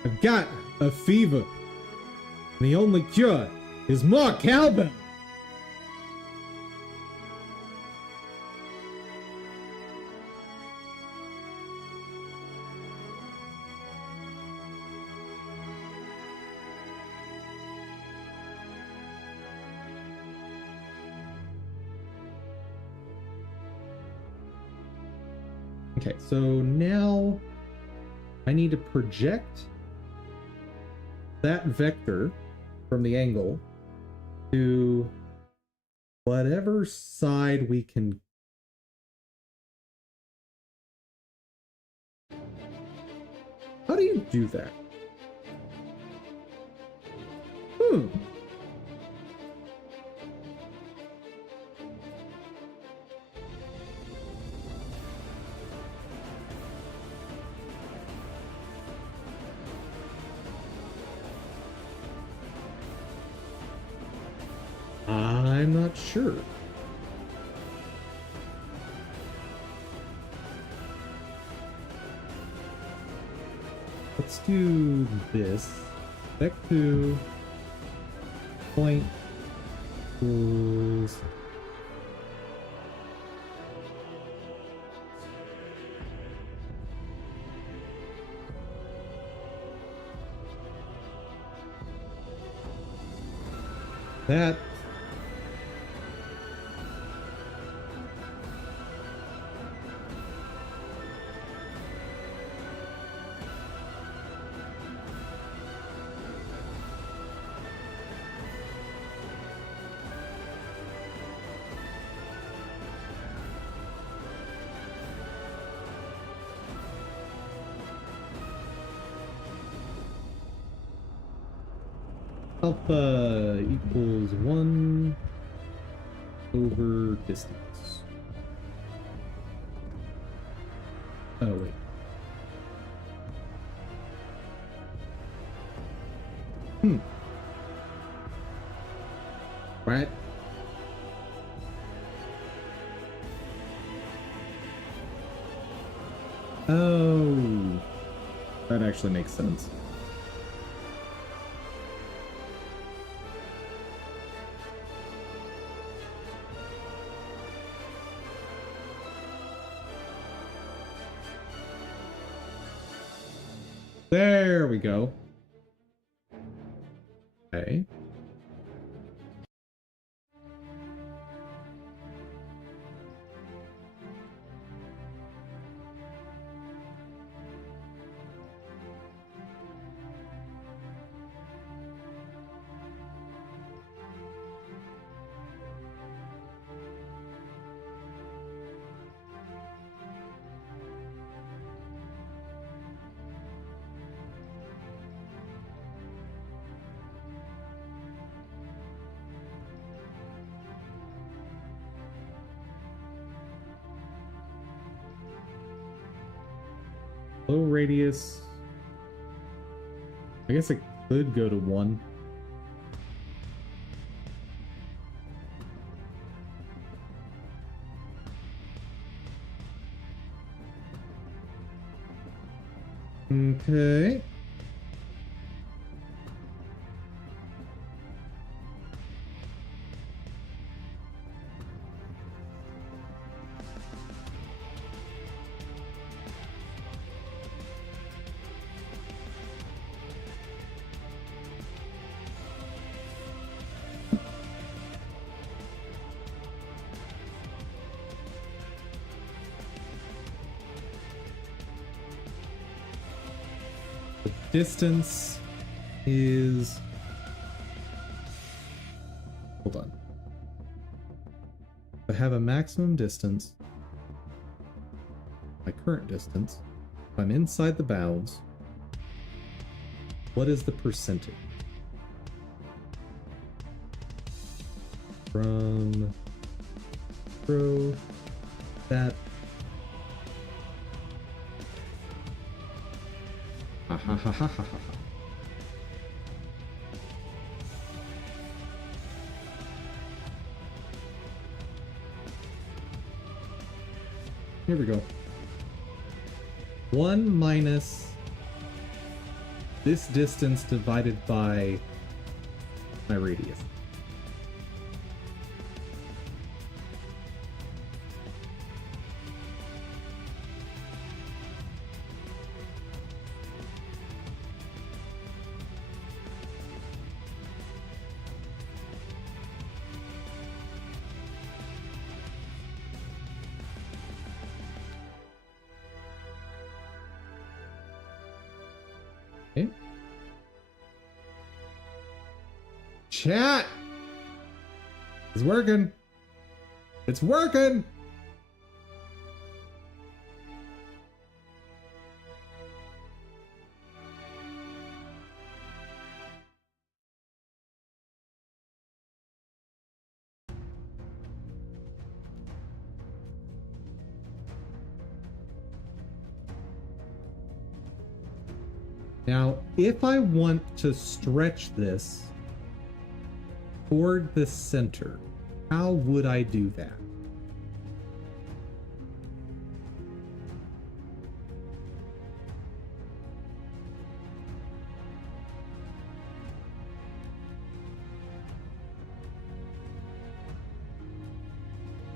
I've got a fever, and the only cure is more cowbell. Okay, so now I need to project that vector from the angle to whatever side we can. How do you do that? I'm not sure. Let's do this. Back to point equals that. Alpha equals 1 over distance. Oh, wait. Right. Oh, that actually makes sense. There we go. Okay. Low radius I guess it could go to 1. Okay. Distance is... Hold on. I have a maximum distance. My current distance. If I'm inside the bounds, what is the percentage? From... Throw that... Ha ha ha ha ha ha. Here we go. 1 minus this distance divided by my radius. Okay. Chat! It's working! It's working! Now, if I want to stretch this toward the center, how would I do that?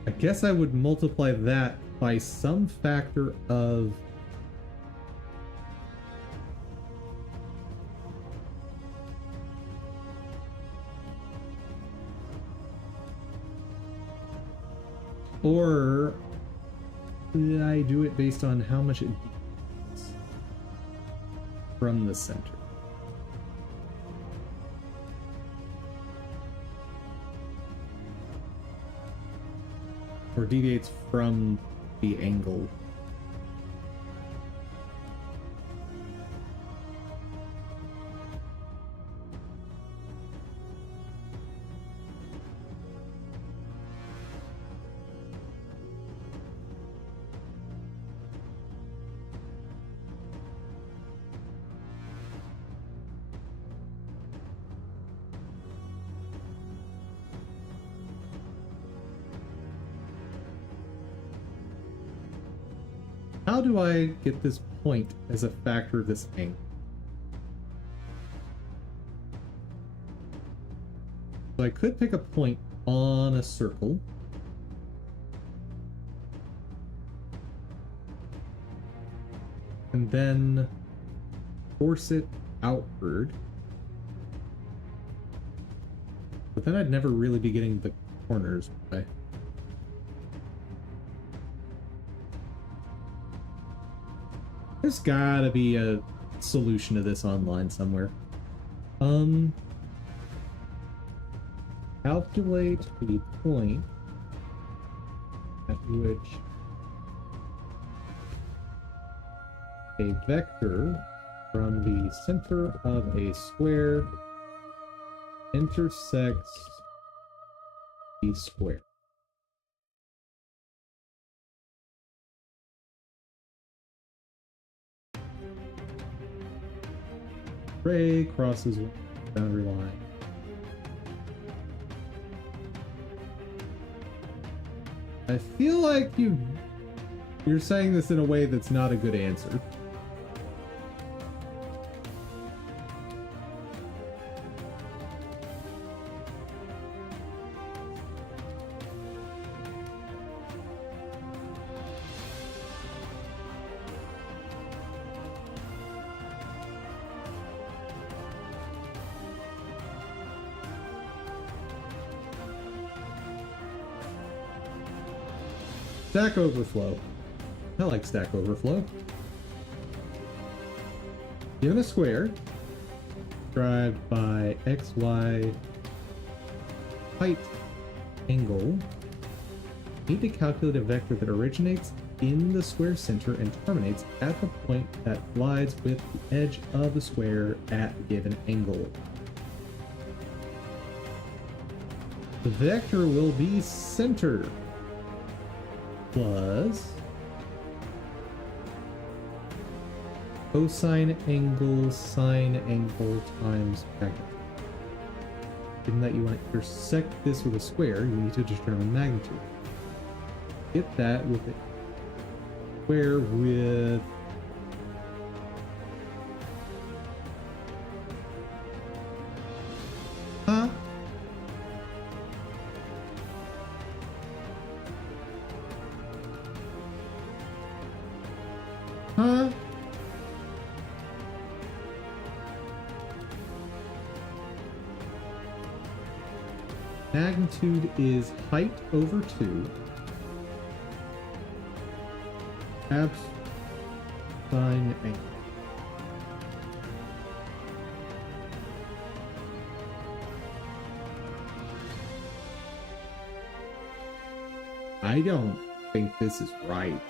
I guess I would multiply that by some factor of or did I do it based on how much it deviates from the center? Or deviates from the angle? How do I get this point as a factor of this angle? So I could pick a point on a circle. And then force it outward. But then I'd never really be getting the corners, would I? There's gotta be a solution to this online somewhere. Calculate the point at which a vector from the center of a square intersects the square. array crosses boundary line. I feel like you're saying this in a way that's not a good answer. Stack Overflow. I like Stack Overflow. Given a square, described by XY height angle, need to calculate a vector that originates in the square center and terminates at the point that collides with the edge of the square at the given angle. The vector will be center plus cosine angle sine angle times magnitude. Given that you want to intersect this with a square, you need to determine magnitude. Get that with a square with huh? Huh? Magnitude is height over 2. Abs sine angle. I don't think this is right.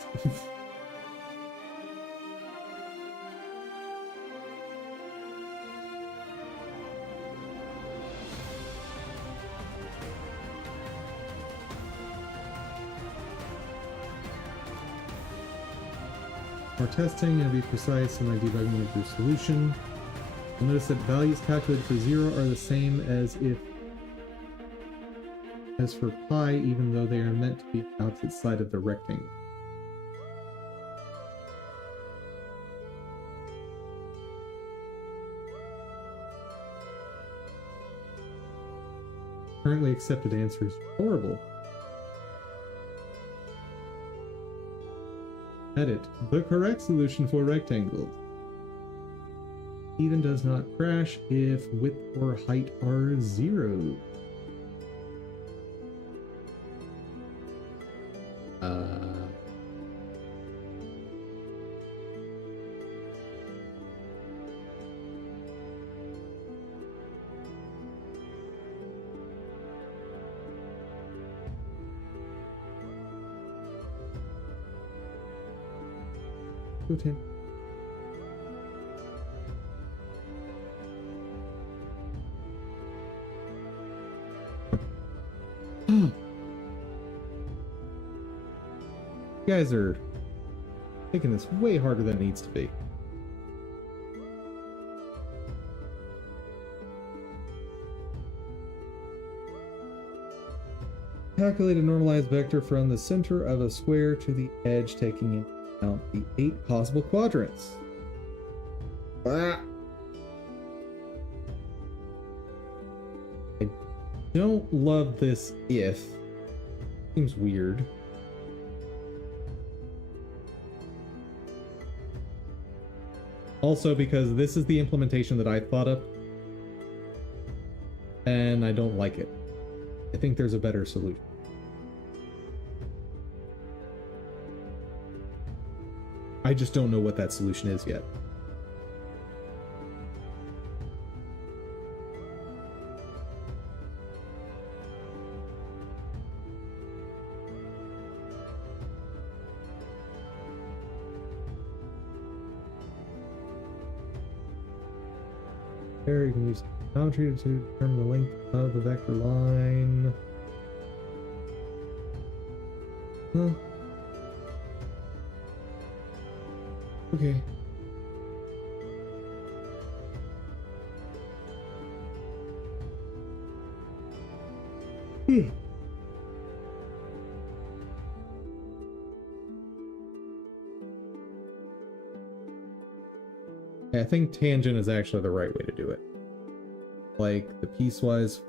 For testing and to be precise in my debugging of your solution, you'll notice that values calculated for 0 are the same as for pi, even though they are meant to be on the opposite side of the rectangle. Currently accepted answer is horrible. Edit. The correct solution for rectangles even does not crash if width or height are 0. Go 10. You guys are taking this way harder than it needs to be. Calculate a normalized vector from the center of a square to the edge, taking into account the 8 possible quadrants. Ah. I don't love this if. Seems weird. Also because this is the implementation that I thought of, and I don't like it. I think there's a better solution. I just don't know what that solution is yet. There, you can use geometry to determine the length of the vector line. Huh. Okay. I think tangent is actually the right way to do it. Like the piecewise,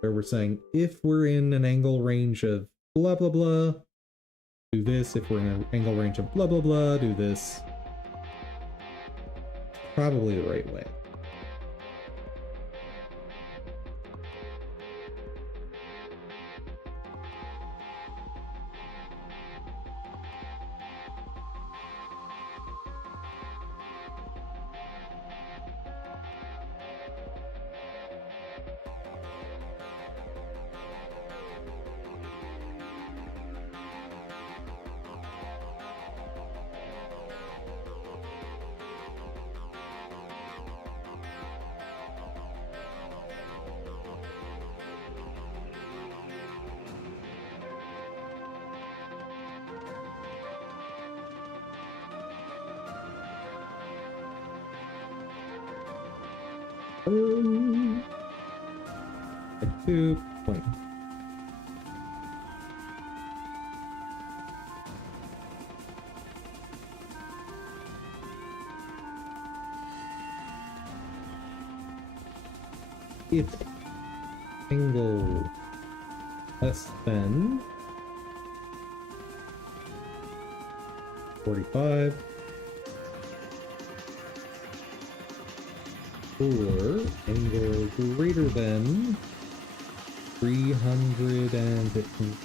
where we're saying if we're in an angle range of blah blah blah, do this. If we're in an angle range of blah blah blah, do this. Probably the right way. And 2 point. If angle less than 45 or angle greater than 315.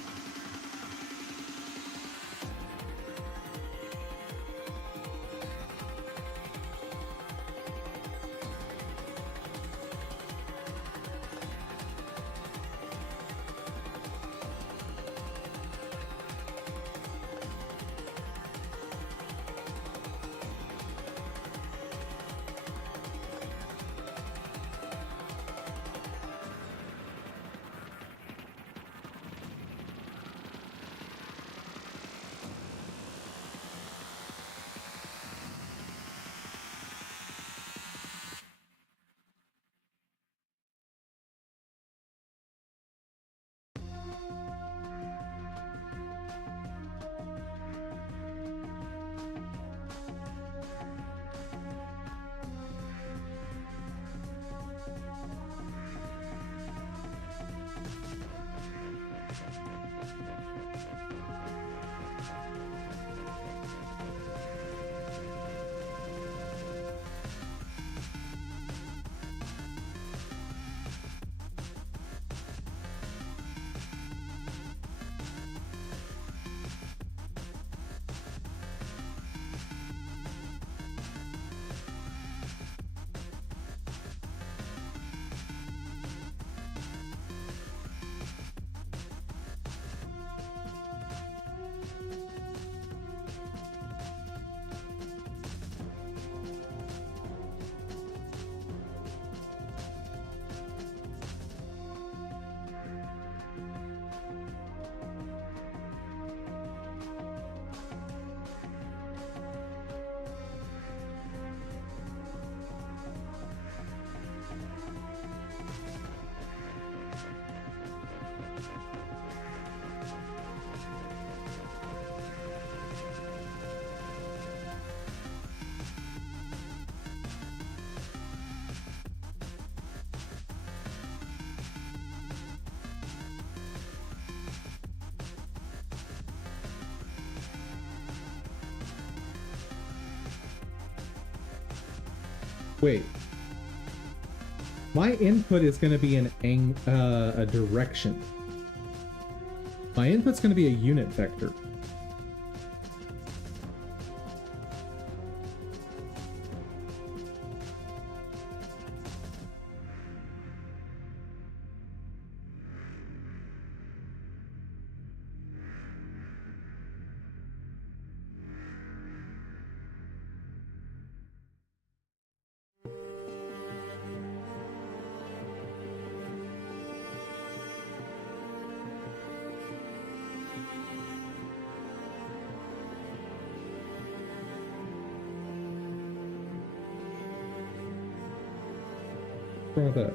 Wait. My input is going to be a direction. My input's going to be a unit vector. What's wrong with that?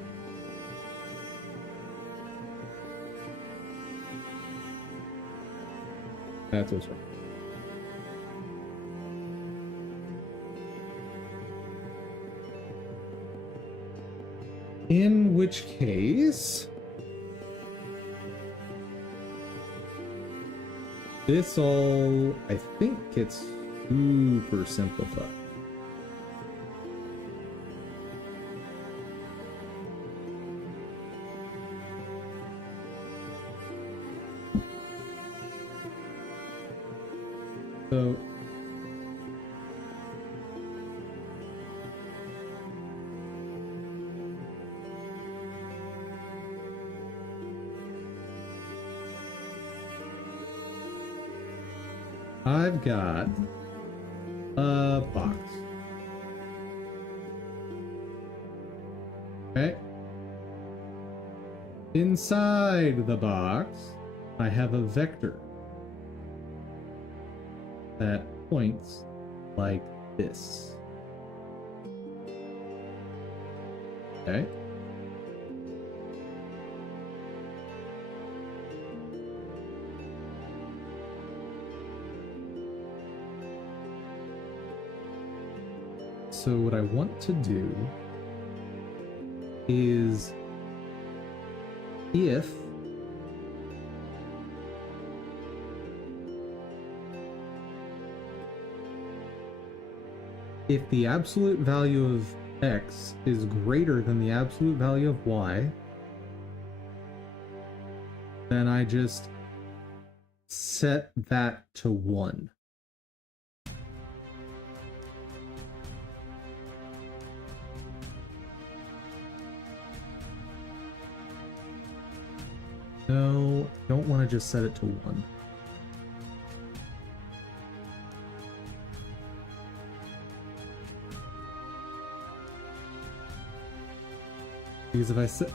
That's what's wrong. In which case, this all, I think, gets super simplified. So I've got a box. Okay. Inside the box, I have a vector that points like this. Okay. So what I want to do is, if the absolute value of x is greater than the absolute value of y, then I just set that to 1. No, don't want to just set it to 1. Because if I set...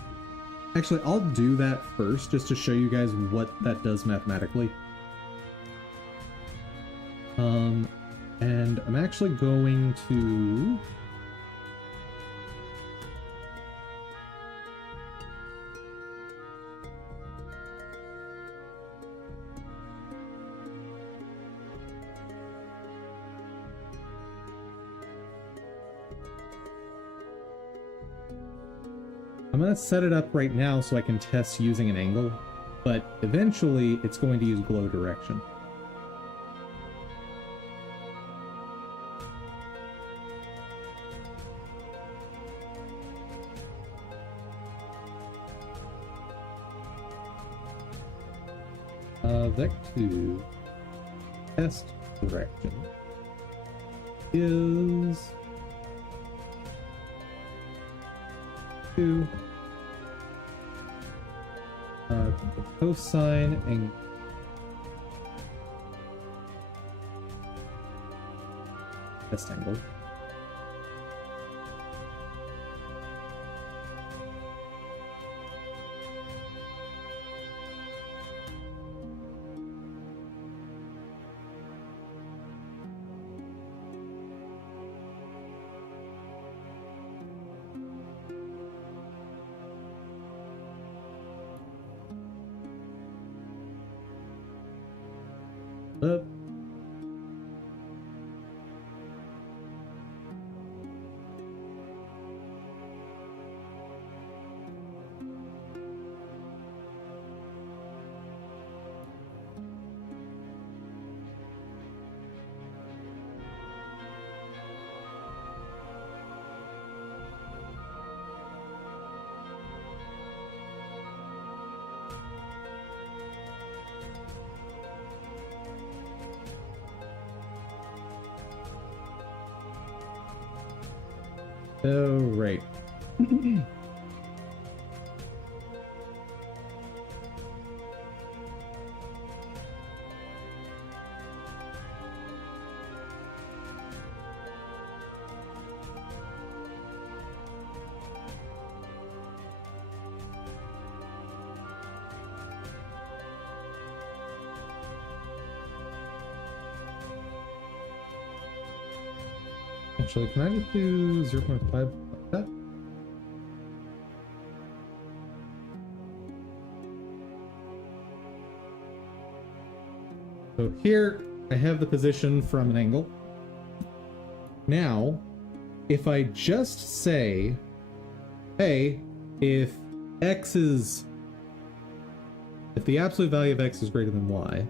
Actually, I'll do that first, just to show you guys what that does mathematically. And I'm actually going to... I'm going to set it up right now so I can test using an angle, but eventually it's going to use glow direction. Vec2 test direction is 2 cosine and test angle. Up. Oh, right. Actually, can I just do 0.5 like that? So here, I have the position from an angle. Now, if I just say, hey, if x is... if the absolute value of x is greater than y,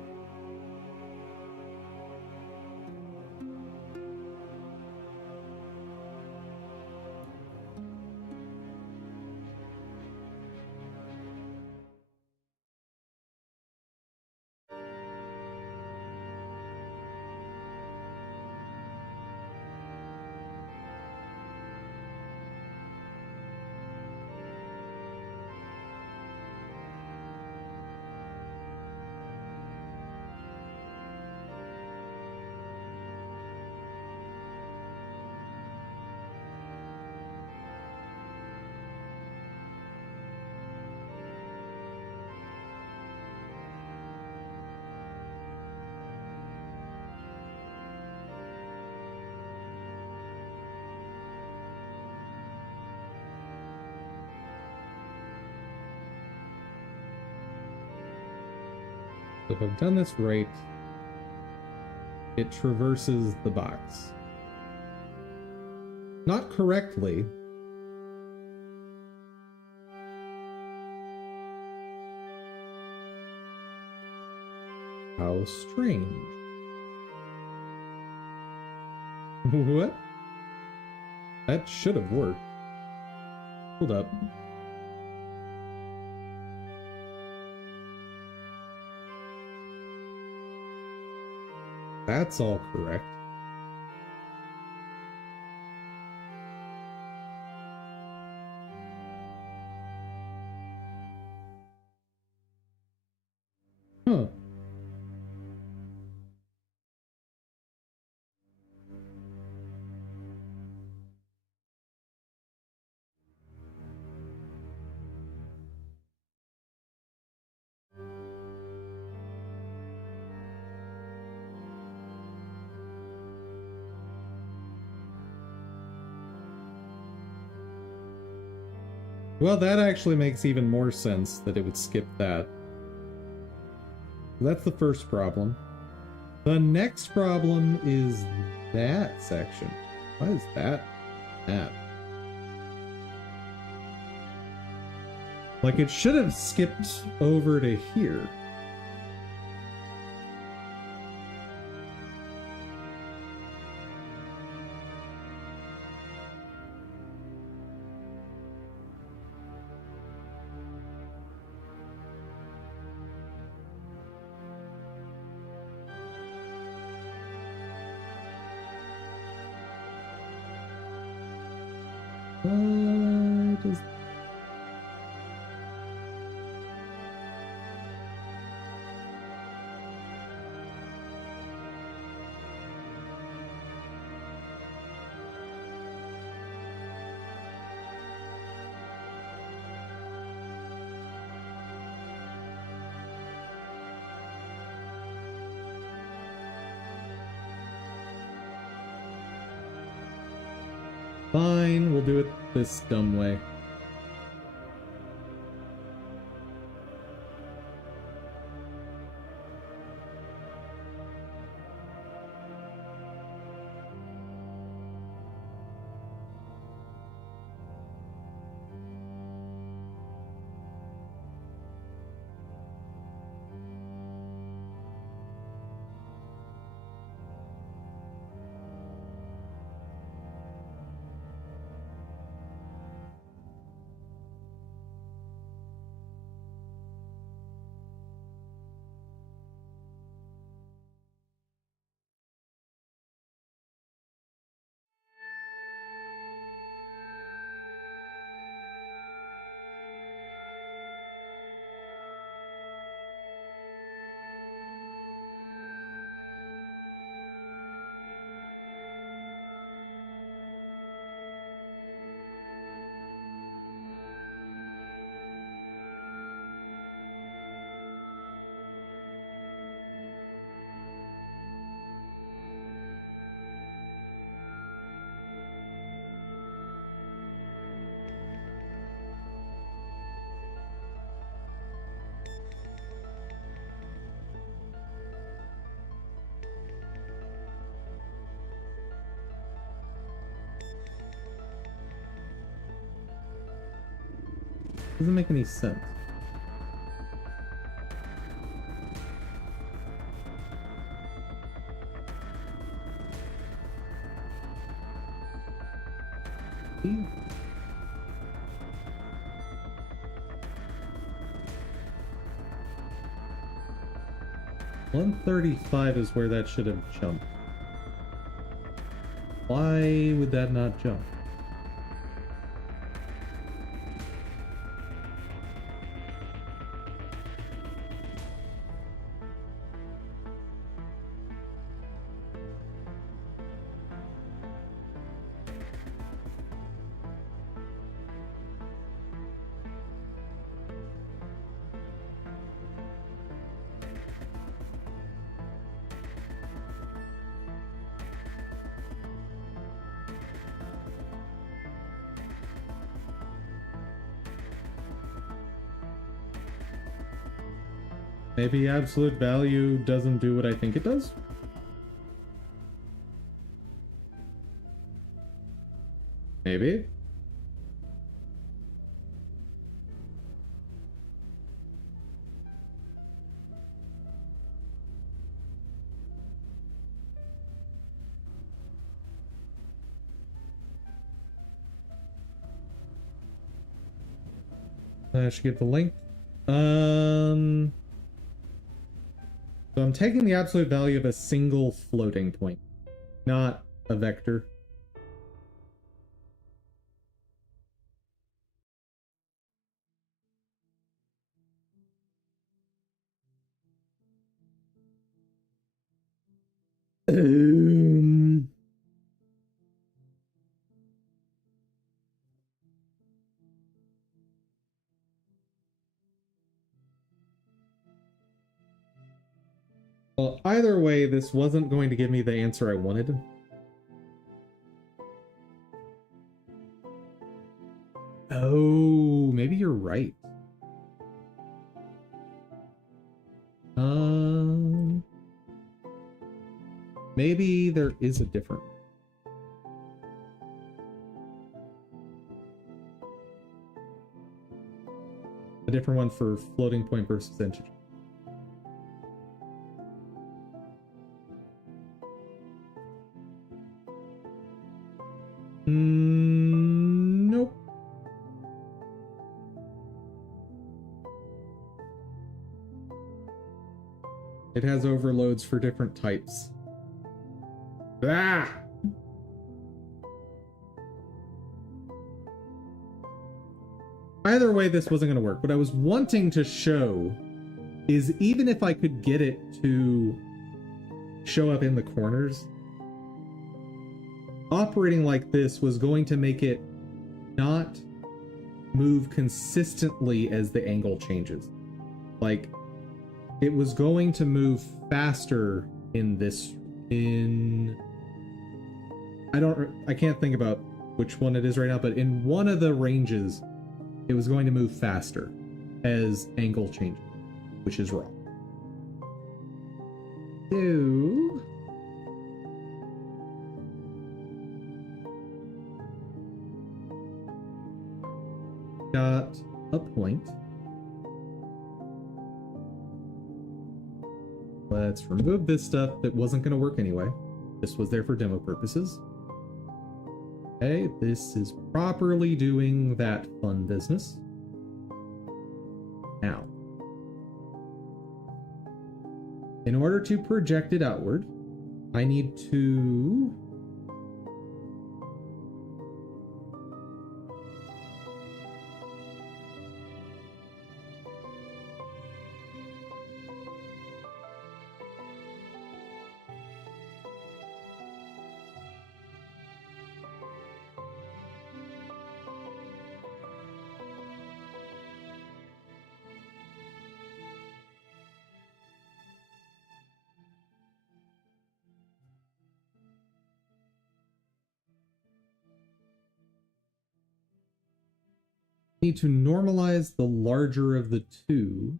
so if I've done this right, it traverses the box. Not correctly. How strange. What? That should have worked. Hold up. That's all correct. Huh. Well, that actually makes even more sense that it would skip that. That's the first problem. The next problem is that section. Why is that? That. Like, it should have skipped over to here. Does... Fine, we'll do it this dumb way. Doesn't make any sense. See? 135 is where that should have jumped. Why would that not jump? Maybe absolute value doesn't do what I think it does? Maybe. I should get the length. So I'm taking the absolute value of a single floating point, not a vector. Well, either way, this wasn't going to give me the answer I wanted. Oh, maybe you're right. Maybe there is a different. A different one for floating point versus integer. Nope. It has overloads for different types. Ah! Either way, this wasn't going to work. What I was wanting to show is even if I could get it to show up in the corners, operating like this was going to make it not move consistently as the angle changes. Like, it was going to move faster in this, I can't think about which one it is right now, but in one of the ranges, it was going to move faster as angle changes, which is wrong. So got a point. Let's remove this stuff that wasn't going to work anyway. This was there for demo purposes. Okay, this is properly doing that fun business. Now, in order to project it outward, I need to normalize the larger of the two.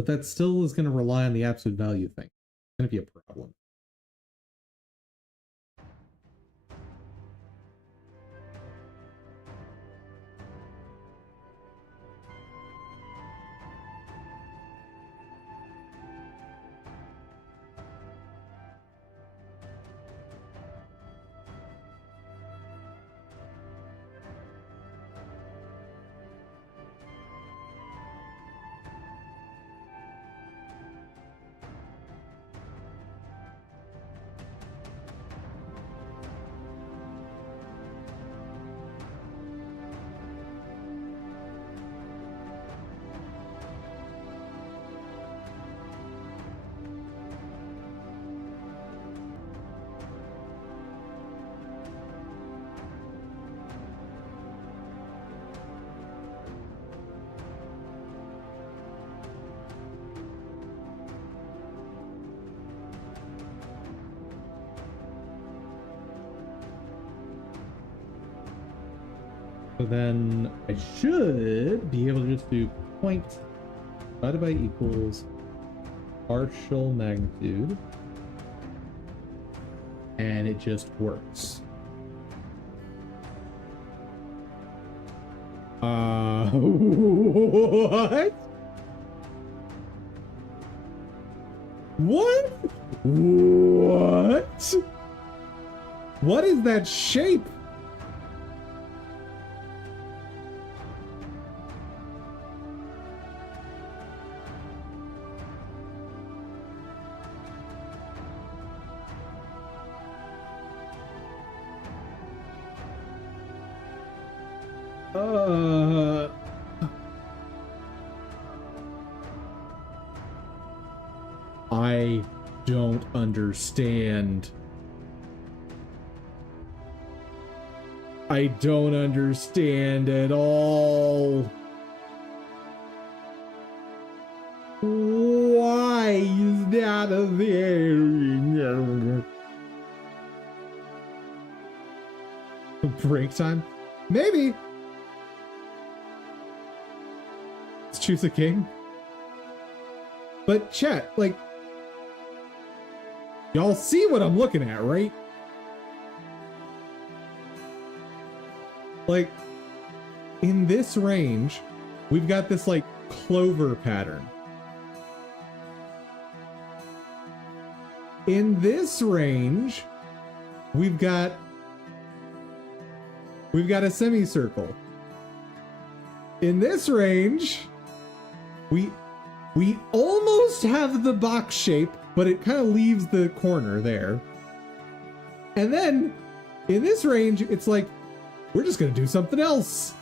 But that still is going to rely on the absolute value thing. It's going to be a problem. So then I should be able to just do point divided by equals partial magnitude. And it just works. What? What? What? What is that shape? I don't understand. I don't understand at all. Why is that a thing? Break time? Maybe. Let's choose a king. But chat, like, y'all see what I'm looking at, right? Like, in this range, we've got this, like, clover pattern. In this range, we've got a semicircle. In this range, we almost have the box shape, but it kind of leaves the corner there. And then in this range, it's like, we're just going to do something else.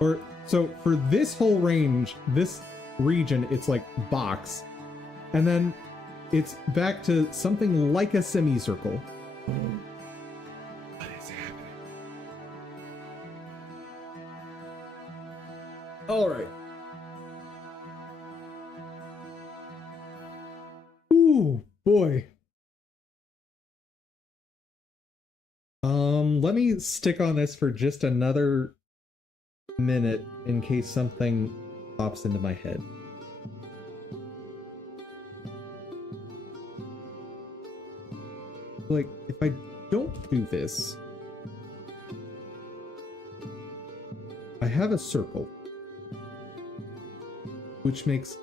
Or so for this whole range, this region, it's like box. And then it's back to something like a semicircle. What is happening? All right. Ooh, boy. Let me stick on this for just another minute in case something pops into my head. Like, if I don't do this, I have a circle, which makes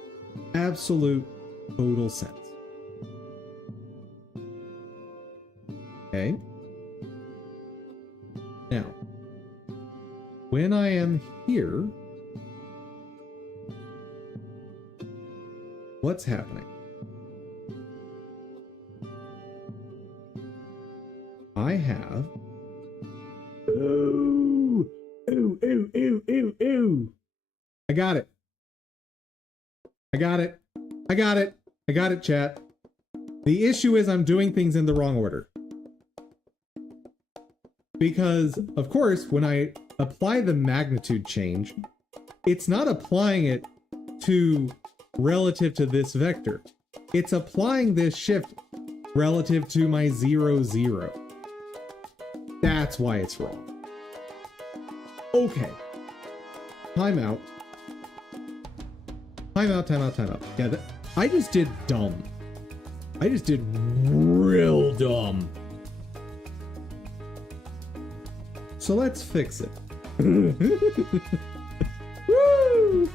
absolute total sense. Okay. Now, when I am here, what's happening? I have... Ooh! Ooh, ooh, ooh, ooh, ooh! I got it. I got it. I got it. I got it, chat. The issue is I'm doing things in the wrong order. Because, of course, when I apply the magnitude change, it's not applying it to relative to this vector. It's applying this shift relative to my 0, 0. That's why it's wrong. Okay. Timeout. Timeout, timeout, timeout. Yeah, I just did dumb. I just did real dumb. So let's fix it. Woo!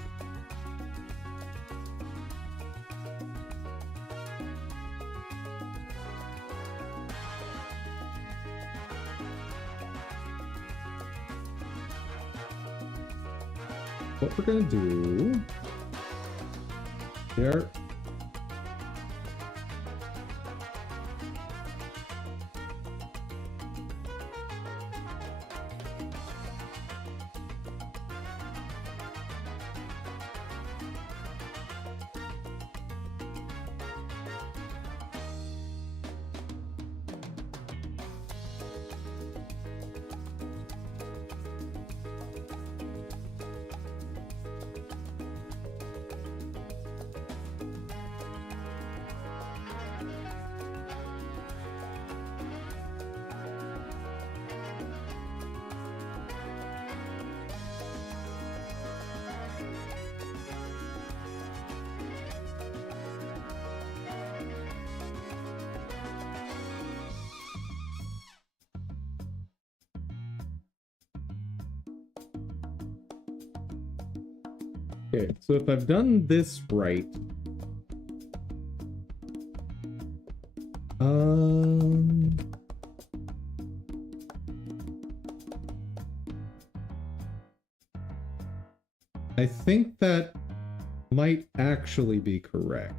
What we're gonna do there. Okay, so if I've done this right, I think that might actually be correct.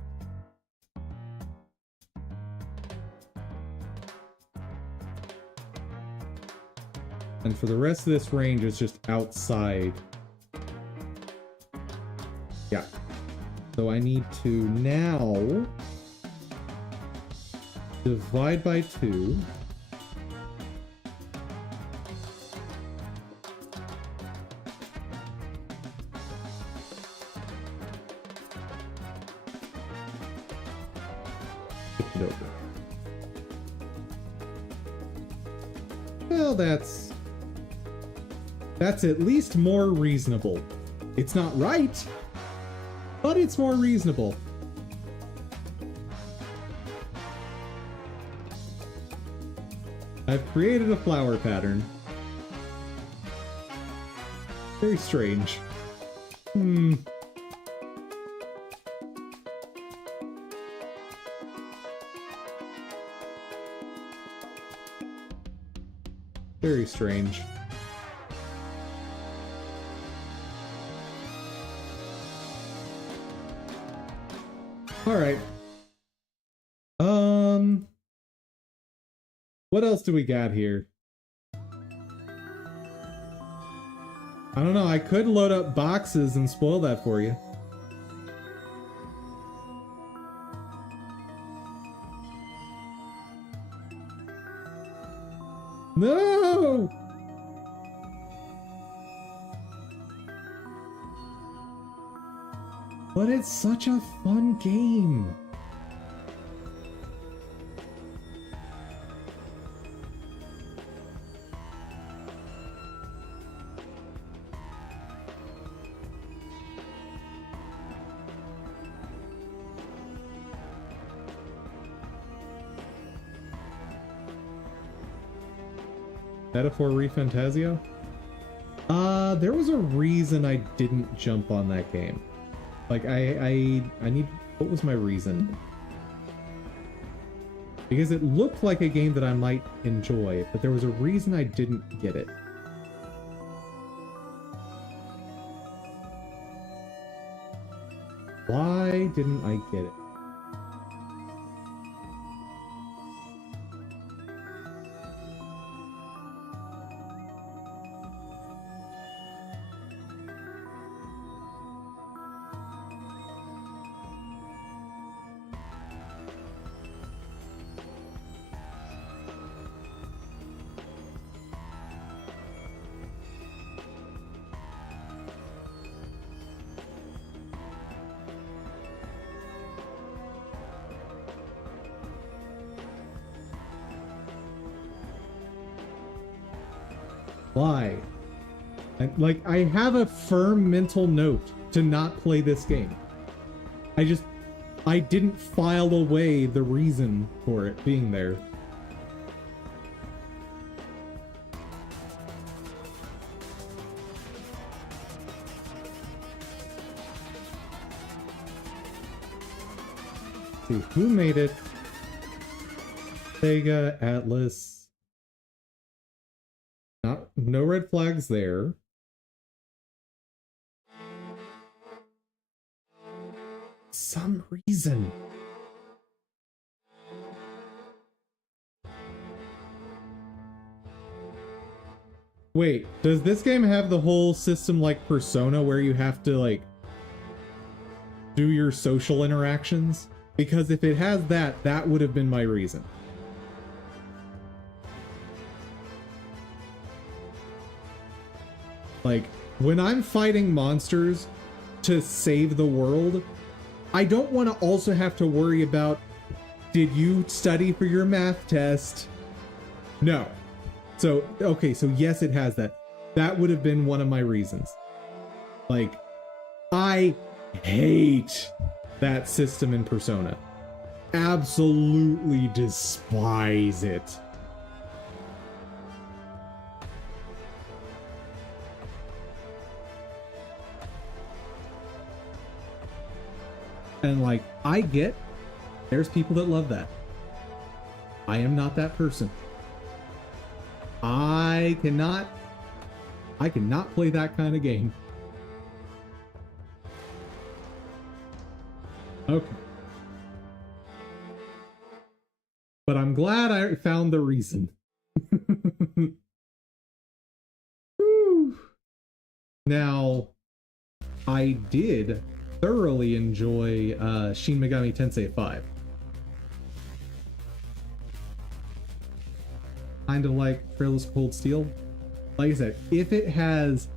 And for the rest of this range, it's just outside. Yeah. So I need to now divide by 2. Shift it over. Well, that's at least more reasonable. It's not right, but it's more reasonable. I've created a flower pattern. Very strange. Very strange. All right. What else do we got here? I don't know. I could load up boxes and spoil that for you. No! But it's such a fun game. Metaphor ReFantazio? There was a reason I didn't jump on that game. Like, I need... What was my reason? Because it looked like a game that I might enjoy, but there was a reason I didn't get it. Why didn't I get it? Why? I have a firm mental note to not play this game. I didn't file away the reason for it being there. See who made it. Sega, Atlas. No red flags there. Some reason. Wait, does this game have the whole system like Persona where you have to like do your social interactions? Because if it has that, that would have been my reason. Like, when I'm fighting monsters to save the world, I don't want to also have to worry about, did you study for your math test? No. So, okay, so yes, it has that. That would have been one of my reasons. Like, I hate that system in Persona. Absolutely despise it. And like, I get there's people that love that. I am not that person. I cannot play that kind of game. Okay. But I'm glad I found the reason. Whew. Now, I did thoroughly enjoy Shin Megami Tensei 5. Kind of like Trails of Cold Steel. Like I said, if it has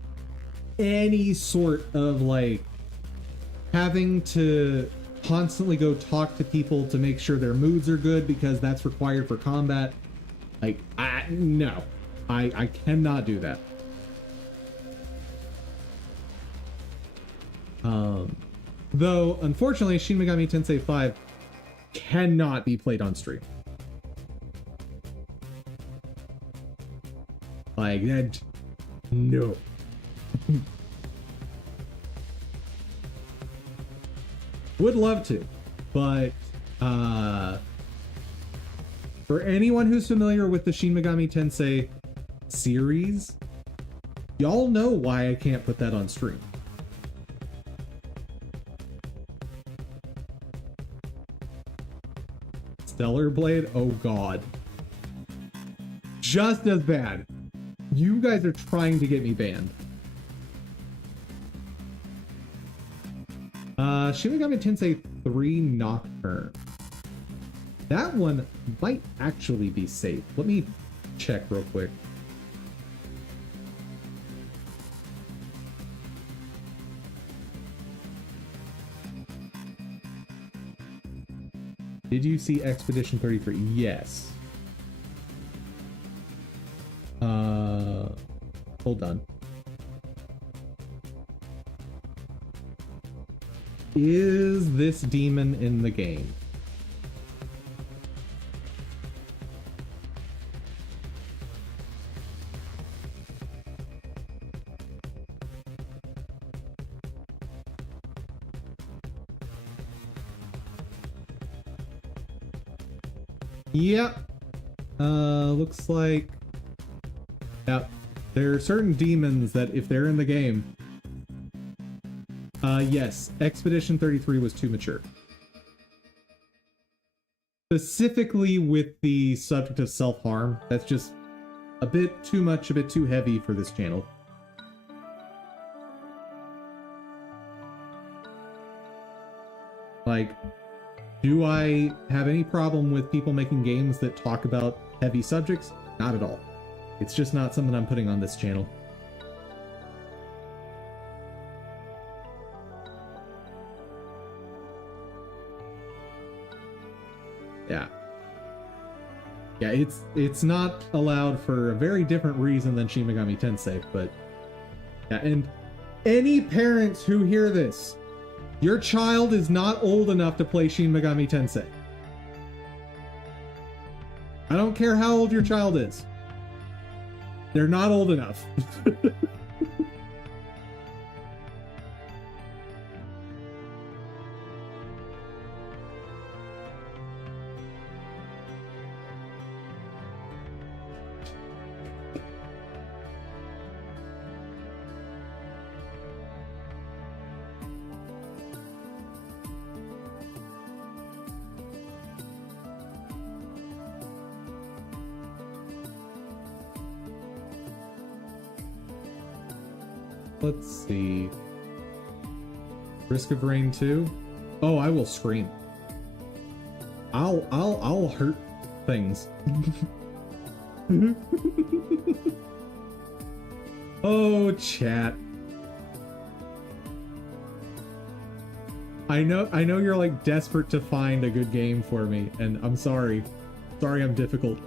any sort of like having to constantly go talk to people to make sure their moods are good because that's required for combat, like, no. I cannot do that. Though, unfortunately, Shin Megami Tensei 5 cannot be played on stream. Like, that... No. Would love to, but, for anyone who's familiar with the Shin Megami Tensei series, y'all know why I can't put that on stream. Stellar Blade? Oh god. Just as bad. You guys are trying to get me banned. Shin Megami Tensei 3 Nocturne. That one might actually be safe. Let me check real quick. Did you see Expedition 33? Yes. Hold on. Is this demon in the game? Yep. Looks like... Yep. There are certain demons that if they're in the game... yes. Expedition 33 was too mature. Specifically with the subject of self-harm. That's just a bit too much, a bit too heavy for this channel. Like... Do I have any problem with people making games that talk about heavy subjects? Not at all. It's just not something I'm putting on this channel. Yeah. Yeah, it's not allowed for a very different reason than Shin Megami Tensei, but Yeah, and any parents who hear this, your child is not old enough to play Shin Megami Tensei. I don't care how old your child is. They're not old enough. Let's see. Risk of Rain 2? Oh, I will scream. I'll hurt things. Oh, chat. I know you're like desperate to find a good game for me, and I'm sorry. Sorry I'm difficult.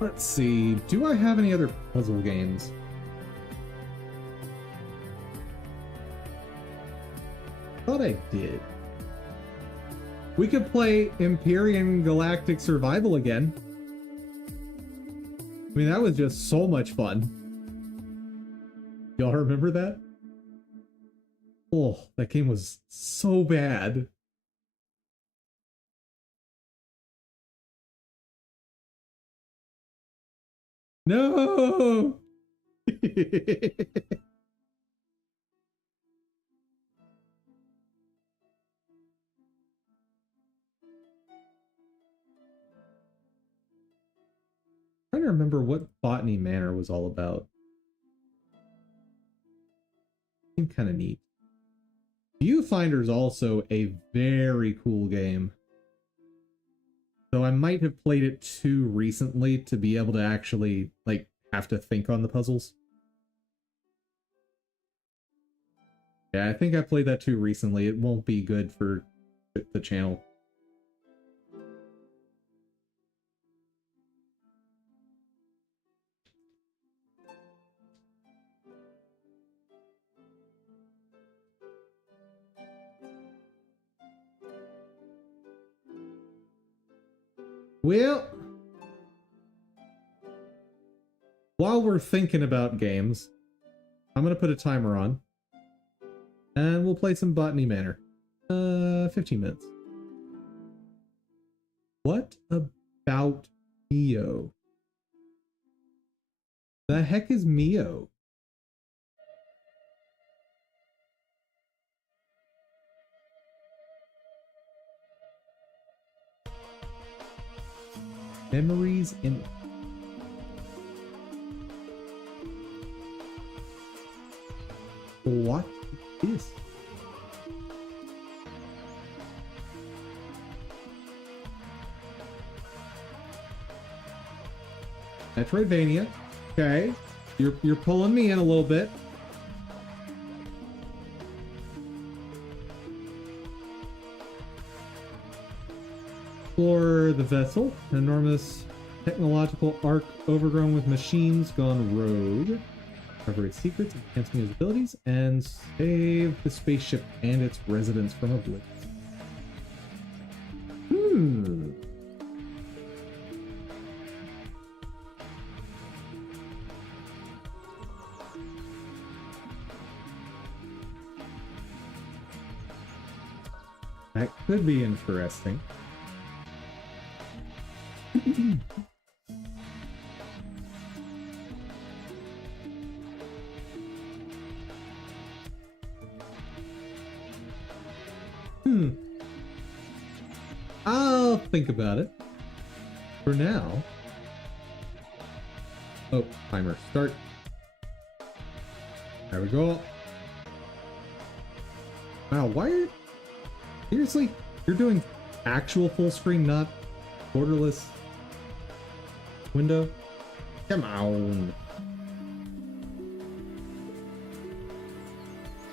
Let's see, do I have any other puzzle games? Thought I did. We could play Empyrean Galactic Survival again. I mean, that was just so much fun. Y'all remember that? Oh, that game was so bad. No! Trying to remember what Botany Manor was all about. Seemed kind of neat. Viewfinder is also a very cool game. Though I might have played it too recently to be able to actually, like, have to think on the puzzles. Yeah, I think I played that too recently. It won't be good for the channel. Well, while we're thinking about games, I'm gonna put a timer on, and we'll play some Botany Manor. 15 minutes. What about Mio? The heck is Mio? Memories in... What is this? Metroidvania. Okay. You're pulling me in a little bit. Explore the vessel. An enormous technological ark overgrown with machines gone rogue. Recover its secrets, enhance Mio's abilities, and save the spaceship and its residents from a blitz. That could be interesting. I'll think about it. For now. Oh, timer start. There we go. Wow, why are... Seriously? You're doing actual full screen, not borderless window? Come on.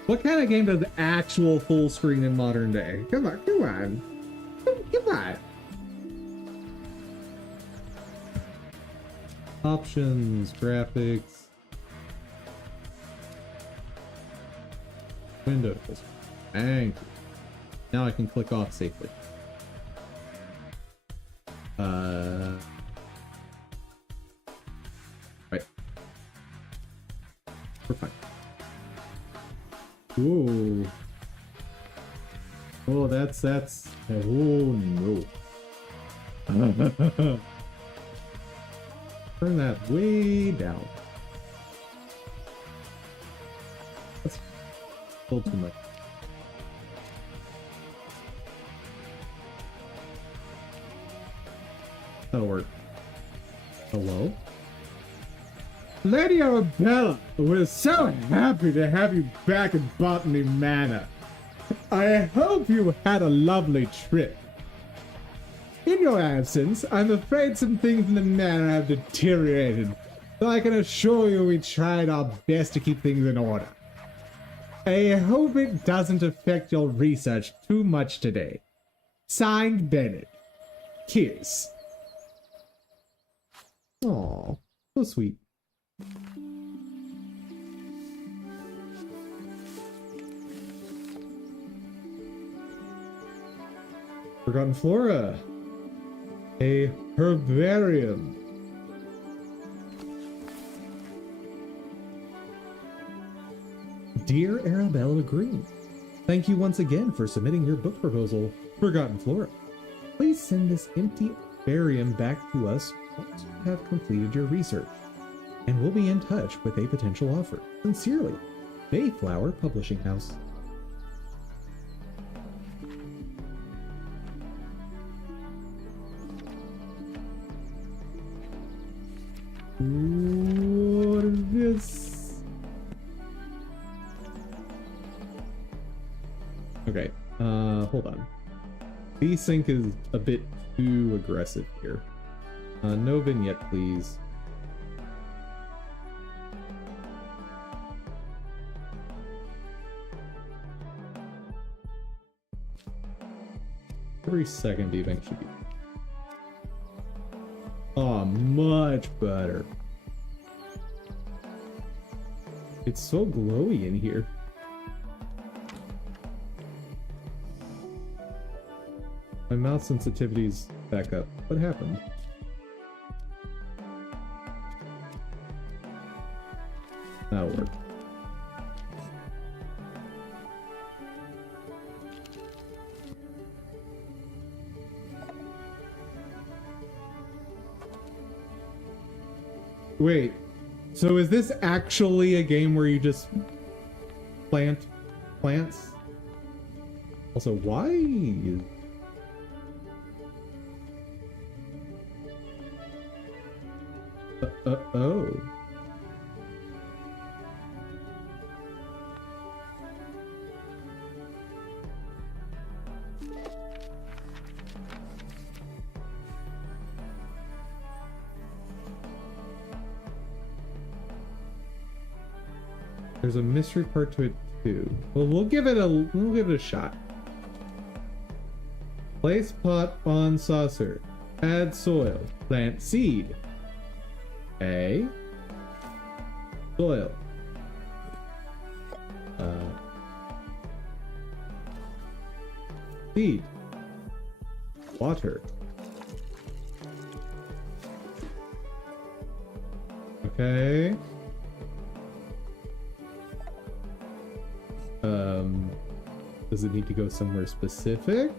What kind of game does actual full screen in modern day? Come on, come on. Come on. Options, graphics, Windows. Thank you. Now I can click off safely. Right. We're fine. Ooh. Oh, that's, oh no. Turn that way down. That's a little too much. That'll work. Hello? Lady Arabella, we're so happy to have you back in Botany Manor. I hope you had a lovely trip. In your absence, I'm afraid some things in the manor have deteriorated, though I can assure you we tried our best to keep things in order. I hope it doesn't affect your research too much today. Signed, Bennett. Kiss. Aw, so sweet. Forgotten Flora. A herbarium. Dear Arabella Green, thank you once again for submitting your book proposal, Forgotten Flora. Please send this empty herbarium back to us once you have completed your research, and we'll be in touch with a potential offer. Sincerely, Mayflower Publishing House. What is this? Okay, hold on. VSync is a bit too aggressive here. No vignette, please. Every second event should be. Oh, much better. It's so glowy in here. My mouth sensitivity's back up. What happened? That'll work. Wait, so is this actually a game where you just plant plants? Also, why? Oh. There's a mystery part to it too. Well, we'll give it a shot. Place pot on saucer. Add soil. Plant seed. A. Soil. Seed. Water. Okay. Does it need to go somewhere specific,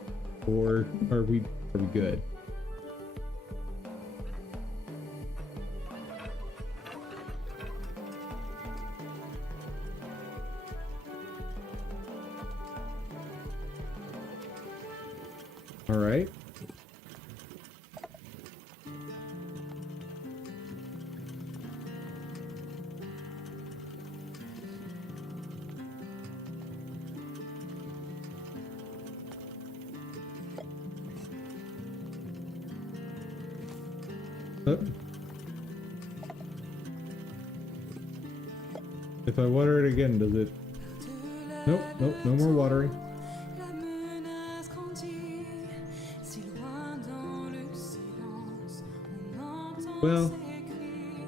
or are we good? All right. If I water it again, does it? Nope, nope, no more watering. La menace grandit, si loin dans le silence, on entend Well. ses cris,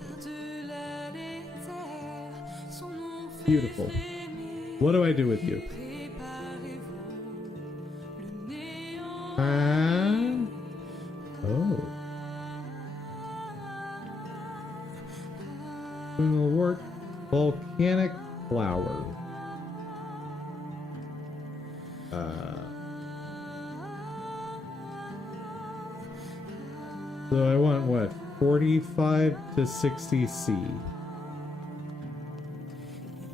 par-delà les terres, son nom fait Beautiful. frémir. What do I do with you? Préparez-vous, le néant. Oh. Wart volcanic flower. So I want what? 45 to 60 C.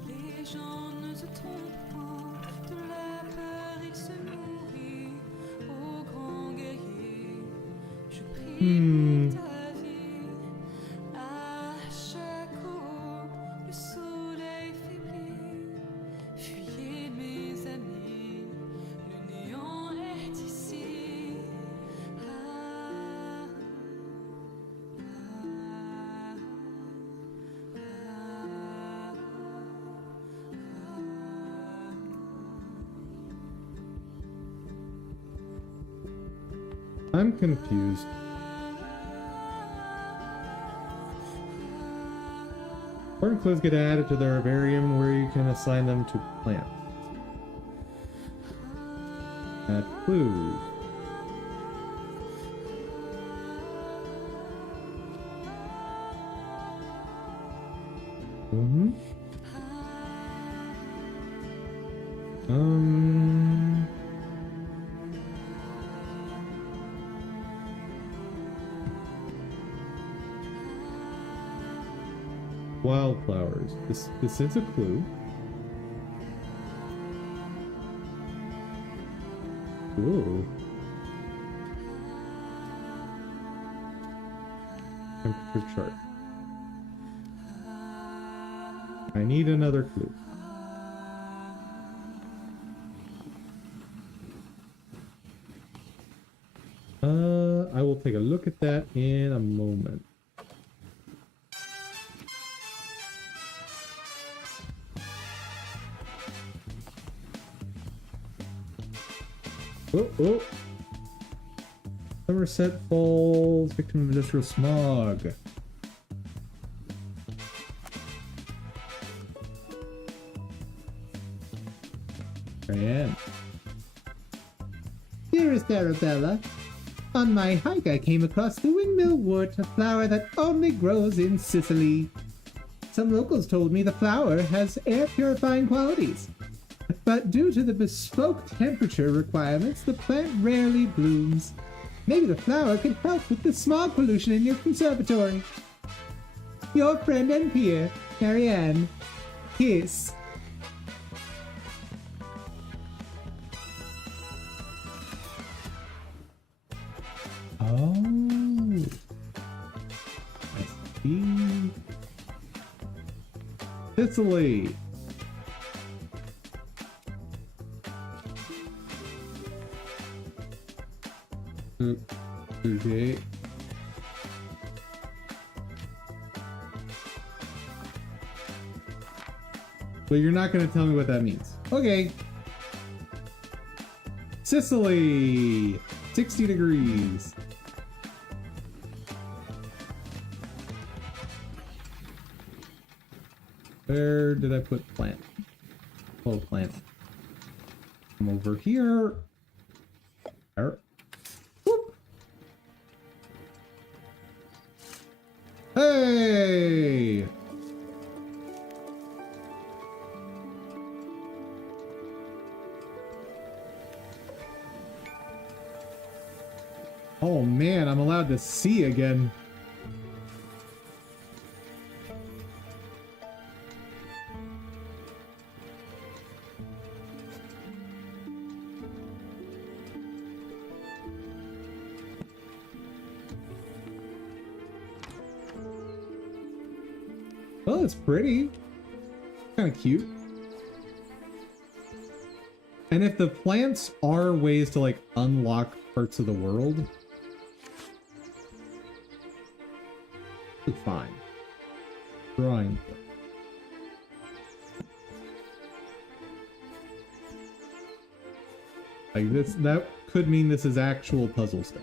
Les gens ne se trompent point, de la peur il se nourrit, ô grand guerrier, je prie pour ta vie. À chaque aube, le soleil faiblit, fuyez mes amis, le néant est ici. I'm confused. Important clues get added to the herbarium where you can assign them to plants. Add clues. Mm-hmm. Wildflowers. This is a clue. Ooh. Temperature chart. I need another clue. I will take a look at that in a moment. Oh, oh. Somerset Falls, victim of industrial smog. Diane. Dearest Arabella, on my hike I came across the windmill wort, a flower that only grows in Sicily. Some locals told me the flower has air purifying qualities, but due to the bespoke temperature requirements, the plant rarely blooms. Maybe the flower could help with the smog pollution in your conservatory. Your friend and peer, Marianne. Kiss. Oh. I see. Sicily. Okay. But you're not going to tell me what that means. Okay. Sicily. 60 degrees. Where did I put plant? Oh, plant. Come over here. There. Whoop. Hey! Oh man, I'm allowed to see again. Well, it's pretty. Kind of cute. And if the plants are ways to like unlock parts of the world, it's fine. Drawing. Like this, that could mean this is actual puzzle stuff.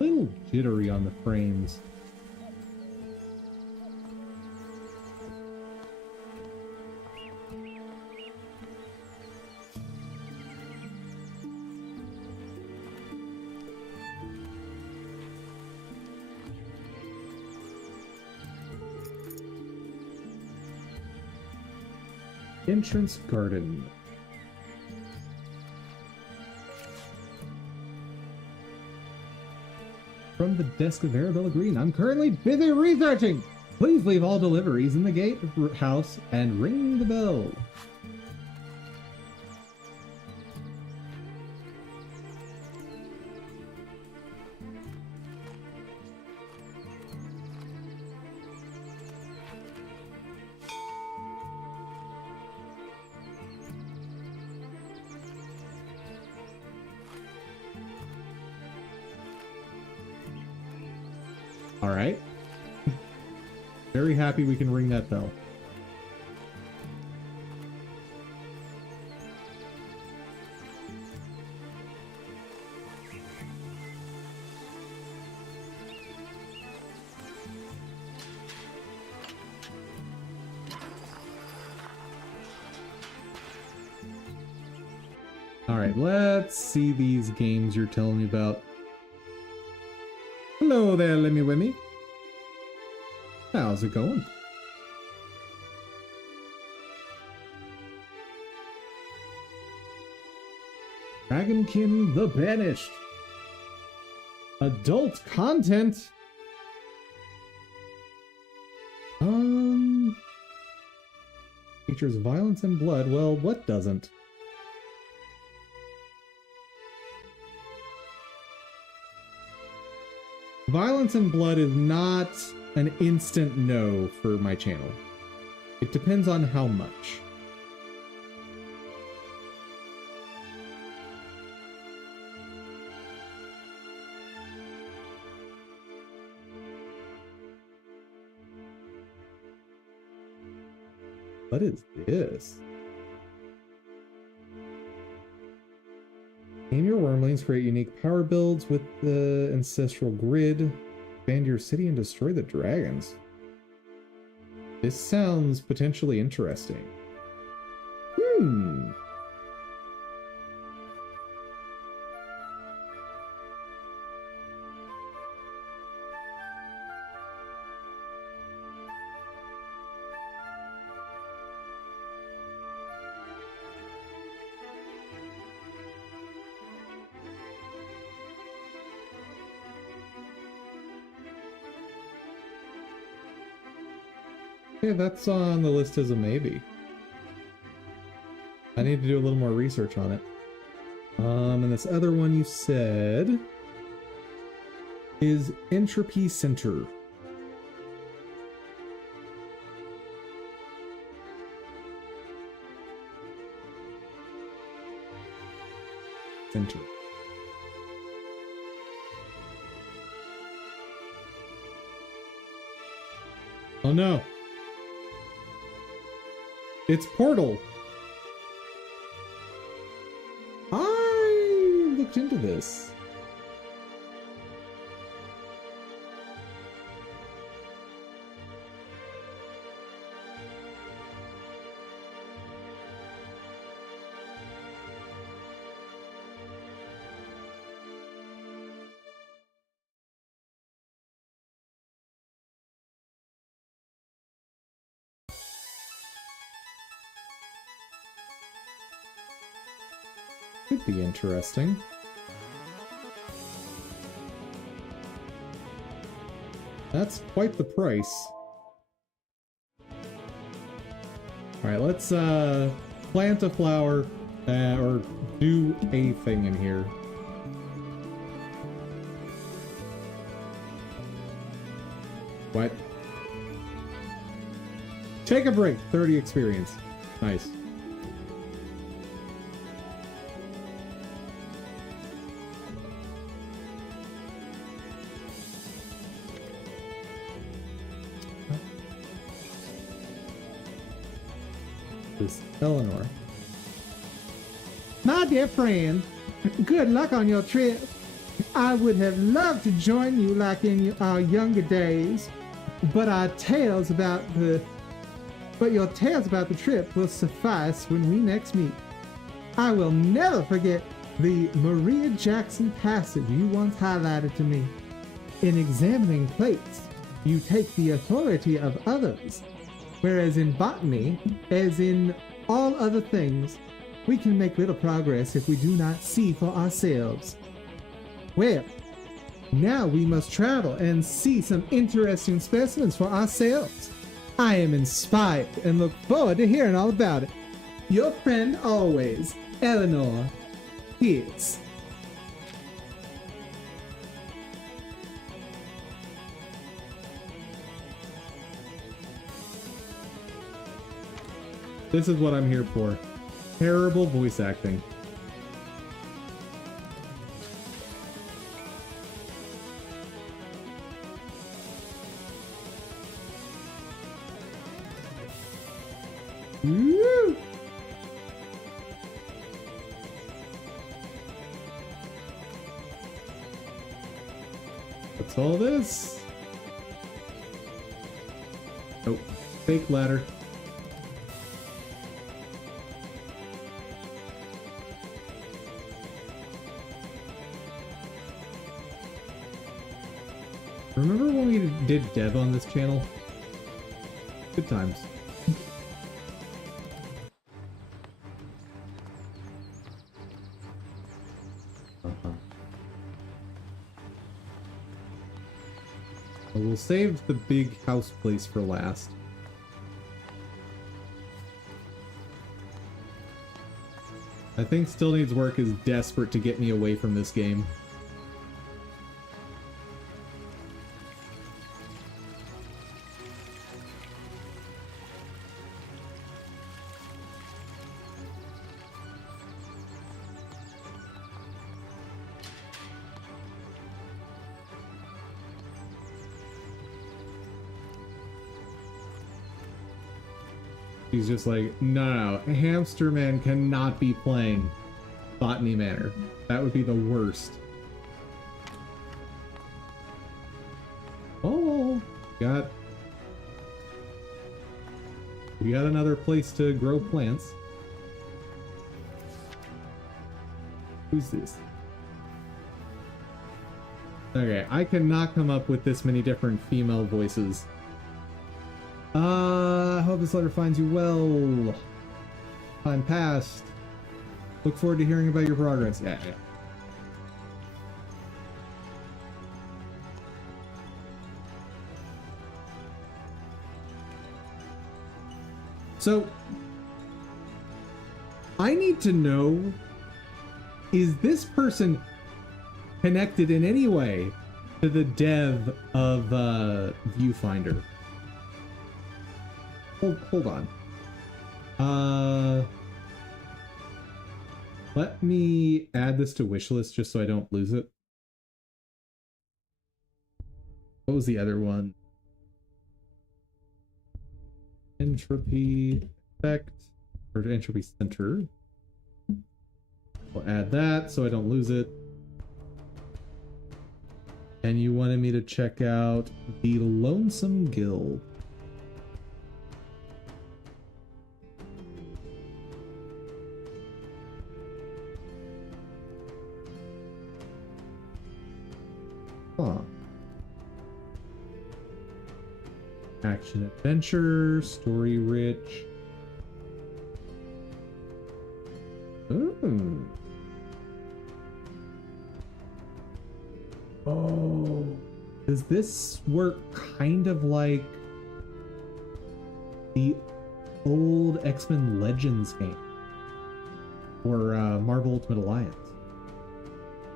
A little jittery on the frames. Entrance garden. From the desk of Arabella Green, I'm currently busy researching. Please leave all deliveries in the gatehouse and ring the bell. All right. Very happy we can ring that bell. All right, let's see these games you're telling me about. Hello there, Lemmy Wimmy. How's it going? Dragonkin the Banished. Adult content. Features violence and blood. Well, what doesn't? Violence and blood is not an instant no for my channel. It depends on how much. What is this? Name your wormlings, create unique power builds with the ancestral grid, expand your city and destroy the dragons. This sounds potentially interesting. Okay, that's on the list as a maybe. I need to do a little more research on it. And this other one you said is Entropy Center. Center. Oh no. It's Portal. I looked into this. Could be interesting. That's quite the price. Alright, let's plant a flower or do a thing in here. What? Take a break. 30 experience. Nice. This Eleanor. My dear friend, good luck on your trip. I would have loved to join you like in our younger days, but your tales about the trip will suffice when we next meet. I will never forget the Maria Jackson passage you once highlighted to me. In examining plates, you take the authority of others, whereas in botany, as in all other things, we can make little progress if we do not see for ourselves. Well, now we must travel and see some interesting specimens for ourselves. I am inspired and look forward to hearing all about it. Your friend always, Eleanor Pierce. This is what I'm here for. Terrible voice acting. Woo! What's all this? Oh, fake ladder. Remember when we did Dev on this channel? Good times. We'll save the big house place for last. I think Still Needs Work is desperate to get me away from this game. He's just like, no, Hamster Man cannot be playing Botany Manor. That would be the worst. Oh, we got another place to grow plants. Who's this? Okay, I cannot come up with this many different female voices. I hope this letter finds you well. Time passed. Look forward to hearing about your progress. Yeah. So, I need to know, is this person connected in any way to the dev of Viewfinder? Hold on. Let me add this to wishlist just so I don't lose it. What was the other one? Entropy effect, or entropy center. We'll add that so I don't lose it. And you wanted me to check out the Lonesome Guild. Huh. Action adventure, story rich. Ooh. Oh. Does this work kind of like the old X-Men Legends game? Or Marvel Ultimate Alliance?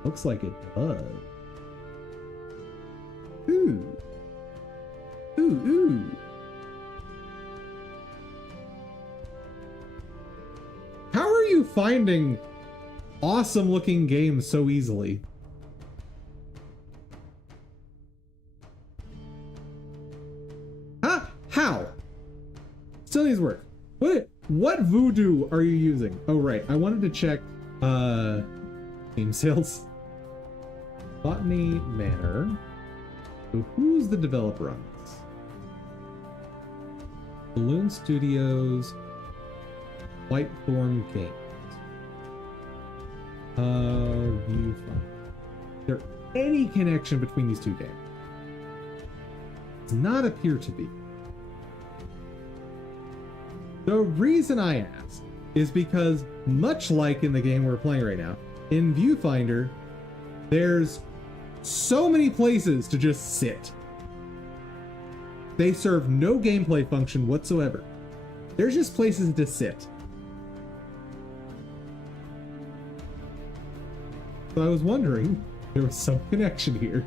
Looks like it does. Ooh. Ooh. How are you finding awesome looking games so easily? Huh? How? Still needs work. What voodoo are you using? Oh, right. I wanted to check game sales. Botany Manor. So who's the developer on this? Balloon Studios, Whitethorn Games. Viewfinder. Is there any connection between these two games? Does not appear to be. The reason I ask is because, much like in the game we're playing right now, in Viewfinder, there's so many places to just sit. They serve no gameplay function whatsoever. There's just places to sit. So I was wondering if there was some connection here.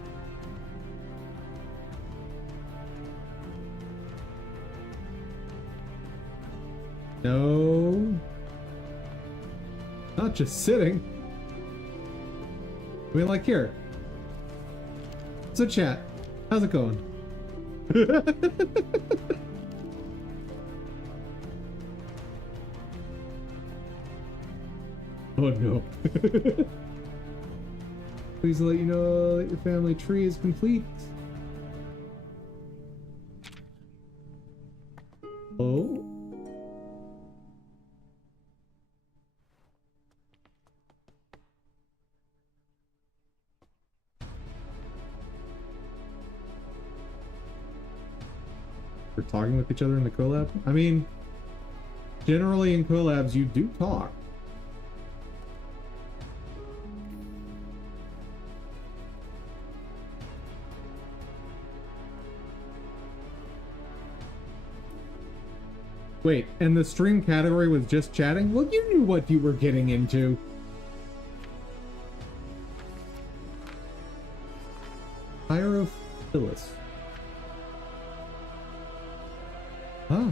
No. Not just sitting. I mean, like, here. So chat, how's it going? Oh no. Please let you know that your family tree is complete. Oh. We're talking with each other in the collab? I mean, generally in collabs you do talk. Wait, and the stream category was just chatting? Well, you knew what you were getting into. Pyrophilus. Huh.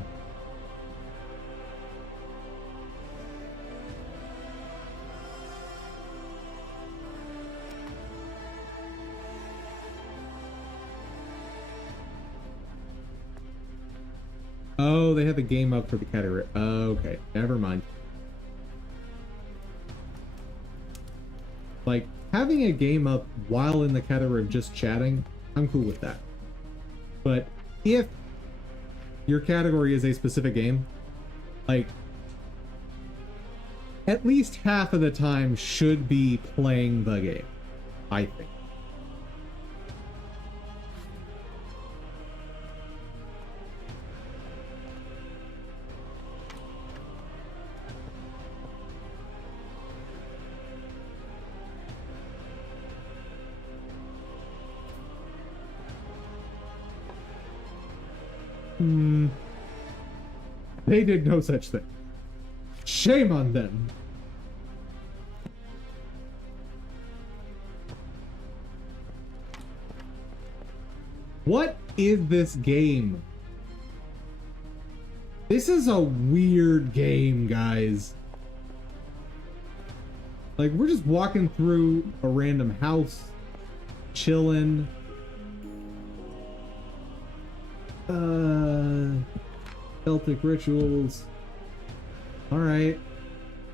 Oh, they had the game up for the category. Okay, never mind. Like, having a game up while in the category of just chatting, I'm cool with that. But if your category is a specific game, like, at least half of the time should be playing the game, I think. They did no such thing. Shame on them. What is this game? This is a weird game, guys. Like, we're just walking through a random house, chilling. Celtic rituals. Alright.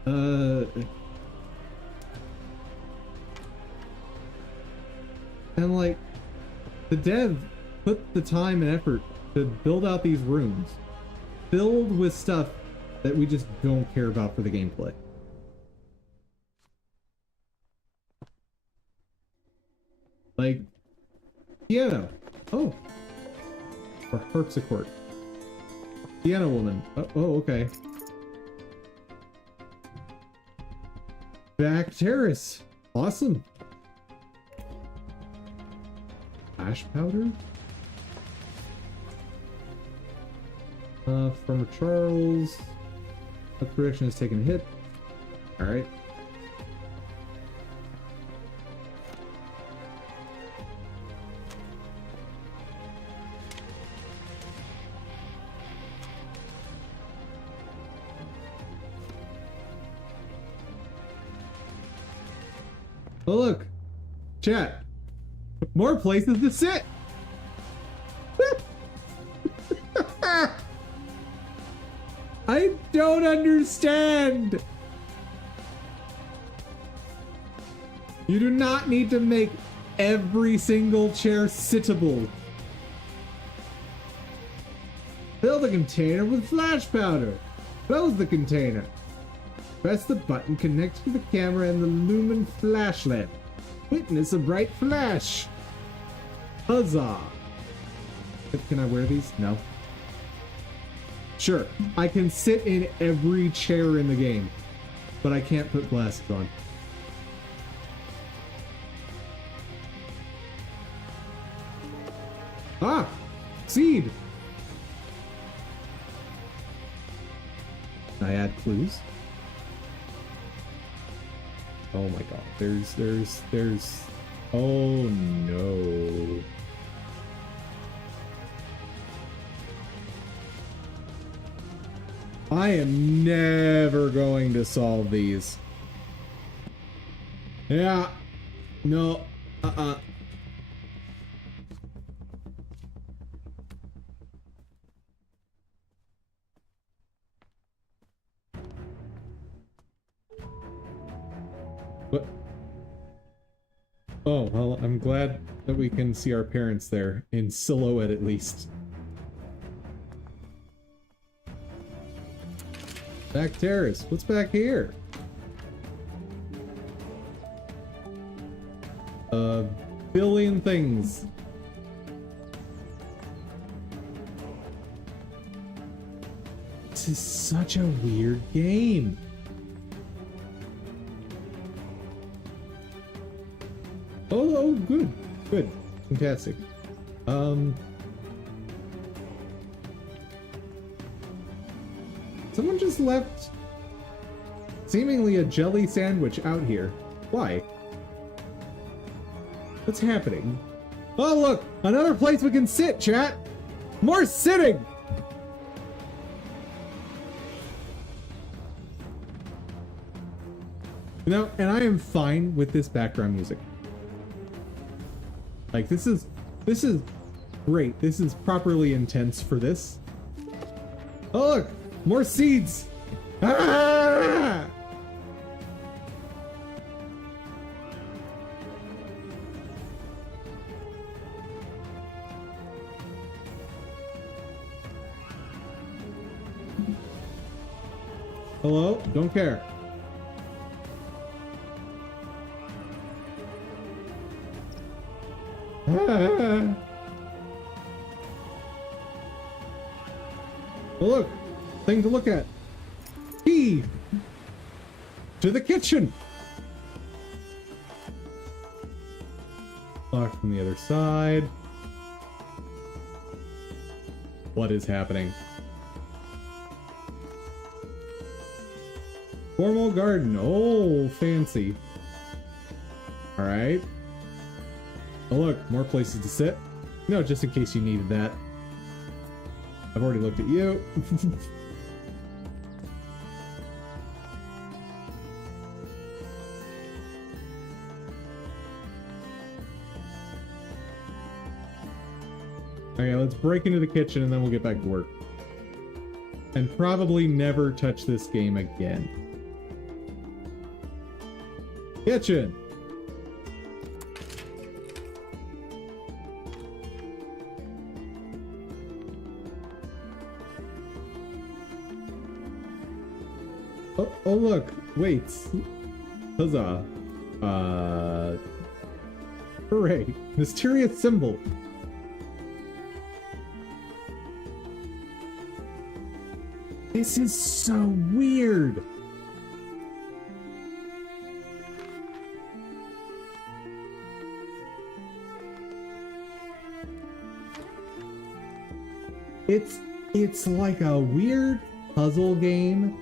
And like, the dev put the time and effort to build out these rooms filled with stuff that we just don't care about for the gameplay. Like, piano. Oh. Or harpsichord. Piano woman. Oh, okay. Back terrace. Awesome. Ash powder. Farmer Charles. A production has taken a hit. Alright. Oh look, chat, more places to sit. I don't understand. You do not need to make every single chair sittable. Fill the container with flash powder. Close the container. Press the button connected to the camera and the lumen flash lamp. Witness a bright flash. Huzzah. Can I wear these? No. Sure, I can sit in every chair in the game, but I can't put glasses on. Ah! Seed! Can I add clues? Oh my god, there's... Oh no. I am never going to solve these. Yeah. No. What? Oh, well, I'm glad that we can see our parents there, in silhouette at least. Back terrace. What's back here? A billion things. This is such a weird game. Oh, good. Good. Fantastic. Someone just left seemingly a jelly sandwich out here. Why? What's happening? Oh, look! Another place we can sit, chat! More sitting! You know, and I am fine with this background music. Like, this is great. This is properly intense for this. Oh, look! More seeds! Ah! Hello? Don't care. Ah! Oh, look! Thing to look at. Key to the kitchen. Locked from the other side. What is happening? Formal garden. Oh, fancy. All right. Oh, look, more places to sit. No, just in case you needed that. I've already looked at you. Okay, let's break into the kitchen and then we'll get back to work. And probably never touch this game again. Kitchen! Oh look, weights. Huzzah. Hooray. Mysterious symbol. This is so weird. It's like a weird puzzle game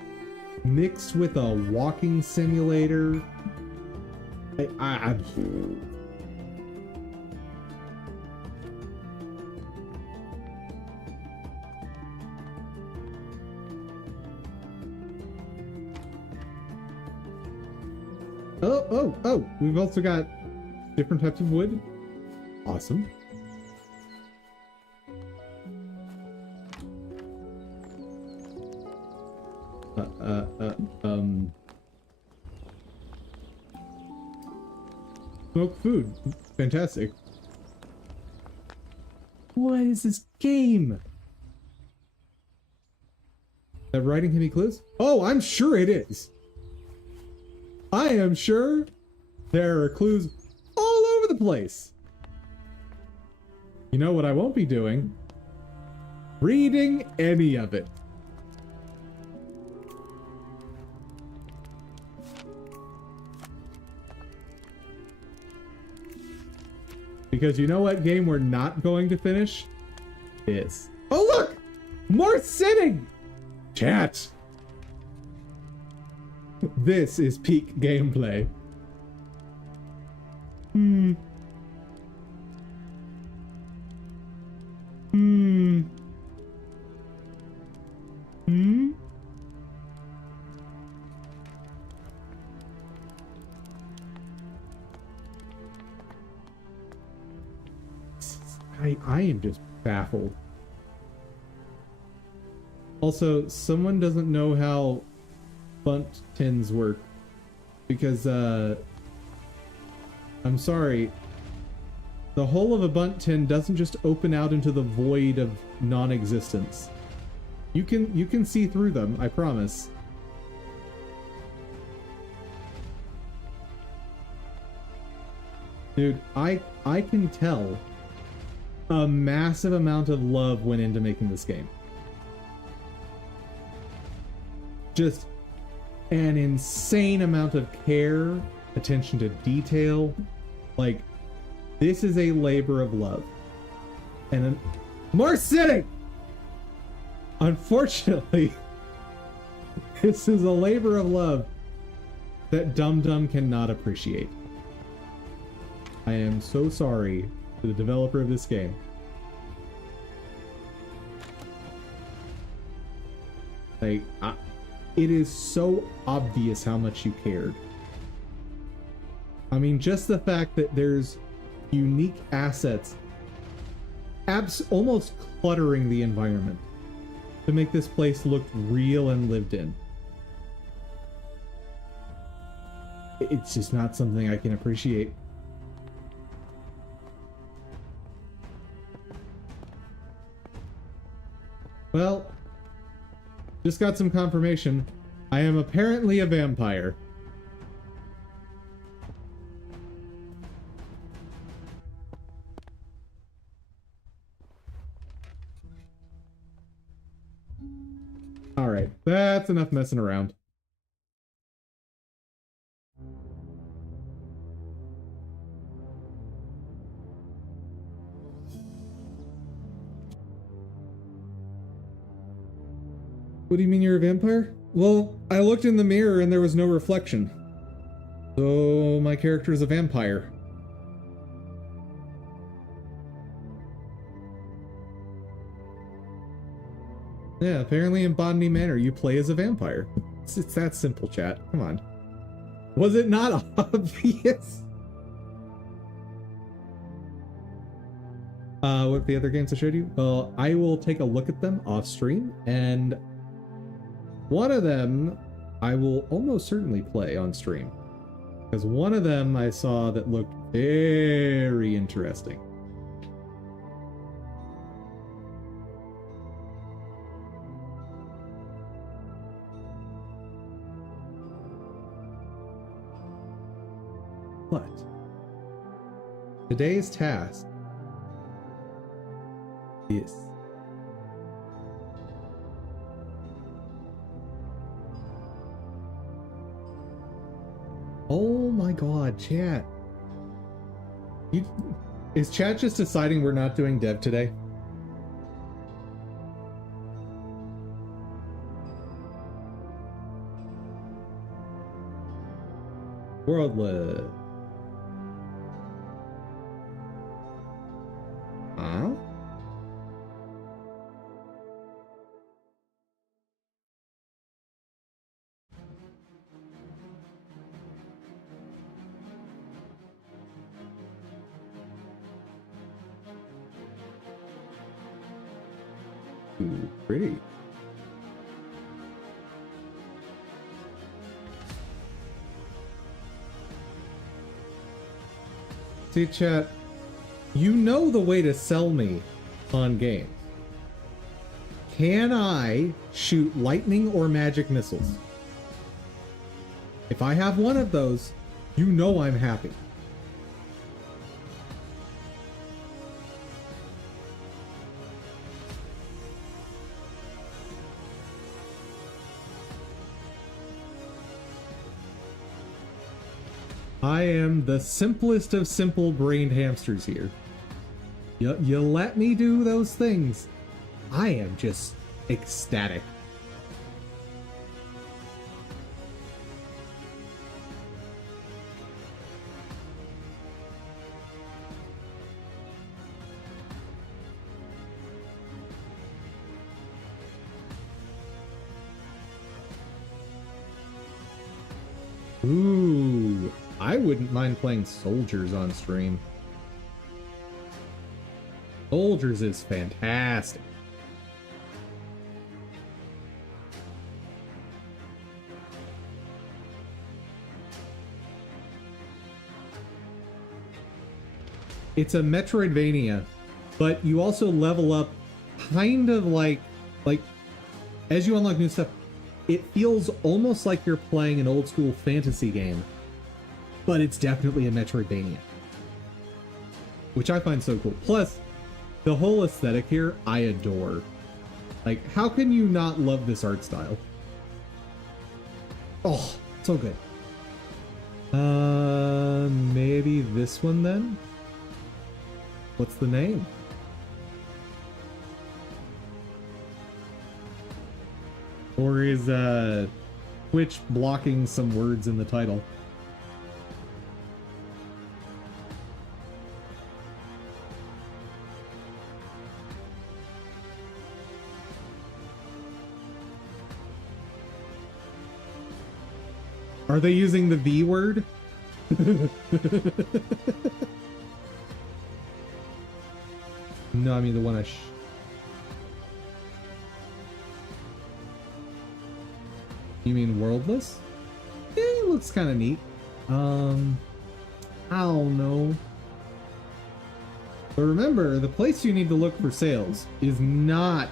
mixed with a walking simulator. Oh, we've also got different types of wood. Awesome. Smoke food. Fantastic. What is this game? That writing can be clues? Oh, I'm sure it is. I am sure there are clues all over the place. You know what I won't be doing? Reading any of it. Because you know what game we're not going to finish? This. Oh look! More sitting! Chat! This is peak gameplay. Hmm. I am just baffled. Also, someone doesn't know how bunt tins work because I'm sorry, the hole of a bunt tin doesn't just open out into the void of non-existence. You can see through them, I promise. Dude, I can tell a massive amount of love went into making this game. Just an insane amount of care, attention to detail. Like, this is a labor of love. And more sitting! Unfortunately, this is a labor of love that Dum Dum cannot appreciate. I am so sorry to the developer of this game. Like, it is so obvious how much you cared. I mean, just the fact that there's unique assets almost cluttering the environment to make this place look real and lived in. It's just not something I can appreciate. Well, just got some confirmation. I am apparently a vampire. Alright, that's enough messing around. What do you mean you're a vampire? Well, I looked in the mirror and there was no reflection. So my character is a vampire. Yeah, apparently in Botany Manor you play as a vampire. It's that simple, chat. Come on. Was it not obvious? What the other games I showed you? Well, I will take a look at them off stream, and one of them I will almost certainly play on stream. Because one of them I saw that looked very interesting. But today's task is oh my god, chat. Is chat just deciding we're not doing dev today? Worldlet. Huh? Ooh, pretty. See, chat, you know the way to sell me on games. Can I shoot lightning or magic missiles? If I have one of those, you know I'm happy. I am the simplest of simple-brained hamsters here. You let me do those things. I am just ecstatic. Ooh, I wouldn't mind playing Soldiers on stream. Soldiers is fantastic. It's a Metroidvania, but you also level up kind of like as you unlock new stuff, it feels almost like you're playing an old school fantasy game, but it's definitely a Metroidvania, which I find so cool. Plus, the whole aesthetic here, I adore. Like, how can you not love this art style? Oh, so good. Maybe this one then? What's the name? Or is Twitch blocking some words in the title? Are they using the V word? No, I mean the one I You mean Worldless? Yeah, it looks kind of neat. I don't know. But remember, the place you need to look for sales is not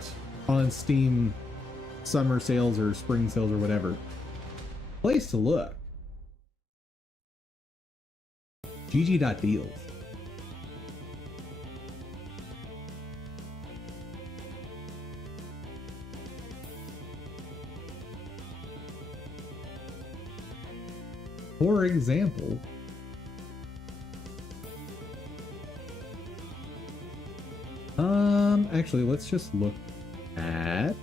on Steam summer sales or spring sales or whatever. Place to look. GG.deals. For example, actually, let's just look at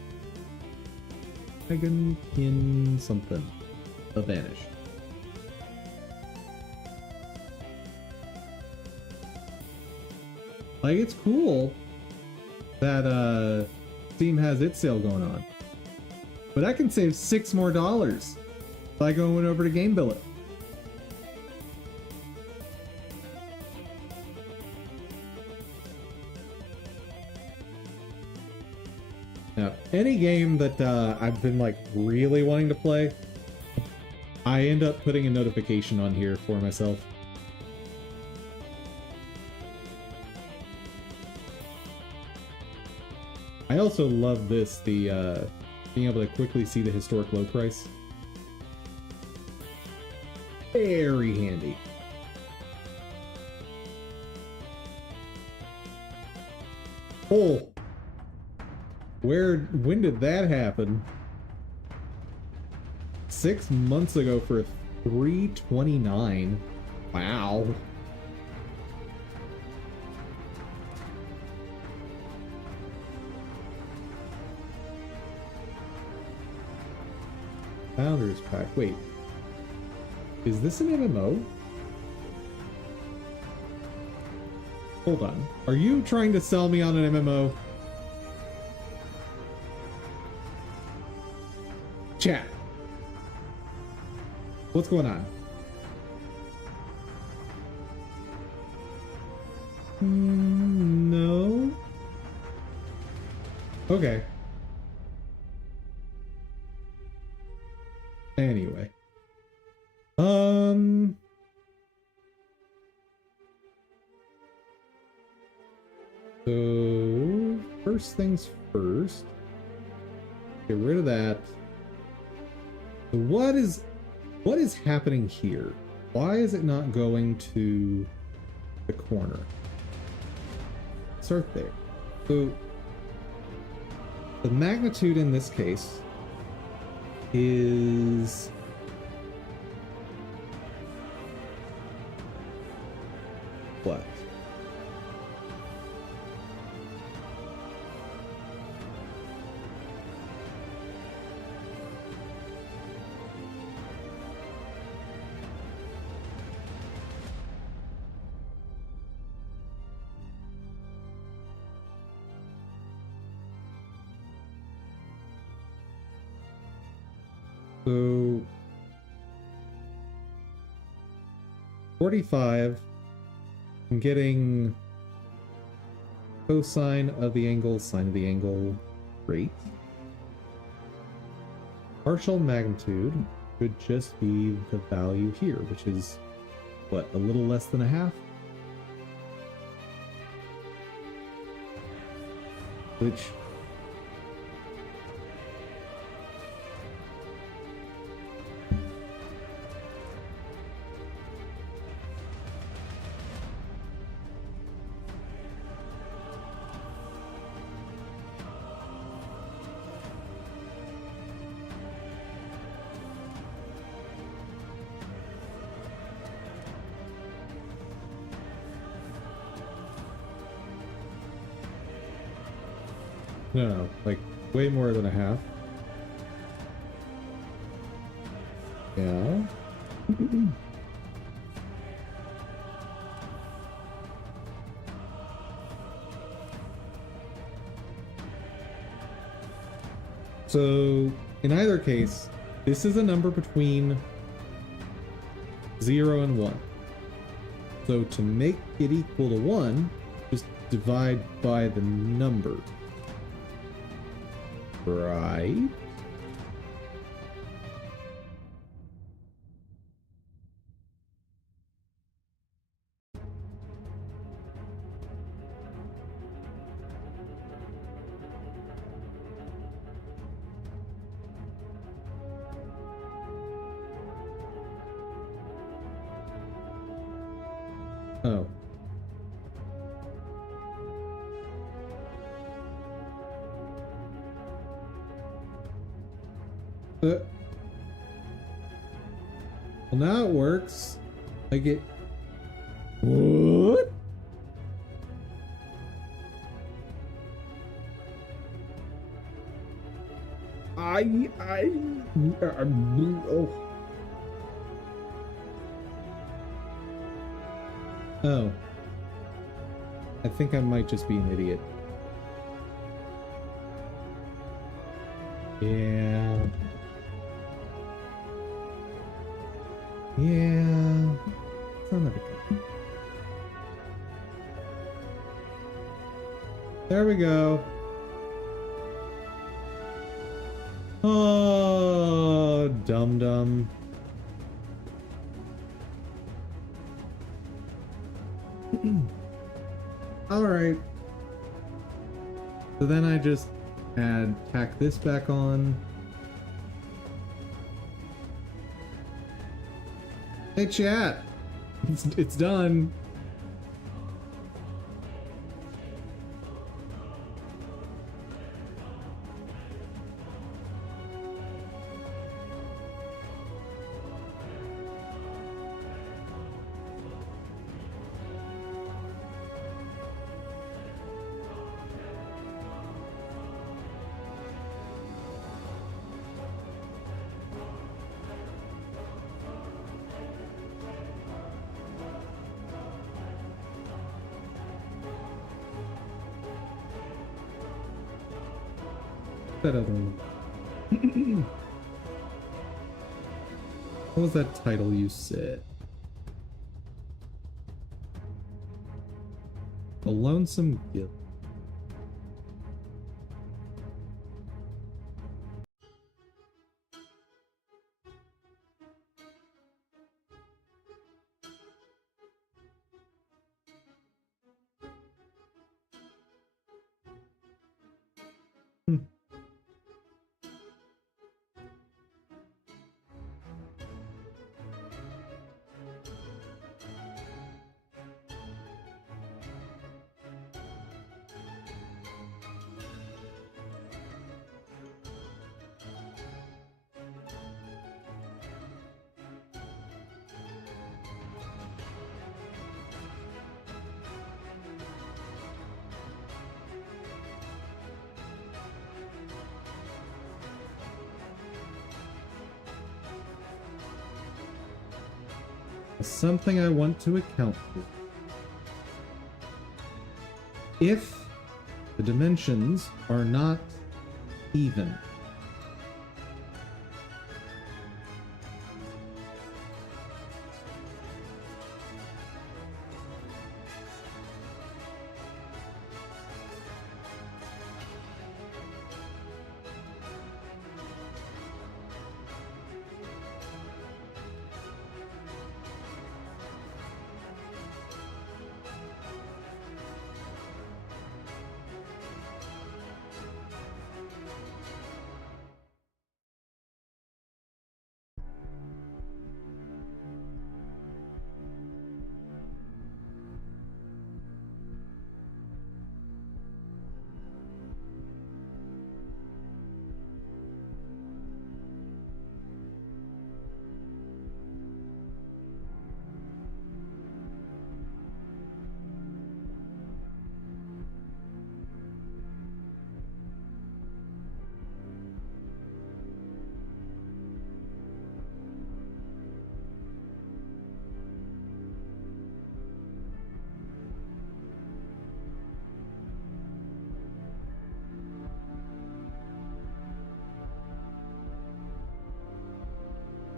Dragon in something. The Vanish. Like, it's cool that Steam has its sale going on, but I can save $6 more by going over to GameBillet. Now, any game that I've been like really wanting to play, I end up putting a notification on here for myself. I also love this, the being able to quickly see the historic low price. Very handy. Oh! When did that happen? 6 months ago for $329. Wow. Founders Pack. Wait. Is this an MMO? Hold on. Are you trying to sell me on an MMO? Chat. What's going on? No. Okay. Anyway. first things first. Get rid of that. So what is happening here? Why is it not going to the corner? Start there. So the magnitude in this case is what? So 45, I'm getting cosine of the angle, sine of the angle, great. Partial magnitude could just be the value here, which is, what, a little less than a half? Which... No, like way more than a half. Yeah. So, in either case, this is a number between 0 and 1. So to make it equal to 1, just divide by the number. Right? Oh. Well, now it works. I get... What? Oh. Oh. I think I might just be an idiot. Yeah. Yeah. It's not that good. There we go. Oh, dum-dum. Alright. So then I just tack this back on. Hey chat! It's done. That other one. What was that title you said? A Lonesome Guild. is something I want to account for. If the dimensions are not even,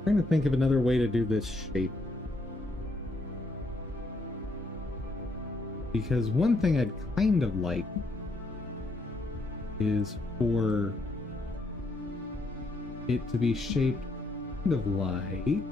trying to think of another way to do this shape. Because one thing I'd kind of like is for it to be shaped kind of like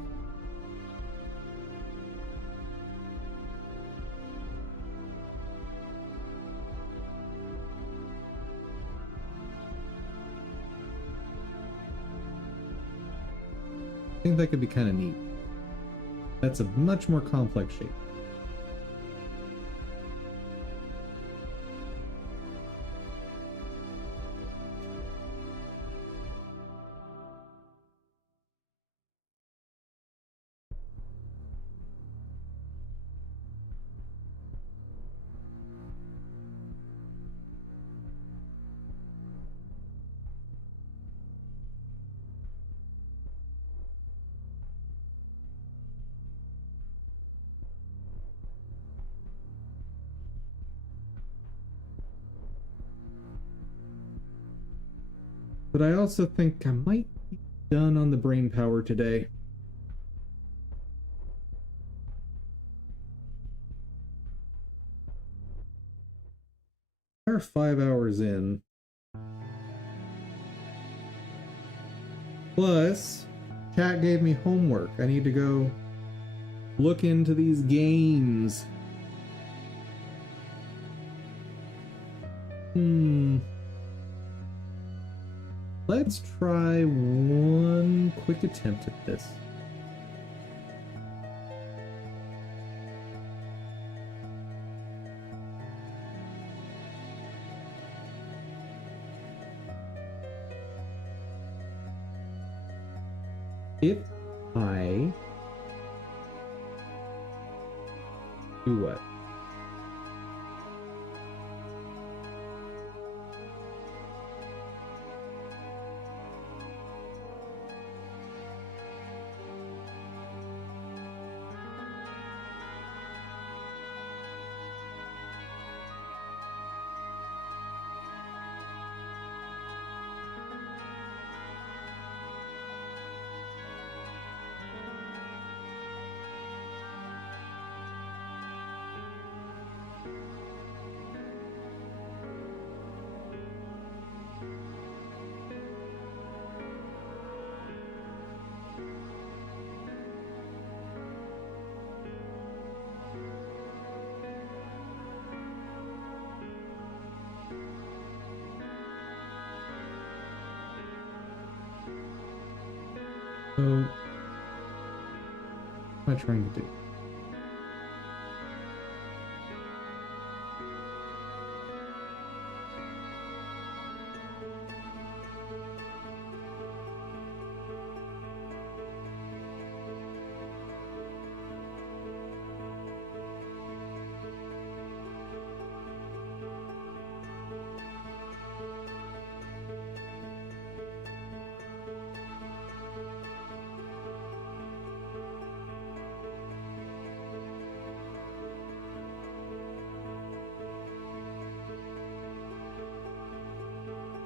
I think that could be kind of neat. That's a much more complex shape. But I also think I might be done on the brain power today. We're 5 hours in. Plus, chat gave me homework. I need to go look into these games. Let's try one quick attempt at this. If I do what? So, what am I trying to do?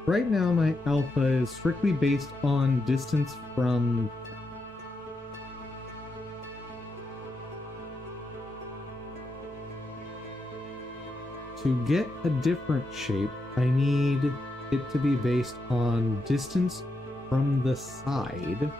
right now my alpha is strictly based on distance from... To get a different shape, I need it to be based on distance from the side.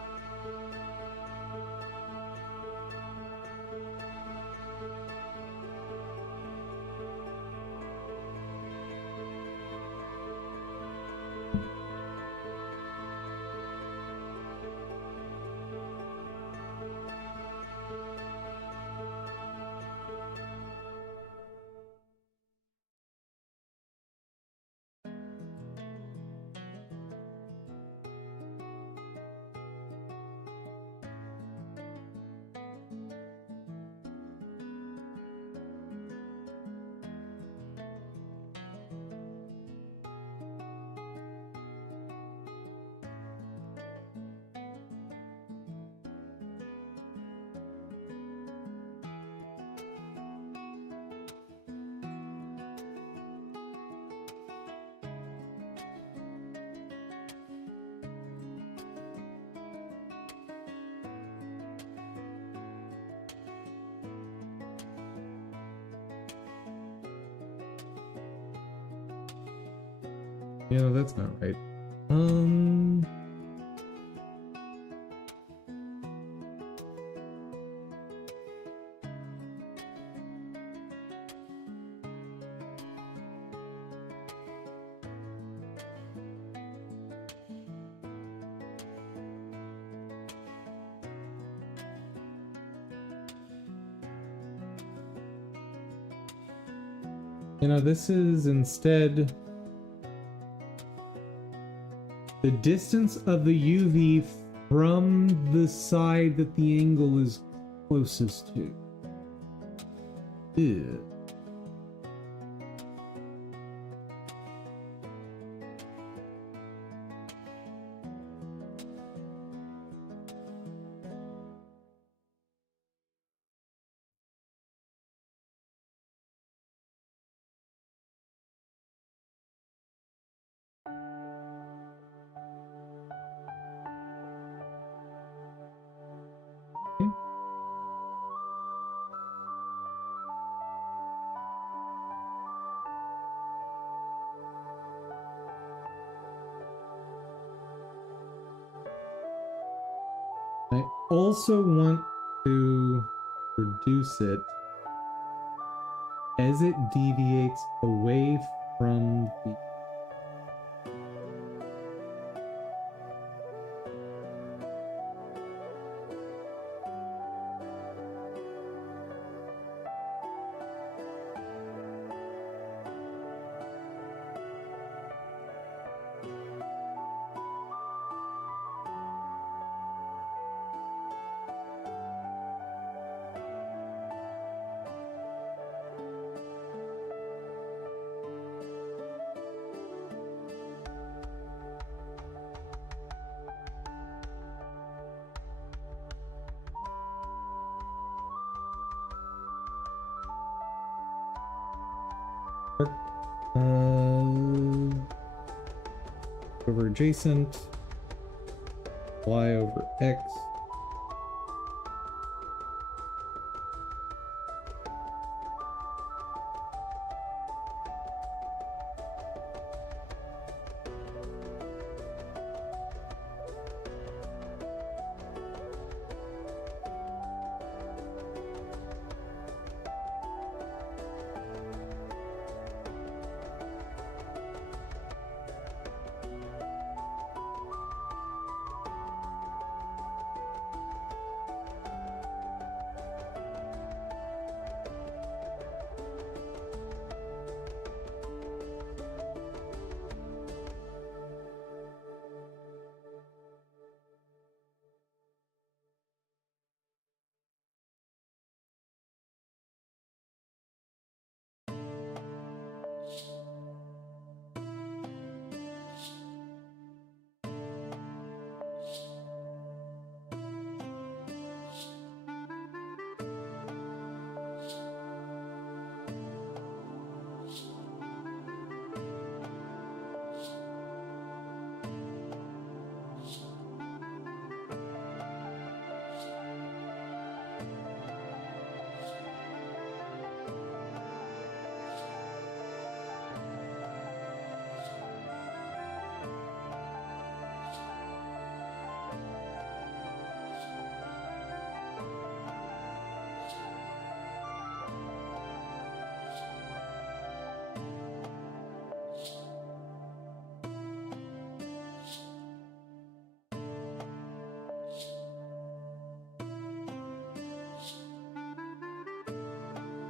Yeah, that's not right. You know, this is instead the distance of the UV from the side that the angle is closest to. Ew. I also want to reduce it as it deviates away from the... Over adjacent, y over x.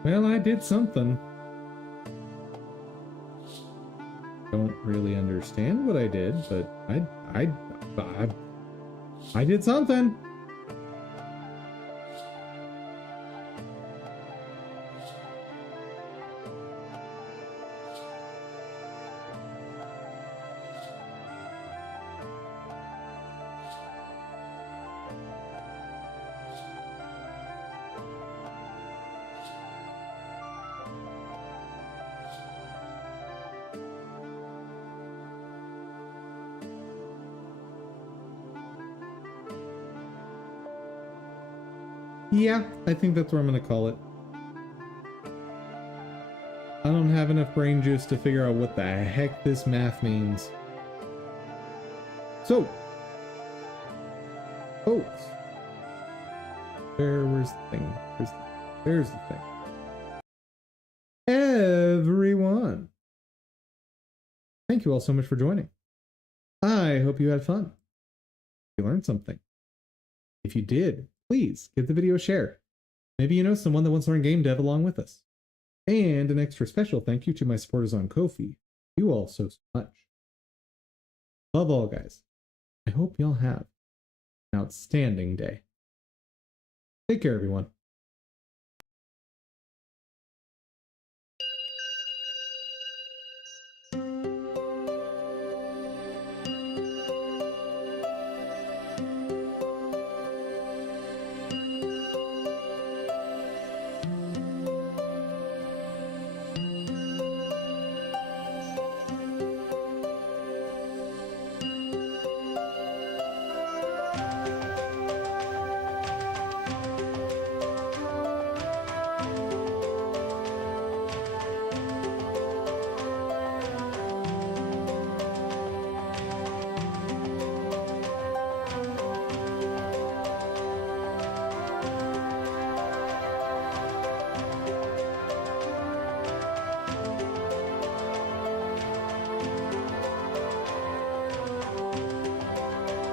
Well, I did something. Don't really understand what I did, but I did something. Yeah, I think that's what I'm gonna call it. I don't have enough brain juice to figure out what the heck this math means. So, oats. Where's the thing? There's the thing. Everyone, thank you all so much for joining. I hope you had fun. You learned something. If you did, please give the video a share. Maybe you know someone that wants to learn game dev along with us. And an extra special thank you to my supporters on Ko-fi. You all so much. Above all, guys, I hope y'all have an outstanding day. Take care, everyone.